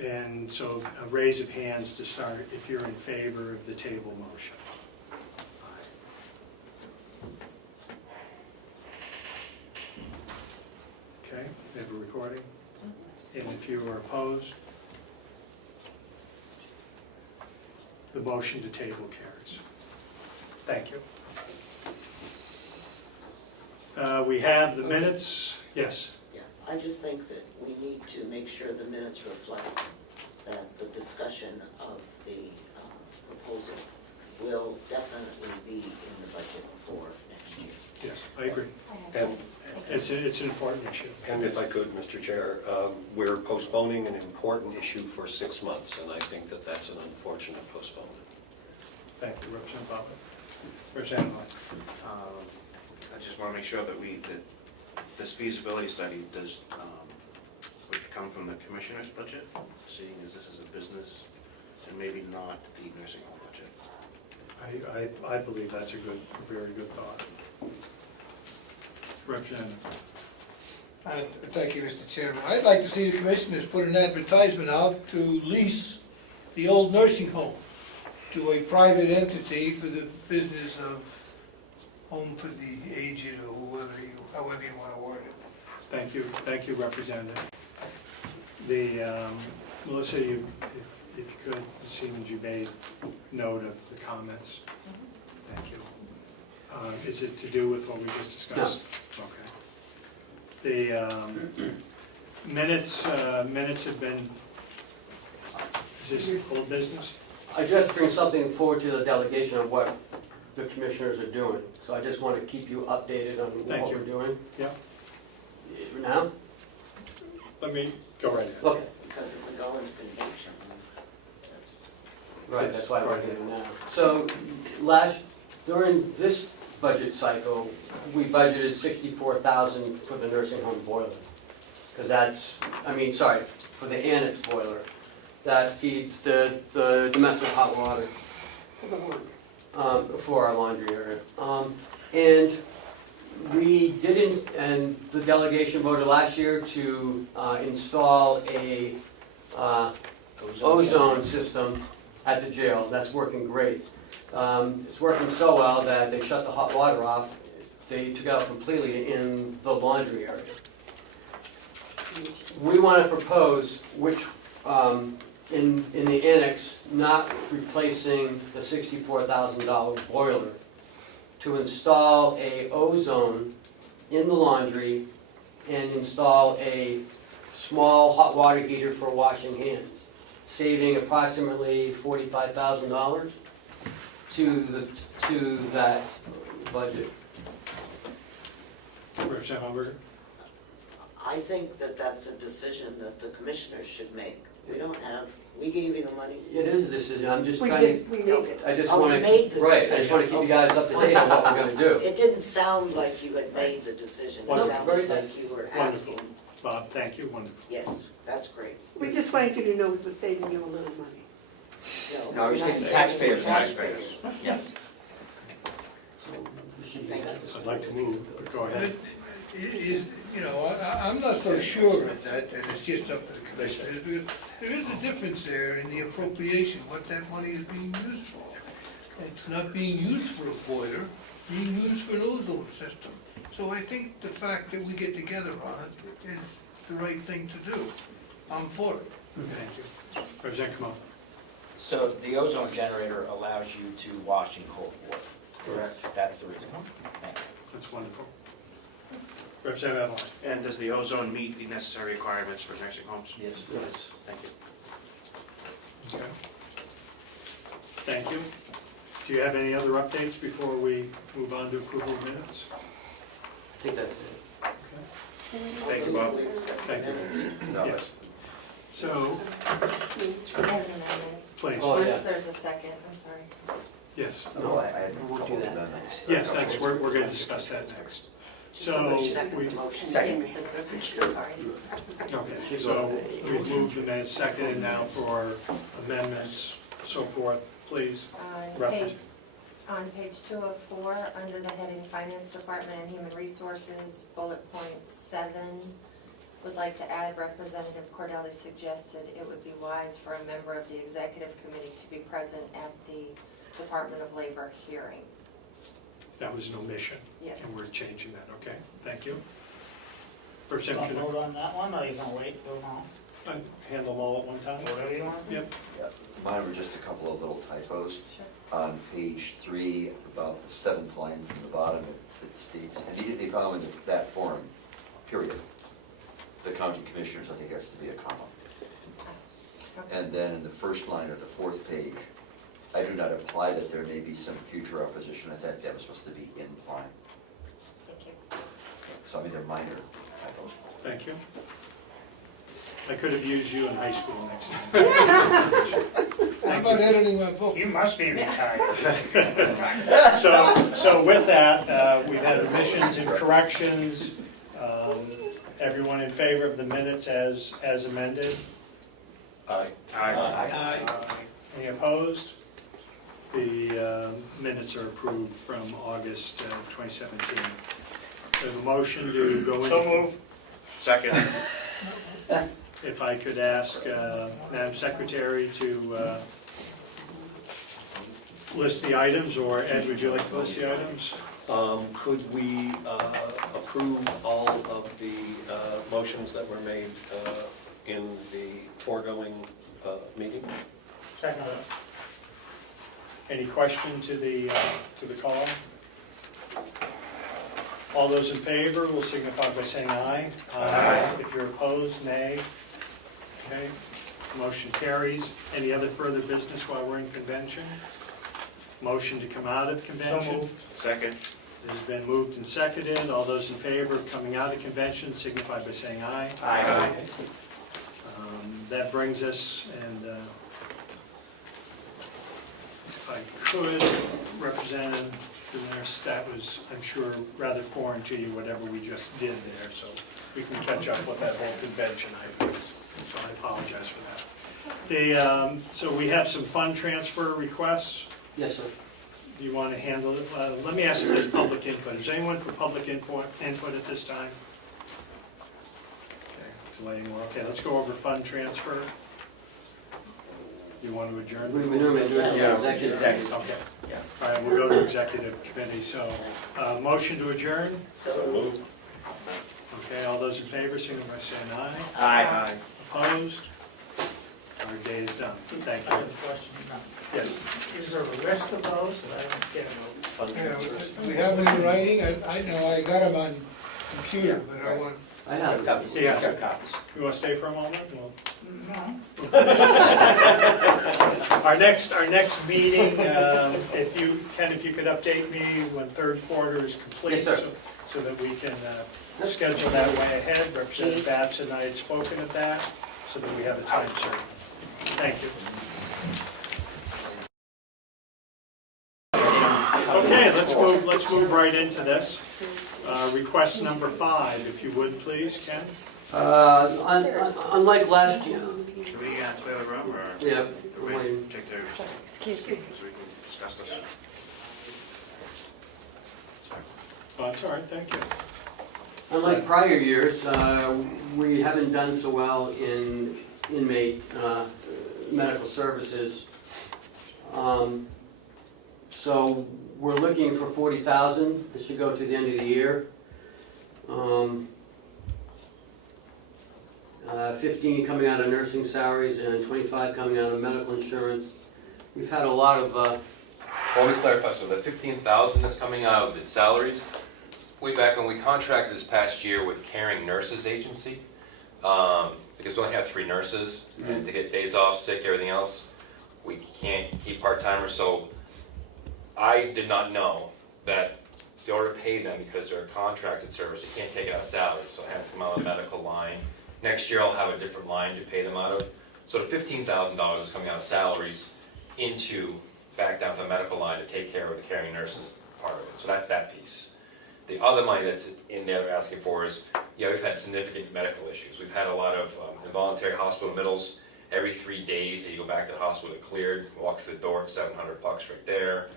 And so a raise of hands to start if you're in favor of the table motion. Okay, we have a recording. And if you are opposed, the motion to table carries. Thank you. We have the minutes. Yes. Yeah, I just think that we need to make sure the minutes reflect that the discussion of the proposal will definitely be in the budget for next year. Yes, I agree. And It's an important issue. And if I could, Mr. Chair, we're postponing an important issue for 6 months, and I think that that's an unfortunate postponement. Thank you, Representative Butler. Representative White. I just want to make sure that this feasibility study would come from the commissioner's budget, seeing as this is a business and maybe not the nursing home budget. I believe that's a very good thought. Representative. Thank you, Mr. Chairman. I'd like to see the commissioners put an advertisement out to lease the old nursing home to a private entity for the business of home for the aged or however you want to word it. Thank you, Representative. Melissa, if you could, it seems you made note of the comments. Thank you. Is it to do with what we just discussed? No. Okay. The minutes have been, is this old business? I just bring something forward to the delegation of what the commissioners are doing. So I just want to keep you updated on what we're doing. Yeah. Now? Let me go right ahead. Okay. Because if we go into conjunction, Right, that's why we're doing it now. So during this budget cycle, we budgeted $64,000 for the nursing home boiler. Because that's, for the annex boiler. That feeds the domestic hot water for our laundry area. And we didn't, and the delegation voted last year to install a ozone system at the jail. That's working great. It's working so well that they shut the hot water off. They took it out completely in the laundry area. We want to propose which, in the annex, not replacing the $64,000 boiler, to install a ozone in the laundry and install a small hot water heater for washing hands, saving approximately $45,000 to that budget. Representative Umberger? I think that that's a decision that the commissioners should make. We gave you the money. It is a decision, I'm just We trying did, to, we made it. I just Oh, want you to, made the right, I decision. just want to keep you guys up to date on what we're going to do. It didn't sound like you had made the decision. It Wonderful. sounded like you were asking. Bob, thank you, wonderful. Yes, that's great. We just wanted you to know we're saving you a little money. No, I was we're not saying saving taxpayers. taxpayers. Yes. I'd like to move, but go ahead. I'm not so sure of that, and it's just up to the commissioners, because there is a difference there in the appropriation, what that money is being used for. It's not being used for a boiler, it's being used for an ozone system. So I think the fact that we get together on it is the right thing to do. I'm for it. Thank you. Representative Comeau. So the ozone generator allows you to wash in cold water. Correct. That's the reason. Thank you. That's wonderful. Representative Edelman. And does the ozone meet the necessary requirements for nursing homes? Yes. Yes. Thank you. Okay. Thank you. Do you have any other updates before we move on to approval of minutes? I think that's it. Okay. Thank you, Bob. Thank you. No, Yes. So, please. Oh, yeah. Once there's a second, I'm sorry. Yes. No, I had a couple of amendments. Yes, we're going to discuss that next. So, we, Second. okay, so we've moved the minutes seconded now for amendments, so forth, please. On page 204, under the heading Finance Department and Human Resources, bullet point 7, would like to add Representative Cordelli suggested it would be wise for a member of the executive committee to be present at the Department of Labor hearing. That was an omission. Yes. And we're changing that, okay? Thank you. You Representative want to Knirk. vote on that one, or you going to wait till now? Handle them all at one time? Whatever you want. Yep. Mine were just a couple of little typos. Sure. On page 3, about the 7th line from the bottom, it states, immediately following that form, period. The county commissioners, I think has to be a comma. Okay. And then in the first line of the 4th page, I do not imply that there may be some future opposition. I thought that was supposed to be implying. Thank you. So I mean, they're minor typos. Thank you. I could have used you in high school next time. How about editing my book? You must be retired. So with that, we've had omissions and corrections. Everyone in favor of the minutes as amended? Aye. Aye. Any opposed? The minutes are approved from August 2017. We have a motion to go into... So moved. Second. If I could ask Madam Secretary to list the items, or Ed, would you like to list the items? Could we approve all of the motions that were made in the foregoing meeting? Second. Any question to the call? All those in favor will signify by saying aye. Aye. If you're opposed, nay. Okay, motion carries. Any other further business while we're in convention? Motion to come out of convention? So moved. Second. It has been moved and seconded. All those in favor of coming out of convention signify by saying aye. Aye. That brings us, and if I could, Representative Nurse, that was, I'm sure, rather foreign to you, whatever we just did there, so we can catch up with that whole convention item. So I apologize for that. So we have some fund transfer requests. Yes, sir. Do you want to handle it? Let me ask if there's public input. Is anyone for public input at this time? Okay, it's waiting. Okay, let's go over fund transfer. You want to adjourn? We normally do it in executive. Okay. Yeah. All right, we'll go to executive committee. So, motion to adjourn? So moved. Okay, all those in favor, signify by saying aye. Aye. Opposed? Our day is done. Thank I have you. a question. Yes. Is there a list of those that I don't get? Yeah, we have them in writing, I know, I got them on computer, but I want, I have copies. Yeah. copies. You want to stay for a moment? We'll- No. Our next meeting, if you could update me when third quarter is complete. Yes, sir. So that we can schedule that way ahead. Representative Babs and I had spoken at that, so that we have a time certain. Thank you. Okay, let's move right into this. Request number 5, if you would, please, Ken. Unlike last year. Should we clear the room, or? Yeah. Wait, take their, Excuse me. so we can discuss this. Oh, it's all right, thank you. Unlike prior years, we haven't done so well in inmate medical services. So we're looking for 40,000. This should go to the end of the year. 15 coming out of nursing salaries and 25 coming out of medical insurance. We've had a lot of. Well, let me clarify, so the 15,000 that's coming out of the salaries, way back when we contracted this past year with Caring Nurses Agency, because we only have 3 nurses, and to get days off, sick, everything else, we can't keep part-timers, so I did not know that in order to pay them, because they're a contracted service, you can't take it out of salary, so it has to come out of the medical line. Next year I'll have a different line to pay them out of. So the $15,000 is coming out of salaries back down to a medical line to take care of the caring nurses part of it. So that's that piece. The other money that's in there they're asking for is, we've had significant medical issues. We've had a lot of involuntary hospital admittals. Every 3 days you go back to the hospital to cleared, walk through the door, it's $700 right there.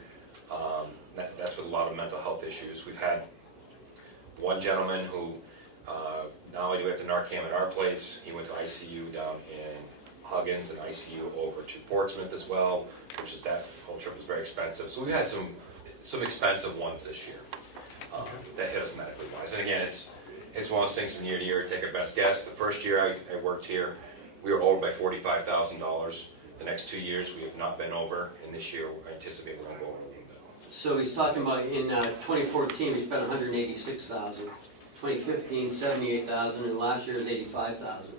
That's with a lot of mental health issues. We've had one gentleman who, not only do we have the Narcan at our place, he went to ICU down in Huggins and ICU over to Portsmouth as well, which is that whole trip was very expensive. So we've had some expensive ones this year that hit us medically wise. And again, it's one of those things from year to year, take our best guess. The first year I worked here, we were over by $45,000. The next 2 years we have not been over, and this year we're anticipating we're going to go over a little bit. So he's talking about in 2014 we spent 186,000. 2015, 78,000, and last year was 85,000.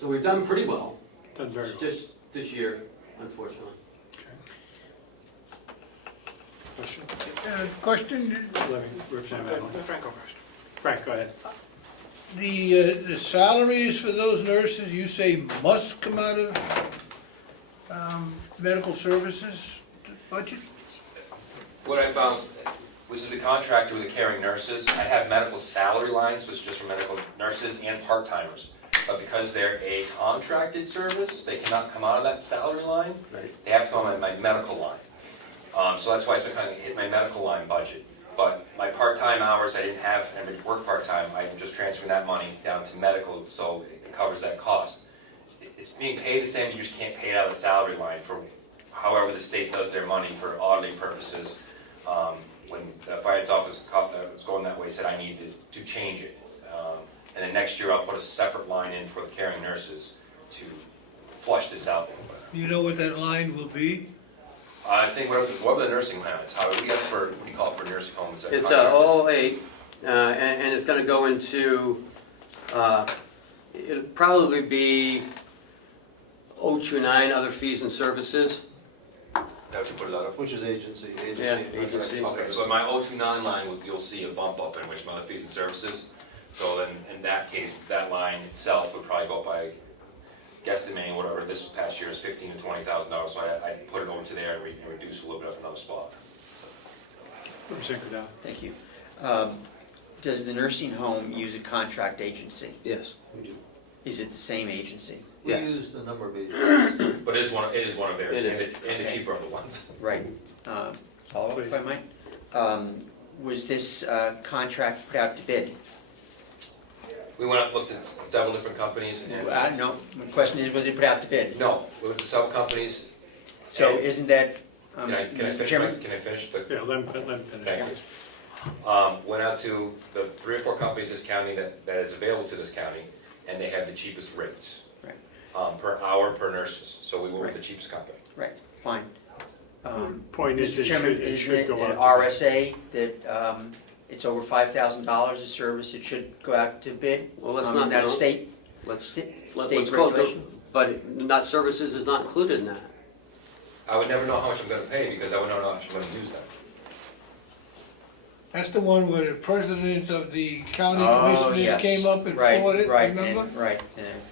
So we've done pretty well. Done very well. Just this year, unfortunately. Question? question, Frank, go first. Frank, go ahead. the salaries for those nurses, you say must come out of medical services budget? What I found was that the contractor with the caring nurses, I have medical salary lines, which is just for medical nurses and part-timers. but because they're a contracted service, they cannot come out of that salary line. Right. They have to come out of my medical line. So that's why it's been kind of hit my medical line budget. But my part-time hours, I didn't have anybody work part-time, I'm just transferring that money down to medical, so it covers that cost. It's being paid the same, you just can't pay it out of the salary line for however the state does their money for auditing purposes. When the finance office was going that way, said I needed to change it. And then next year I'll put a separate line in for the caring nurses to flush this out. You know what that line will be? I think whatever the nursing home is, how we call it for nursing homes. It's 008, and it's gonna go into, it'll probably be 029, other fees and services. That would put it out of. Which is agency. Yeah, agency. Okay, so in my 029 line, you'll see a bump up in which other fees and services. So then, in that case, that line itself would probably go up by guesstimating whatever this past year is $15,000 to $20,000. So I put it over to there and reduce a little bit up another spot. Representative Cordelli. Thank you. Does the nursing home use a contract agency? Yes. Is it the same agency? We Yes. use the number of agencies. But it is one of theirs, It is. and the Okay. cheaper of the ones. Right. Follow up if I might. Was this contract put out to bid? We went out and looked at several different companies. And No, my question is, was it put out to bid? no, it was the sub companies. So And- isn't that, Can I Mr. finish? Chairman? Can I finish? Yeah, let him finish. Thank you. Went out to the 3 or 4 companies in this county that is available to this county, and they have the cheapest rates. Right. Per hour, per nurses, so we went with the cheapest company. Right, fine. Point is, Mr. Chairman, it isn't should it go an out. RSA that it's over $5,000 a service, it should go out to bid? Well, let's Isn't not, that a state? let's state call it, regulation? but not services is not included in that. I would never know how much I'm gonna pay because I would not know how much I'm gonna use that. That's the one where the president of the county Oh, commissioners yes. came up and Right, fought it, right, remember? and- Right.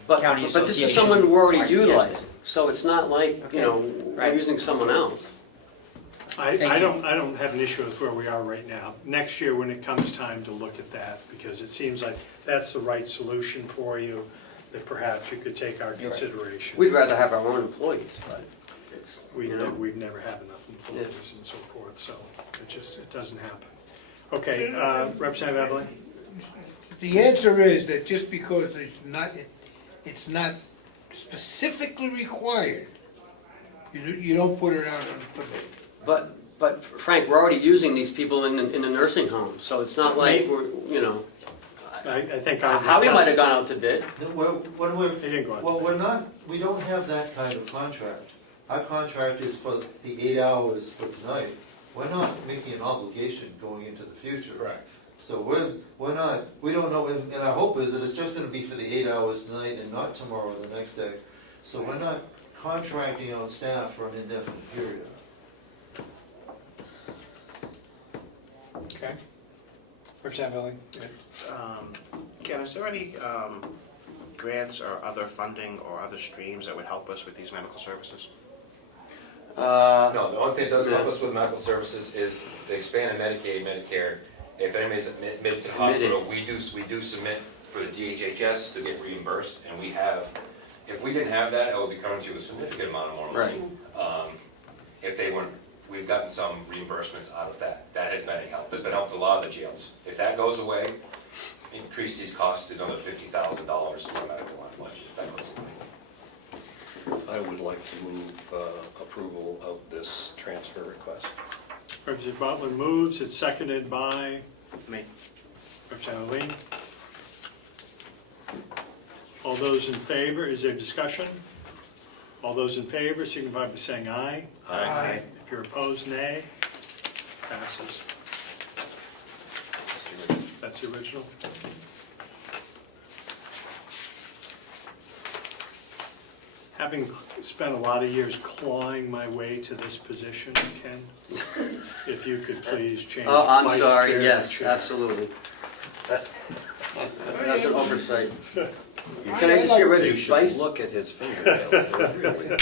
But County this is Association someone we're already argued against utilizing, so it's not like, Okay. you know, we're Right. using someone else. I Thank you. don't have an issue with where we are right now. Next year, when it comes time to look at that, because it seems like that's the right solution for you, that perhaps you could take our You're right. consideration. We'd rather have our own employees, but it's, We've you know. we've never had enough employees and so forth, so it doesn't happen. Okay, Representative Evelyn? The answer is that just because it's not specifically required, you don't put it out for bid. But Frank, we're already using these people in the nursing home, so it's not like we're, you know, I think Howie might have gone out to bid. He didn't go out. Well, we don't have that kind of contract. Our contract is for the 8 hours for tonight. We're not making an obligation going into the future. Correct. So we don't know, and our hope is that it's just gonna be for the 8 hours tonight and not tomorrow or the next day. So we're not contracting out staff for an indefinite period. Okay. Representative Evelyn? Ken, is there any grants or other funding or other streams that would help us with these medical services? No, the only thing that does help us with medical services is the expanded Medicaid, Medicare. If anybody's admitted to the hospital, we do submit for the DHHS to get reimbursed, and we have, if we didn't have that, it would be coming to a significant amount of more money. If they weren't, we've gotten some reimbursements out of that. That has been a help. It's been helped a lot of the jails. If that goes away, increase these costs to another $50,000 for the medical line budget. If that goes away. I would like to move approval of this transfer request. Representative Butler moves, it's seconded by Me. Representative Lee. All those in favor, is there discussion? All those in favor signify by saying aye. Aye. If you're opposed, nay. Passes. That's the original. Having spent a lot of years clawing my way to this position, Ken, if you could please change. Oh, I'm vice sorry, chair to yes, chair. absolutely. That's an oversight. You Can I just get rid of You the should spice? look at his fingernails, they're really...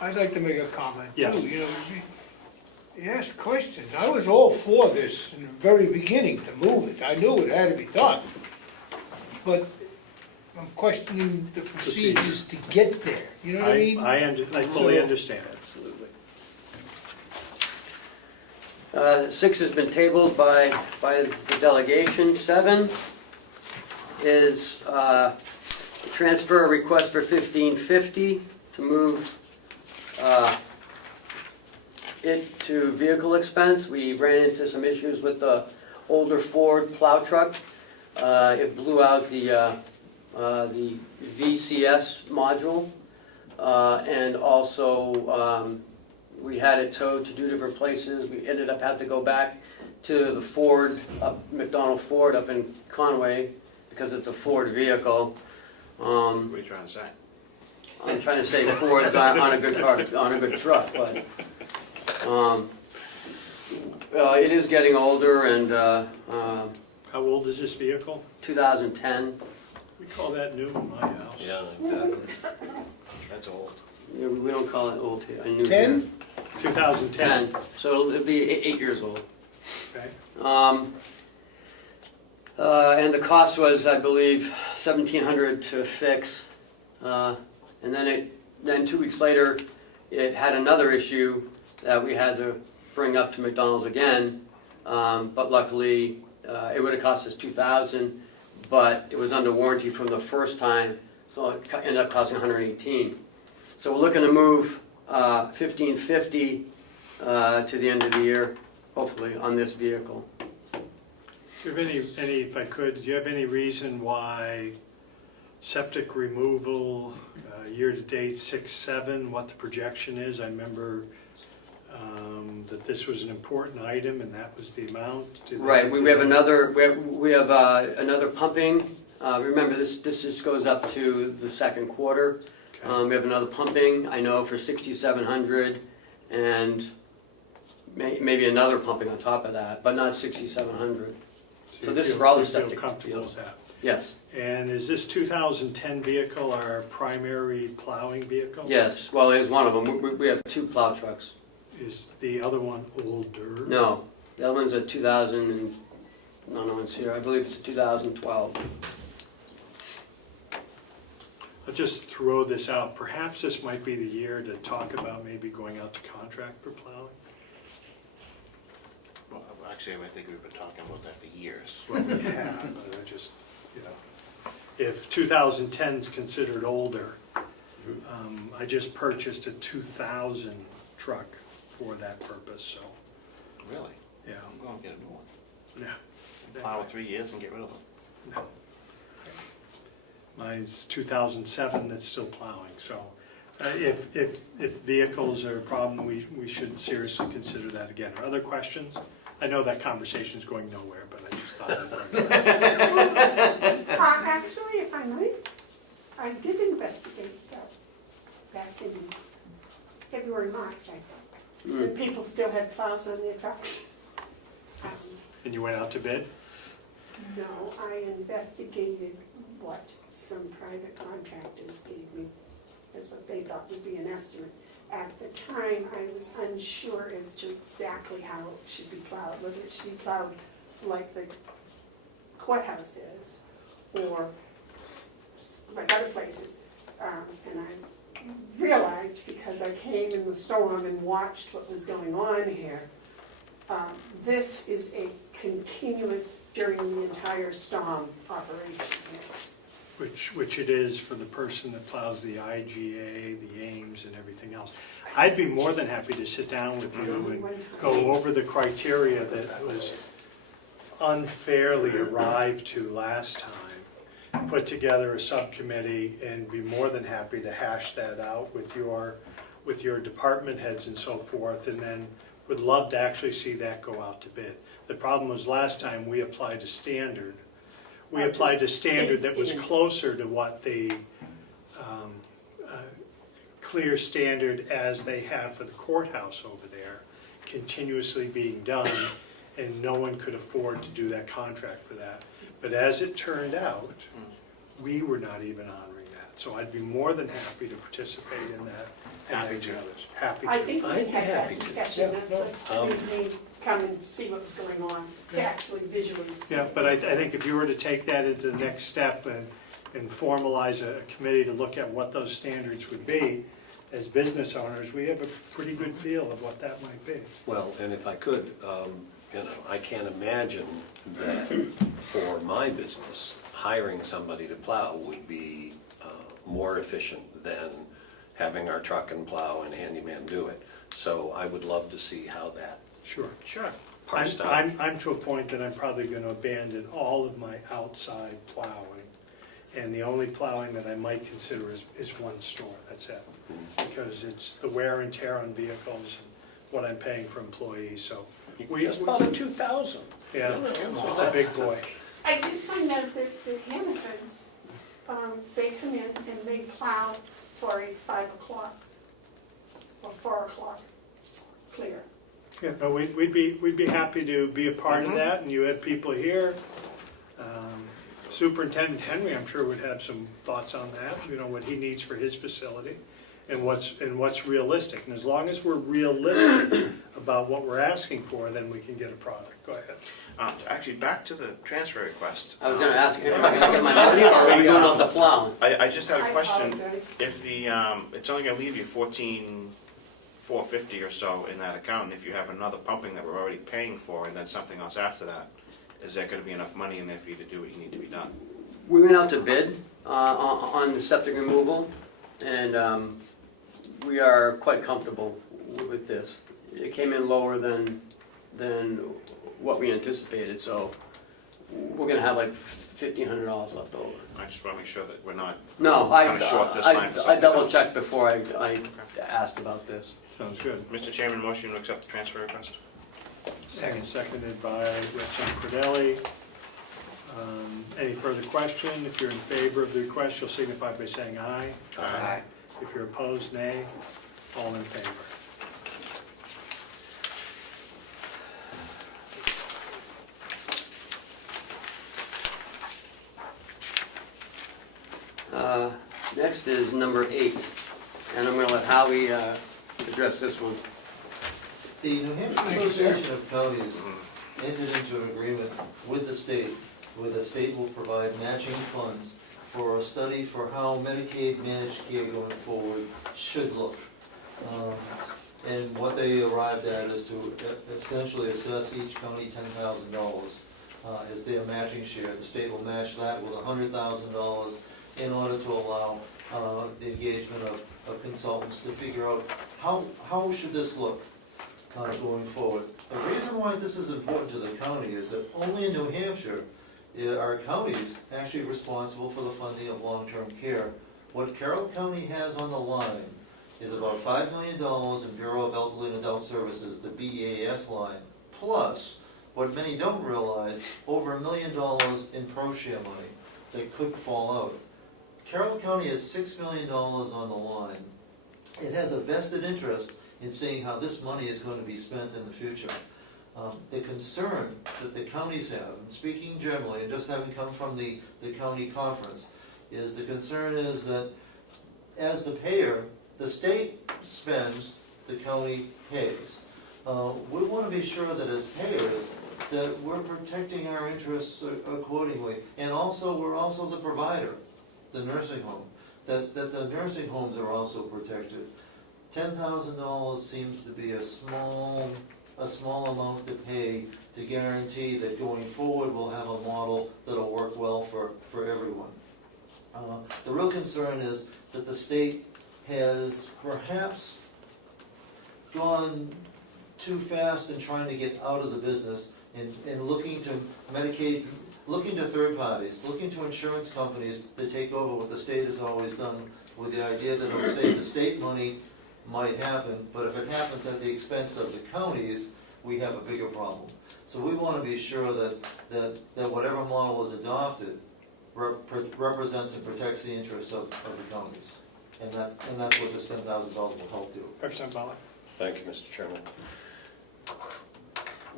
I'd like to make a comment Yes. too, you know, you asked questions, I was all for this in the very beginning to move it, I knew it had to be done. But I'm questioning the procedures to get there, you know what I mean? I fully understand. Absolutely. 6 has been tabled by the delegation. 7 is transfer a request for 1550 to move it to vehicle expense. We ran into some issues with the older Ford plow truck. It blew out the VCS module, and also we had it towed to 2 different places. We ended up having to go back to the Ford, McDonald Ford up in Conway, because it's a Ford vehicle. What are you trying to say? I'm trying to say Fords on a good car, on a good truck, but it is getting older, and How old is this vehicle? 2010. We call that new in my house. Yeah, exactly. That's old. Yeah, we don't call it old here. New 10? here. 2010. 10. So it'll be 8 years old. Okay. And the cost was, I believe, $1,700 to fix. And then 2 weeks later, it had another issue that we had to bring up to McDonald's again. But luckily, it would have cost us $2,000, but it was under warranty from the first time, so it ended up costing $118. So we're looking to move 1550 to the end of the year, hopefully, on this vehicle. Do you have any, if I could, do you have any reason why septic removal, year-to-date 6-7, what the projection is? I remember that this was an important item and that was the amount. Right, we have another, we have another pumping. Remember, this just goes up to the second quarter. Okay. We have another pumping, I know, for $6,700, and maybe another pumping on top of that, but not $6,700. So this is for all the septic feel comfortable deals. with that? Yes, And is this 2010 vehicle our primary plowing vehicle? yes, well, it is one of them. We have 2 plow trucks. Is the other one older? No, the other one's a 2000, and no one's here. I believe it's a 2012. I'll just throw this out. Perhaps this might be the year to talk about maybe going out to contract for plowing. Well, actually, I think we've been talking about that for years. Well, we have, but I just, if 2010 is considered older, I just purchased a 2000 truck for that purpose, so, Really? yeah. I'm going to get a new one. Yeah. Plow it 3 years and get rid of them. No. Mine's 2007 that's still plowing, so if vehicles are a problem, we should seriously consider that again. Other questions? I know that conversation's going nowhere, but I just thought I'd bring it up. Actually, if I might, I did investigate that back in February, March, I thought, when people still had plows on their trucks. And you went out to bid? No, I investigated what some private contractors gave me, as what they thought would be an estimate. At the time, I was unsure as to exactly how it should be plowed, whether it should be plowed like the courthouse is, or like other places. And I realized, because I came in the storm and watched what was going on here, this is a continuous, during the entire storm operation here. Which it is for the person that plows the IGA, the Ames, and everything else. I'd be more than happy to sit down with you and go over the criteria that was unfairly arrived to last time, put together a subcommittee, and be more than happy to hash that out with your department heads and so forth, and then would love to actually see that go out to bid. The problem was last time we applied a standard. We applied a standard that was closer to what the clear standard as they have for the courthouse over there, continuously being done, and no one could afford to do that contract for that. But as it turned out, we were not even honoring that. So I'd be more than happy to participate in that. Happy to. Happy I to. think we I'd be had that happy to. discussion, that's what made me come and see what was going on, to actually visually see. Yeah, but I think if you were to take that into the next step and and formalize a committee to look at what those standards would be, as business owners, we have a pretty good feel of what that might be. Well, and if I could, I can't imagine that for my business, hiring somebody to plow would be more efficient than having our truck and plow and handyman do it. So I would love to see how that Sure. parsed out. I'm to a point that I'm probably gonna abandon all of my outside plowing. And the only plowing that I might consider is one store, that's it. Because it's the wear and tear on vehicles and what I'm paying for employees, so. Just about a 2,000. Yeah, it's a big boy. I did find out that the Hannafins, they come in and they plow for a 5 o'clock or 4 o'clock clear. Yeah, no, we'd be happy to be a part of that, and you have people here. Superintendent Henry, I'm sure, would have some thoughts on that, you know, what he needs for his facility and what's realistic. And as long as we're realistic about what we're asking for, then we can get a product. Go ahead. Actually, back to the transfer request. I was gonna ask, am I gonna get my money, or are we doing up the plowing? I just had a I question. apologize. If the, it's only gonna leave you $14,450 or so in that account, and if you have another pumping that we're already paying for and then something else after that, is there gonna be enough money in there for you to do what you need to be done? We went out to bid on the septic removal, and we are quite comfortable with this. It came in lower than what we anticipated, so we're gonna have like $1,500 left over. I just wanna make sure that we're not No, kinda short this time for I something double else. checked before I asked about this. Sounds good. Mr. Chairman, motion to accept the transfer request. Seconded by Representative Cordelli. Any further question? If you're in favor of the request, you'll signify by saying aye. Aye. If you're opposed, nay. All in favor. Next is number 8, and I'm gonna let Howie address this one. The New Hampshire Association of Counties entered into an agreement with the state, where the state will provide matching funds for a study for how Medicaid managed care going forward should look. And what they arrived at is to essentially assess each county $10,000 as their matching share. The state will match that with $100,000 in order to allow the engagement of consultants to figure out how should this look going forward. The reason why this is important to the county is that only in New Hampshire are counties actually responsible for the funding of long-term care. What Carroll County has on the line is about $5 million in Bureau of Elderly and Adult Services, the BEAS line, plus what many don't realize, over $1 million in pro-share money that could fall out. Carroll County has $6 million on the line. It has a vested interest in seeing how this money is going to be spent in the future. The concern that the counties have, and speaking generally, and just having come from the county conference, is the concern is that as the payer, the state spends, the county pays. We want to be sure that as payers, that we're protecting our interests accordingly, and also we're also the provider, the nursing home, that the nursing homes are also protected. $10,000 seems to be a small amount to pay to guarantee that going forward we'll have a model that'll work well for everyone. The real concern is that the state has perhaps gone too fast in trying to get out of the business and looking to Medicaid, looking to third parties, looking to insurance companies to take over what the state has always done, with the idea that it'll save the state money might happen, but if it happens at the expense of the counties, we have a bigger problem. So we want to be sure that whatever model is adopted represents and protects the interests of the counties. And that's what this $10,000 will help do. Representative Butler. Thank you, Mr. Chairman.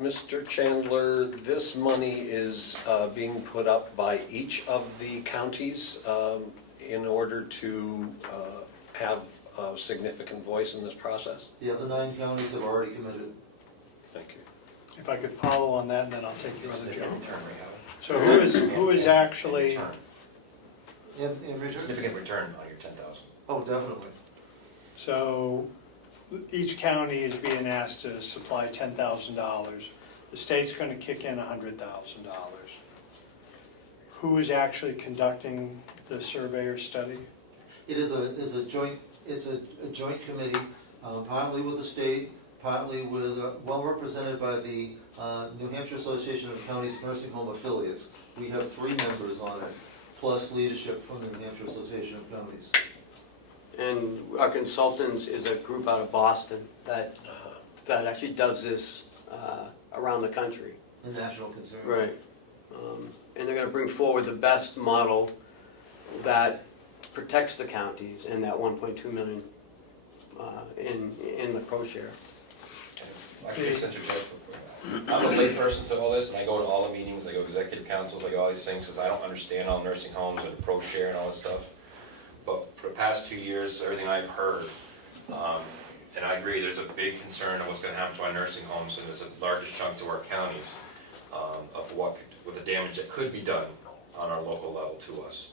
Mr. Chandler, this money is being put up by each of the counties in order to have a significant voice in this process? The other 9 counties have already committed. Thank you. If I could follow on that, and then I'll take your other job. So who is actually In return? Significant return on your 10,000. Oh, definitely. So each county is being asked to supply $10,000. The state's going to kick in $100,000. Who is actually conducting the survey or study? It is a joint, it's a joint committee, partly with the state, partly with, well represented by the New Hampshire Association of Counties Nursing Home Affiliates. We have 3 members on it, plus leadership from the New Hampshire Association of Counties. And our consultants is a group out of Boston that actually does this around the country. The national concern. Right. And they're going to bring forward the best model that protects the counties and that 1.2 million in the pro-share. Actually, since you're I'm a layperson to all this, and I go to all the meetings, I go to executive councils, I go all these things, because I don't understand all nursing homes and pro-share and all this stuff. But for the past 2 years, everything I've heard, and I agree, there's a big concern of what's going to happen to our nursing homes, and there's a largest chunk to our counties of with the damage that could be done on our local level to us.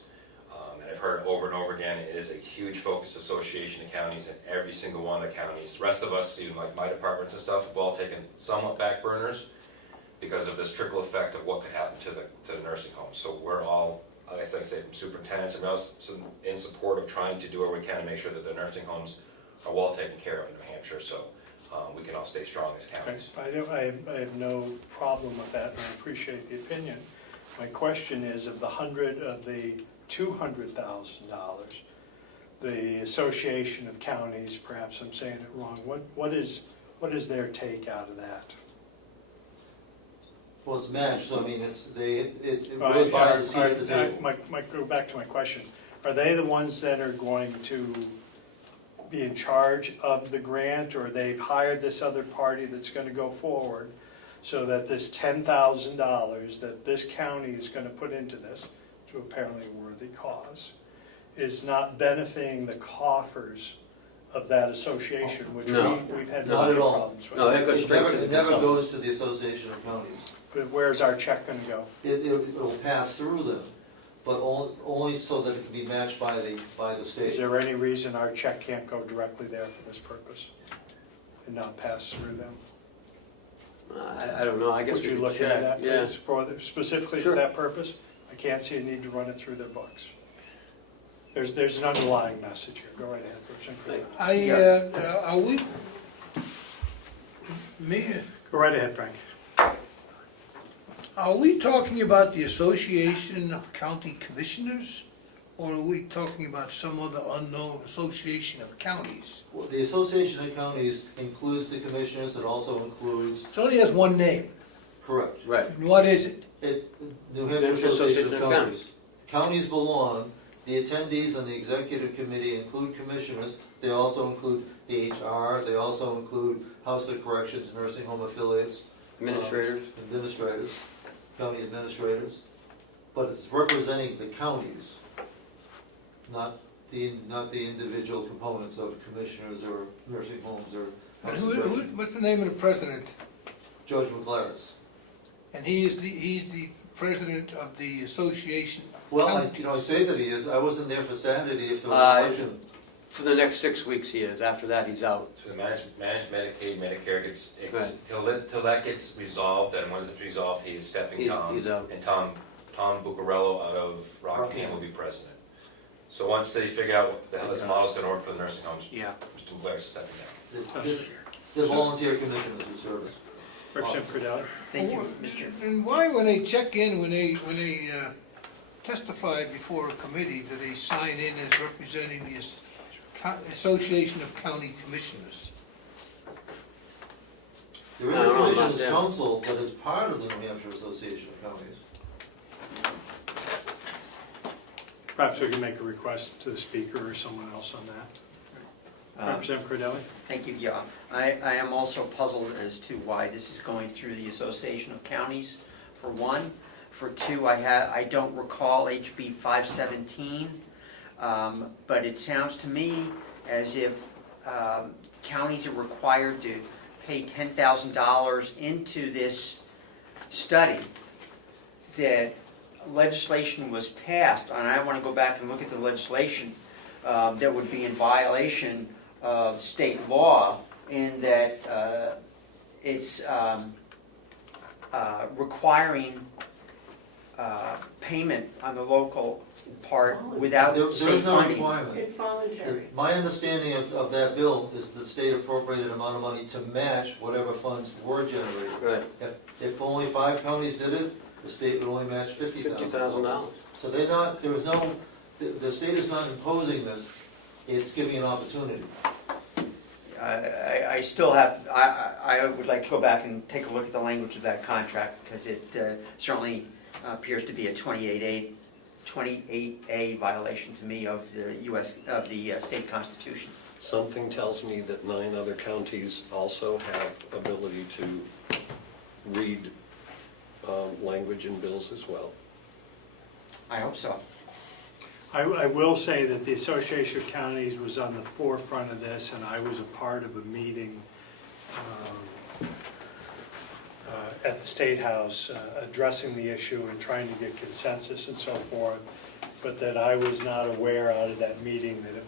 And I've heard over and over again, it is a huge focus Association of Counties in every single one of the counties. The rest of us, even like my departments and stuff, have all taken somewhat back burners because of this trickle effect of what could happen to the nursing homes. So we're all, like I say, from superintendents and us in support of trying to do what we can to make sure that the nursing homes are well taken care of in New Hampshire, so we can all stay strong as counties. I have no problem with that, and I appreciate the opinion. My question is, of the $200,000, the Association of Counties, perhaps I'm saying it wrong, what is their take out of that? Well, it's matched, so I mean, it really buys a seat at the table. Go back to my question. Are they the ones that are going to be in charge of the grant, or they've hired this other party that's going to go forward so that this $10,000 that this county is going to put into this, to apparently a worthy cause, is not benefiting the coffers of that association, which we've had Not at all. problems with? No, that goes straight to the It never consultant. goes to the Association of Counties. But where's our check going to go? It'll pass through them, but only so that it can be matched by the Is state. there any reason our check can't go directly there for this purpose and not pass through them? I don't know, I guess Would we you could look into check. that, Yeah. please, specifically for Sure. that purpose? I can't see a need to run it through their books. There's an underlying message here. Go right ahead, Representative. Are we, me, Go right ahead, Frank. are we talking about the Association of County Commissioners? Or are we talking about some other unknown association of counties? Well, the Association of Counties includes the commissioners, it also includes, It only has one name. correct, Right. And what is it? New Hampshire Association of Counties. Counties belong, the attendees on the executive committee include commissioners, they also include the HR, they also include House of Corrections, nursing home affiliates. Administrators. Administrators, county administrators, but it's representing the counties, not the individual components of commissioners or nursing homes or. And what's the name of the president? George McLaris. And he's the president of the Association of Well, Counties. I say that he is, I wasn't there for Saturday if there was an election. For the next 6 weeks he is, after that he's out. So the managed Medicaid, Medicare gets, Right. till that gets resolved, and when it's resolved, he is stepping down. He's out. And Tom Buccarello out of Rockingham will be president. So once they figure out what the hell this model's gonna work for the nursing homes, Mr. McLaris is stepping down. The volunteer commissioners who service. Representative Cordelli. Thank you, Mr. And why, when they check in, when they testify before a committee, do they sign in as representing the Association of County Commissioners? There is No, a not commissioners them. council that is part of the New Hampshire Association of Counties. Perhaps we can make a request to the speaker or someone else on that. Representative Cordelli. Thank you, yeah. I am also puzzled as to why this is going through the Association of Counties, for one. For two, I don't recall HB 517, but it sounds to me as if counties are required to pay $10,000 into this study that legislation was passed, and I want to go back and look at the legislation, that would be in violation of state law in that it's requiring payment on the local part without state There's no funding. requirement. It's voluntary. My understanding of that bill is the state appropriated amount of money to match whatever funds were generated. Right. If only 5 counties did it, the state would only match $50,000. $50,000. So they're not, there is no, the state is not imposing this, it's giving an opportunity. I still have, I would like to go back and take a look at the language of that contract, because it certainly appears to be a 28A violation to me of the of the state constitution. Something tells me that 9 other counties also have ability to read language in bills as well. I hope so. I will say that the Association of Counties was on the forefront of this, and I was a part of a meeting at the State House addressing the issue and trying to get consensus and so forth, but that I was not aware out of that meeting that it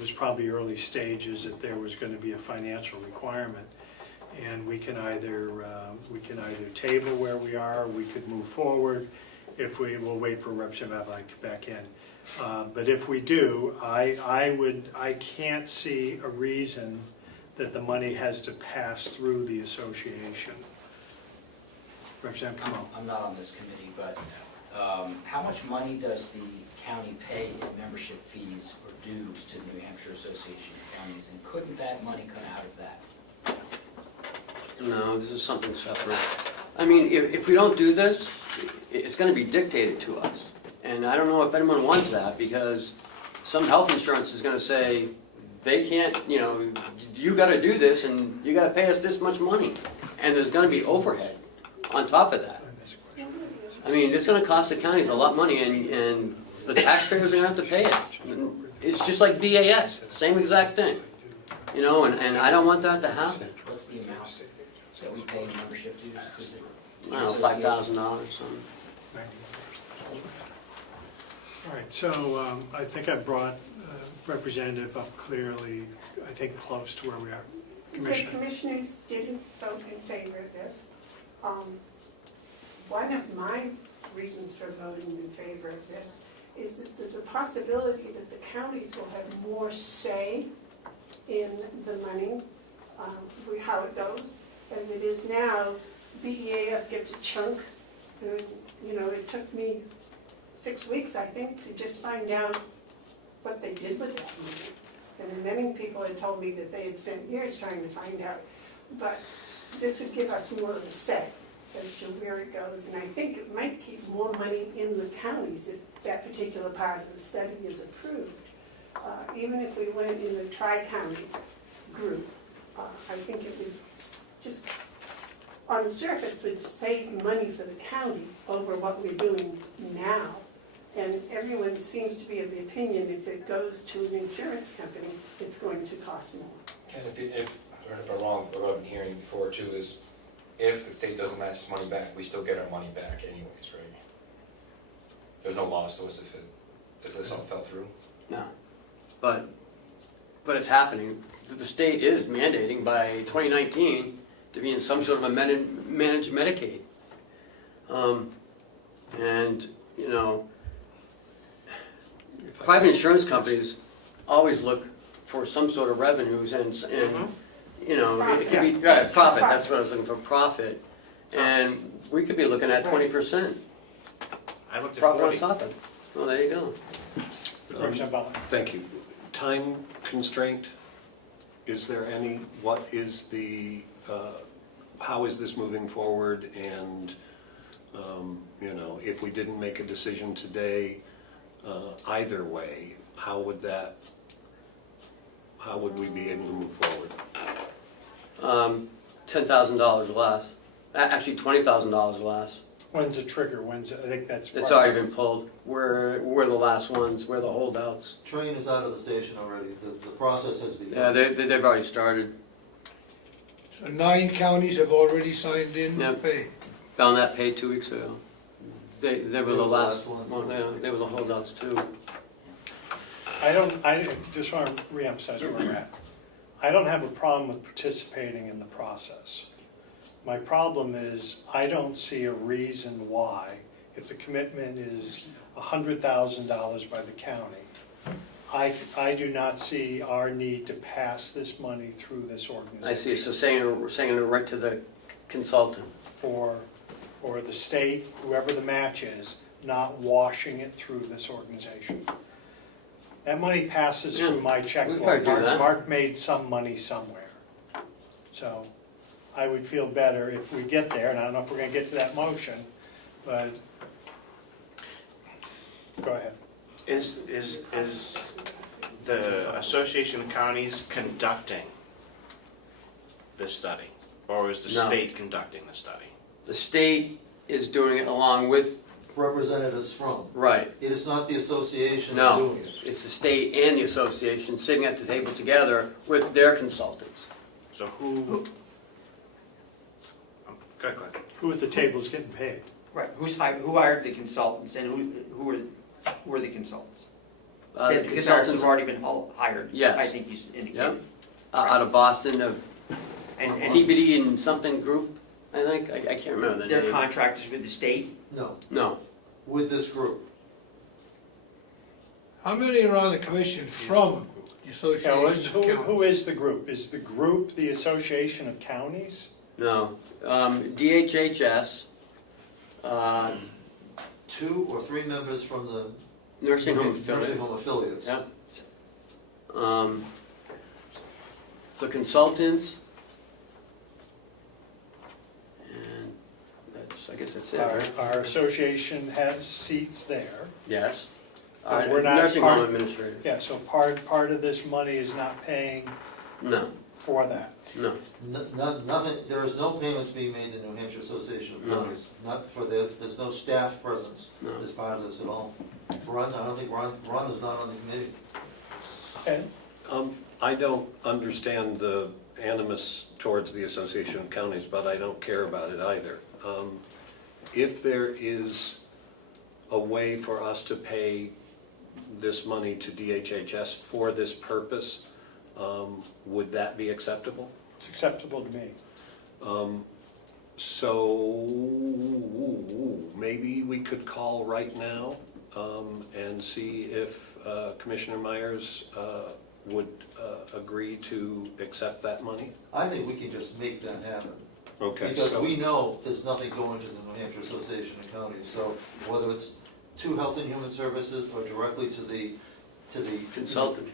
was probably early stages, that there was going to be a financial requirement. And we can either table where we are, or we could move forward. If we will wait for Representative Avellone to come back in. But if we do, I can't see a reason that the money has to pass through the association. Representative Comeau. I'm not on this committee, but how much money does the county pay in membership fees or dues to the New Hampshire Association of Counties? And couldn't that money come out of that? No, this is something separate. I mean, if we don't do this, it's gonna be dictated to us. And I don't know if anyone wants that, because some health insurance is gonna say, they can't, you gotta do this, and you gotta pay us this much money. And there's gonna be overhead on top of that. I mean, it's gonna cost the counties a lot of money, and the taxpayers are gonna have to pay it. It's just like BAS, same exact thing. And I don't want that to happen. What's the amount that we pay in membership dues? I don't know, $5,000, something. All right, so I think I brought Representative up clearly, I think close to where we are. Commissioner. The commissioners didn't vote in favor of this. One of my reasons for voting in favor of this is that there's a possibility that the counties will have more say in the money, how it goes. As it is now, BEAS gets a chunk. And, it took me 6 weeks, I think, to just find out what they did with that money. And many people had told me that they had spent years trying to find out. But this would give us more of a say as to where it goes. And I think it might keep more money in the counties if that particular part of the study is approved. Even if we went in the tri-county group, I think it would just, on the surface, would save money for the county over what we're doing now. And everyone seems to be of the opinion if it goes to an insurance company, it's going to cost more. And if I'm wrong, what I've been hearing before too is, if the state doesn't match its money back, we still get our money back anyways, right? There's no loss to us if this all fell through? No, but it's happening. The state is mandating by 2019 to be in some sort of a managed Medicaid. Private insurance companies always look for some sort of revenues and it could be, profit, that's what I was looking for, profit. And we could be looking at 20%. I looked at profit 40. on top of it. Well, there you go. Thank you. Time constraint, is there any, what is the, how is this moving forward? And, if we didn't make a decision today, either way, how would we be able to move forward? $10,000 less. Actually, $20,000 less. When's the trigger? I think that's. It's already been pulled. We're the last ones. We're the holdouts. Train is out of the station already, the process has begun. Yeah, they've already started. So 9 counties have already signed in to Yep. pay. Found that paid 2 weeks ago. They were the were the last, last ones. well, they were the holdouts too. I just want to reemphasize where we're at. I don't have a problem with participating in the process. My problem is, I don't see a reason why, if the commitment is $100,000 by the county, I do not see our need to pass this money through this organization. I see, so saying it right to the consultant. Or the state, whoever the match is, not washing it through this organization. That money passes through my checkbook. probably do that. Mark made some money somewhere. So I would feel better if we get there, and I don't know if we're gonna get to that motion, but go ahead. Is the Association of Counties conducting this study? Or is the No. state conducting the study? The state is doing it along with, Representatives from. right. It is not the association No, doing it. it's the state and the association sitting at the table together with their consultants. So who? Go ahead, Glenn. Who at the table is getting paid? Right, who hired the consultants and who were the consultants? The consultants have already been hired. Yes. I think you indicated. Yep. Out of Boston, of And TBD and something group, I think, I can't remember the their name. contractors with the state? No, No, with this group. How many are on the commission from the Yeah, Association of Counties? who is the group? Is the group the Association of Counties? no. DHHS, 2 or 3 members from the nursing home nursing affiliate. home affiliates. Yep. The consultants, and I guess that's it, right? Our association has seats there. Yes. But we're not Nursing home part- administrators. Yeah, so part of this money is not paying No, for that. no. Nothing, there is no payments being made to the New Hampshire Association of No. Counties. Not for this, there's no staff presence No. as part of this at all. Ron, I don't think Ron is not on the committee. And I don't understand the animus towards the Association of Counties, but I don't care about it either. If there is a way for us to pay this money to DHHS for this purpose, would that be acceptable? it's acceptable to me. So maybe we could call right now and see if Commissioner Myers would agree to accept that money? I think we can just make that happen. Okay. Because so- we know there's nothing going to the New Hampshire Association of Counties, so whether it's to Health and Human Services or directly to the Consultant.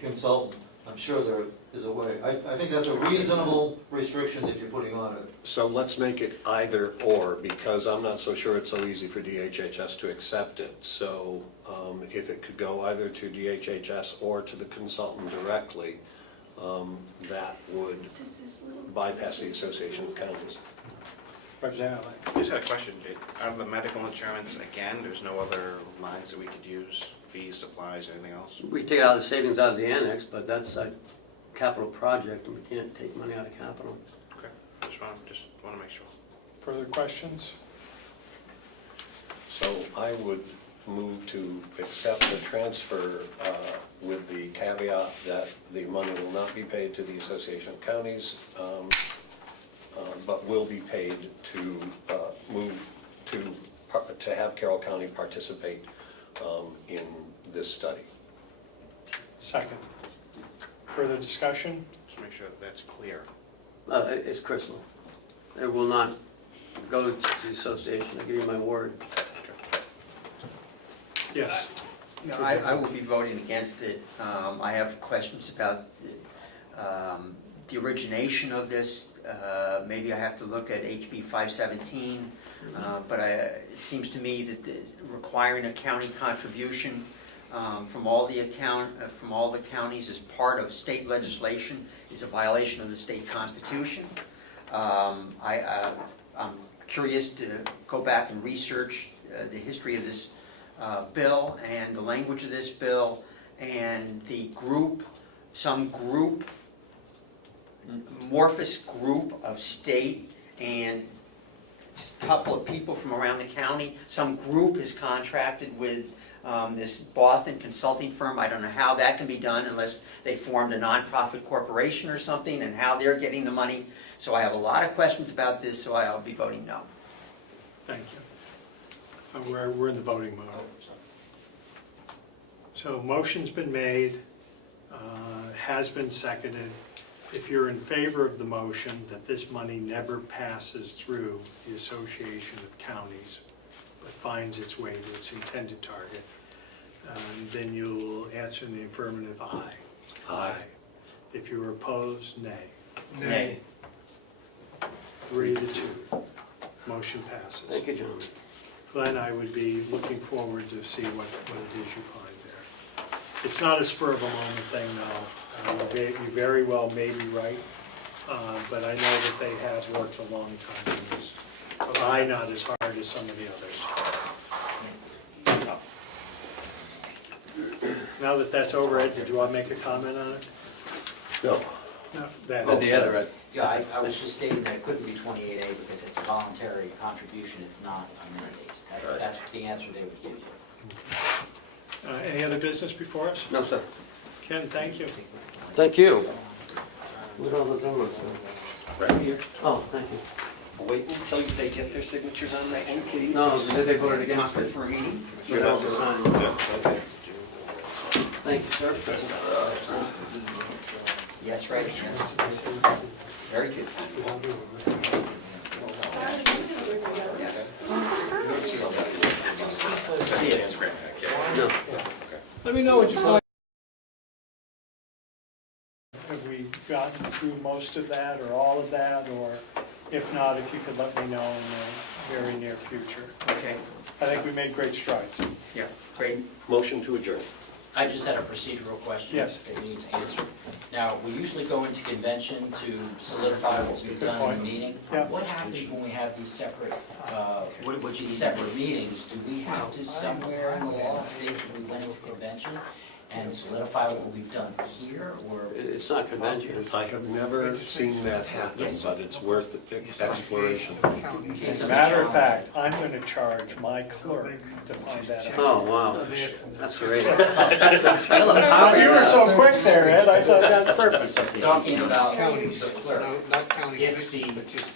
I'm sure there is a way. I think that's a reasonable restriction that you're putting on it. So let's make it either or, because I'm not so sure it's so easy for DHHS to accept it. So if it could go either to DHHS or to the consultant directly, that would bypass the Association of Counties. Representative Lang. I just had a question, Jake. Out of the medical insurance, again, there's no other lines that we could use? Fees, supplies, anything else? We take out the savings out of the annex, but that's a capital project, and we can't take money out of capital. Okay, just want to make sure. Further questions? So I would move to accept the transfer with the caveat that the money will not be paid to the Association of Counties, but will be paid to to have Carroll County participate in this study. Second. Further discussion? Just make sure that that's clear. It's crystal. It will not go to the association, I give you my word. Yes. No, I will be voting against it. I have questions about the origination of this. Maybe I have to look at HB 517, but it seems to me that requiring a county contribution from all the counties as part of state legislation is a violation of the state constitution. I'm curious to go back and research the history of this bill and the language of this bill and the some amorphous group of state and couple of people from around the county. Some group is contracted with this Boston consulting firm. I don't know how that can be done unless they formed a nonprofit corporation or something, and how they're getting the money. So I have a lot of questions about this, so I'll be voting no. Thank you. We're in the voting mode. So motion's been made, has been seconded. If you're in favor of the motion that this money never passes through the Association of Counties, but finds its way to its intended target, then you'll answer in the affirmative, aye. Aye. If you're opposed, nay. Nay. 3-2. Motion passes. Thank you, John. Glenn, I would be looking forward to see what it is you find there. It's not a spur of a moment thing, though. You very well may be right, but I know that they have worked a long time on this. But I not as hard as some of the others. Now that that's over, Ed, did you want to make a comment on it? No. No. That- The other, Ed. Yeah, I was just stating that it couldn't be 28A because it's a voluntary contribution, it's not a mandate. That's the answer they would give you. Any other business before us? No, sir. Ken, thank you. Thank you. Look at all those numbers. Right here. Oh, thank you. Wait until they get their signatures on that one, please. No, did they voted against Conference it? for a meeting? You have to sign. Okay. Thank you, sir. Yes, right, yes. Very good. No. Let me know what you find. Have we gotten through most of that or all of that? Or if not, if you could let me know in the very near future. Okay. I think we made great strides. Yeah, great. Motion to adjourn. I just had a procedural question. Yes. That needs answered. Now, we usually go into convention to solidify what we've done in the meeting. Yeah. What happens when we have these separate meetings? Do we have to somewhere in the law state that we went into convention and solidify what we've done here, or? It's not convention. I have never seen that happen, but it's worth exploration. As a matter of fact, I'm going to charge my clerk to find that out. Oh, wow. That's great. You were so quick there, Ed, I thought that was perfect. Talking about Counties, the clerk, not county if the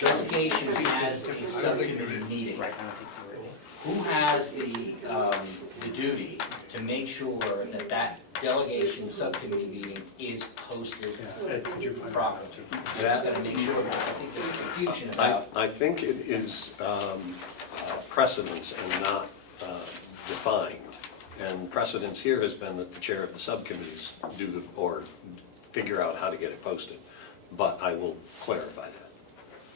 delegation has a subcommittee meeting, who has the duty to make sure that that delegation subcommittee meeting is posted Ed, could you find properly? Just gotta make sure, because I think there's confusion about. I think it is precedence and not defined. And precedence here has been that the chair of the subcommittees do or figure out how to get it posted. But I will clarify that.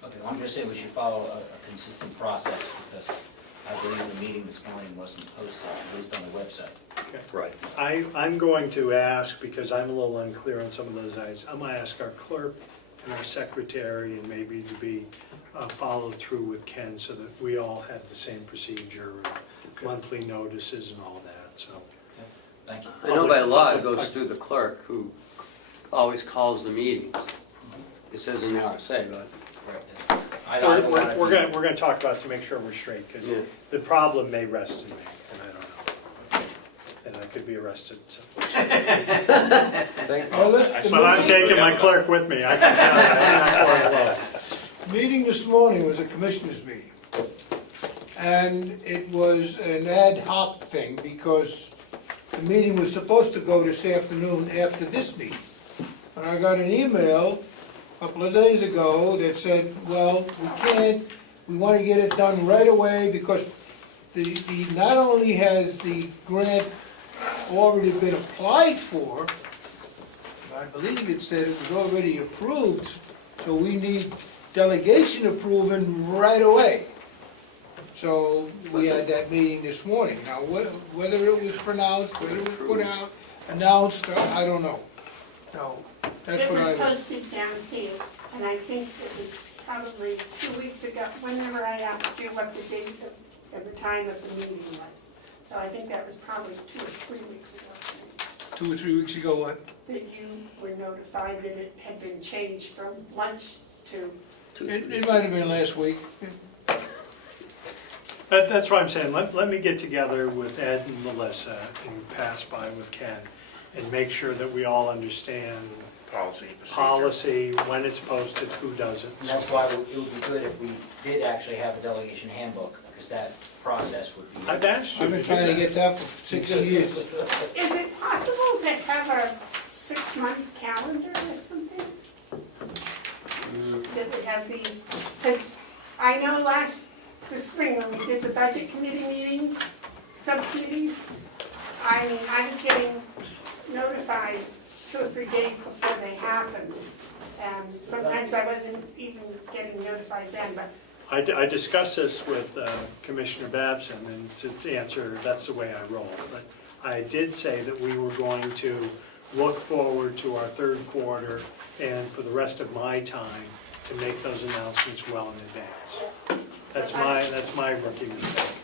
Okay, well, I'm just saying we should follow a consistent process, because I believe the meeting this morning wasn't posted, at least on the website. Okay. Right. I'm going to ask, because I'm a little unclear on some of those items, I'm going to ask our clerk and our secretary, and maybe to be followed through with Ken, so that we all have the same procedure, monthly notices and all that, so. Thank you. I know by law it goes through the clerk, who always calls the meetings. It says in the RSA, but. We're going to talk about it to make sure we're straight, because Yeah. the problem may rest in me, and I don't know. And I could be arrested someplace. But I'm taking my clerk with me, I can tell you, I'm not going alone. Meeting this morning was a commissioners meeting. And it was an ad hoc thing because the meeting was supposed to go this afternoon after this meeting. And I got an email a couple of days ago that said, well, we can't, we want to get it done right away because the not only has the grant already been applied for, I believe it said it was already approved, so we need delegation approval right away. So we had that meeting this morning. Now, whether it was pronounced, whether it was put out, announced, I don't know. So that's what I It was posted downstairs, and I think it was probably 2 weeks ago, whenever I asked you what the date of the time of the meeting was. So I think that was probably 2 or 3 weeks ago. 2 or 3 weeks ago, what? That you were notified that it had been changed from lunch to. It might have been last week. That's what I'm saying, let me get together with Ed and Melissa and pass by with Ken and make sure that we all understand Policy, procedure. policy, when it's posted, who does it. And that's why it would be good if we did actually have a delegation handbook, because that process would be. I've asked you I've been trying to get that for 6 years. Is it possible to have a 6-month calendar or something? That would have these, because I know this spring when we did the budget committee meetings, subcommittees, I was getting notified 2 or 3 days before they happened. And sometimes I wasn't even getting notified then, but I discussed this with Commissioner Babson, and to answer, that's the way I roll. But I did say that we were going to look forward to our third quarter and for the rest of my time to make those announcements well in advance. That's my rookie mistake.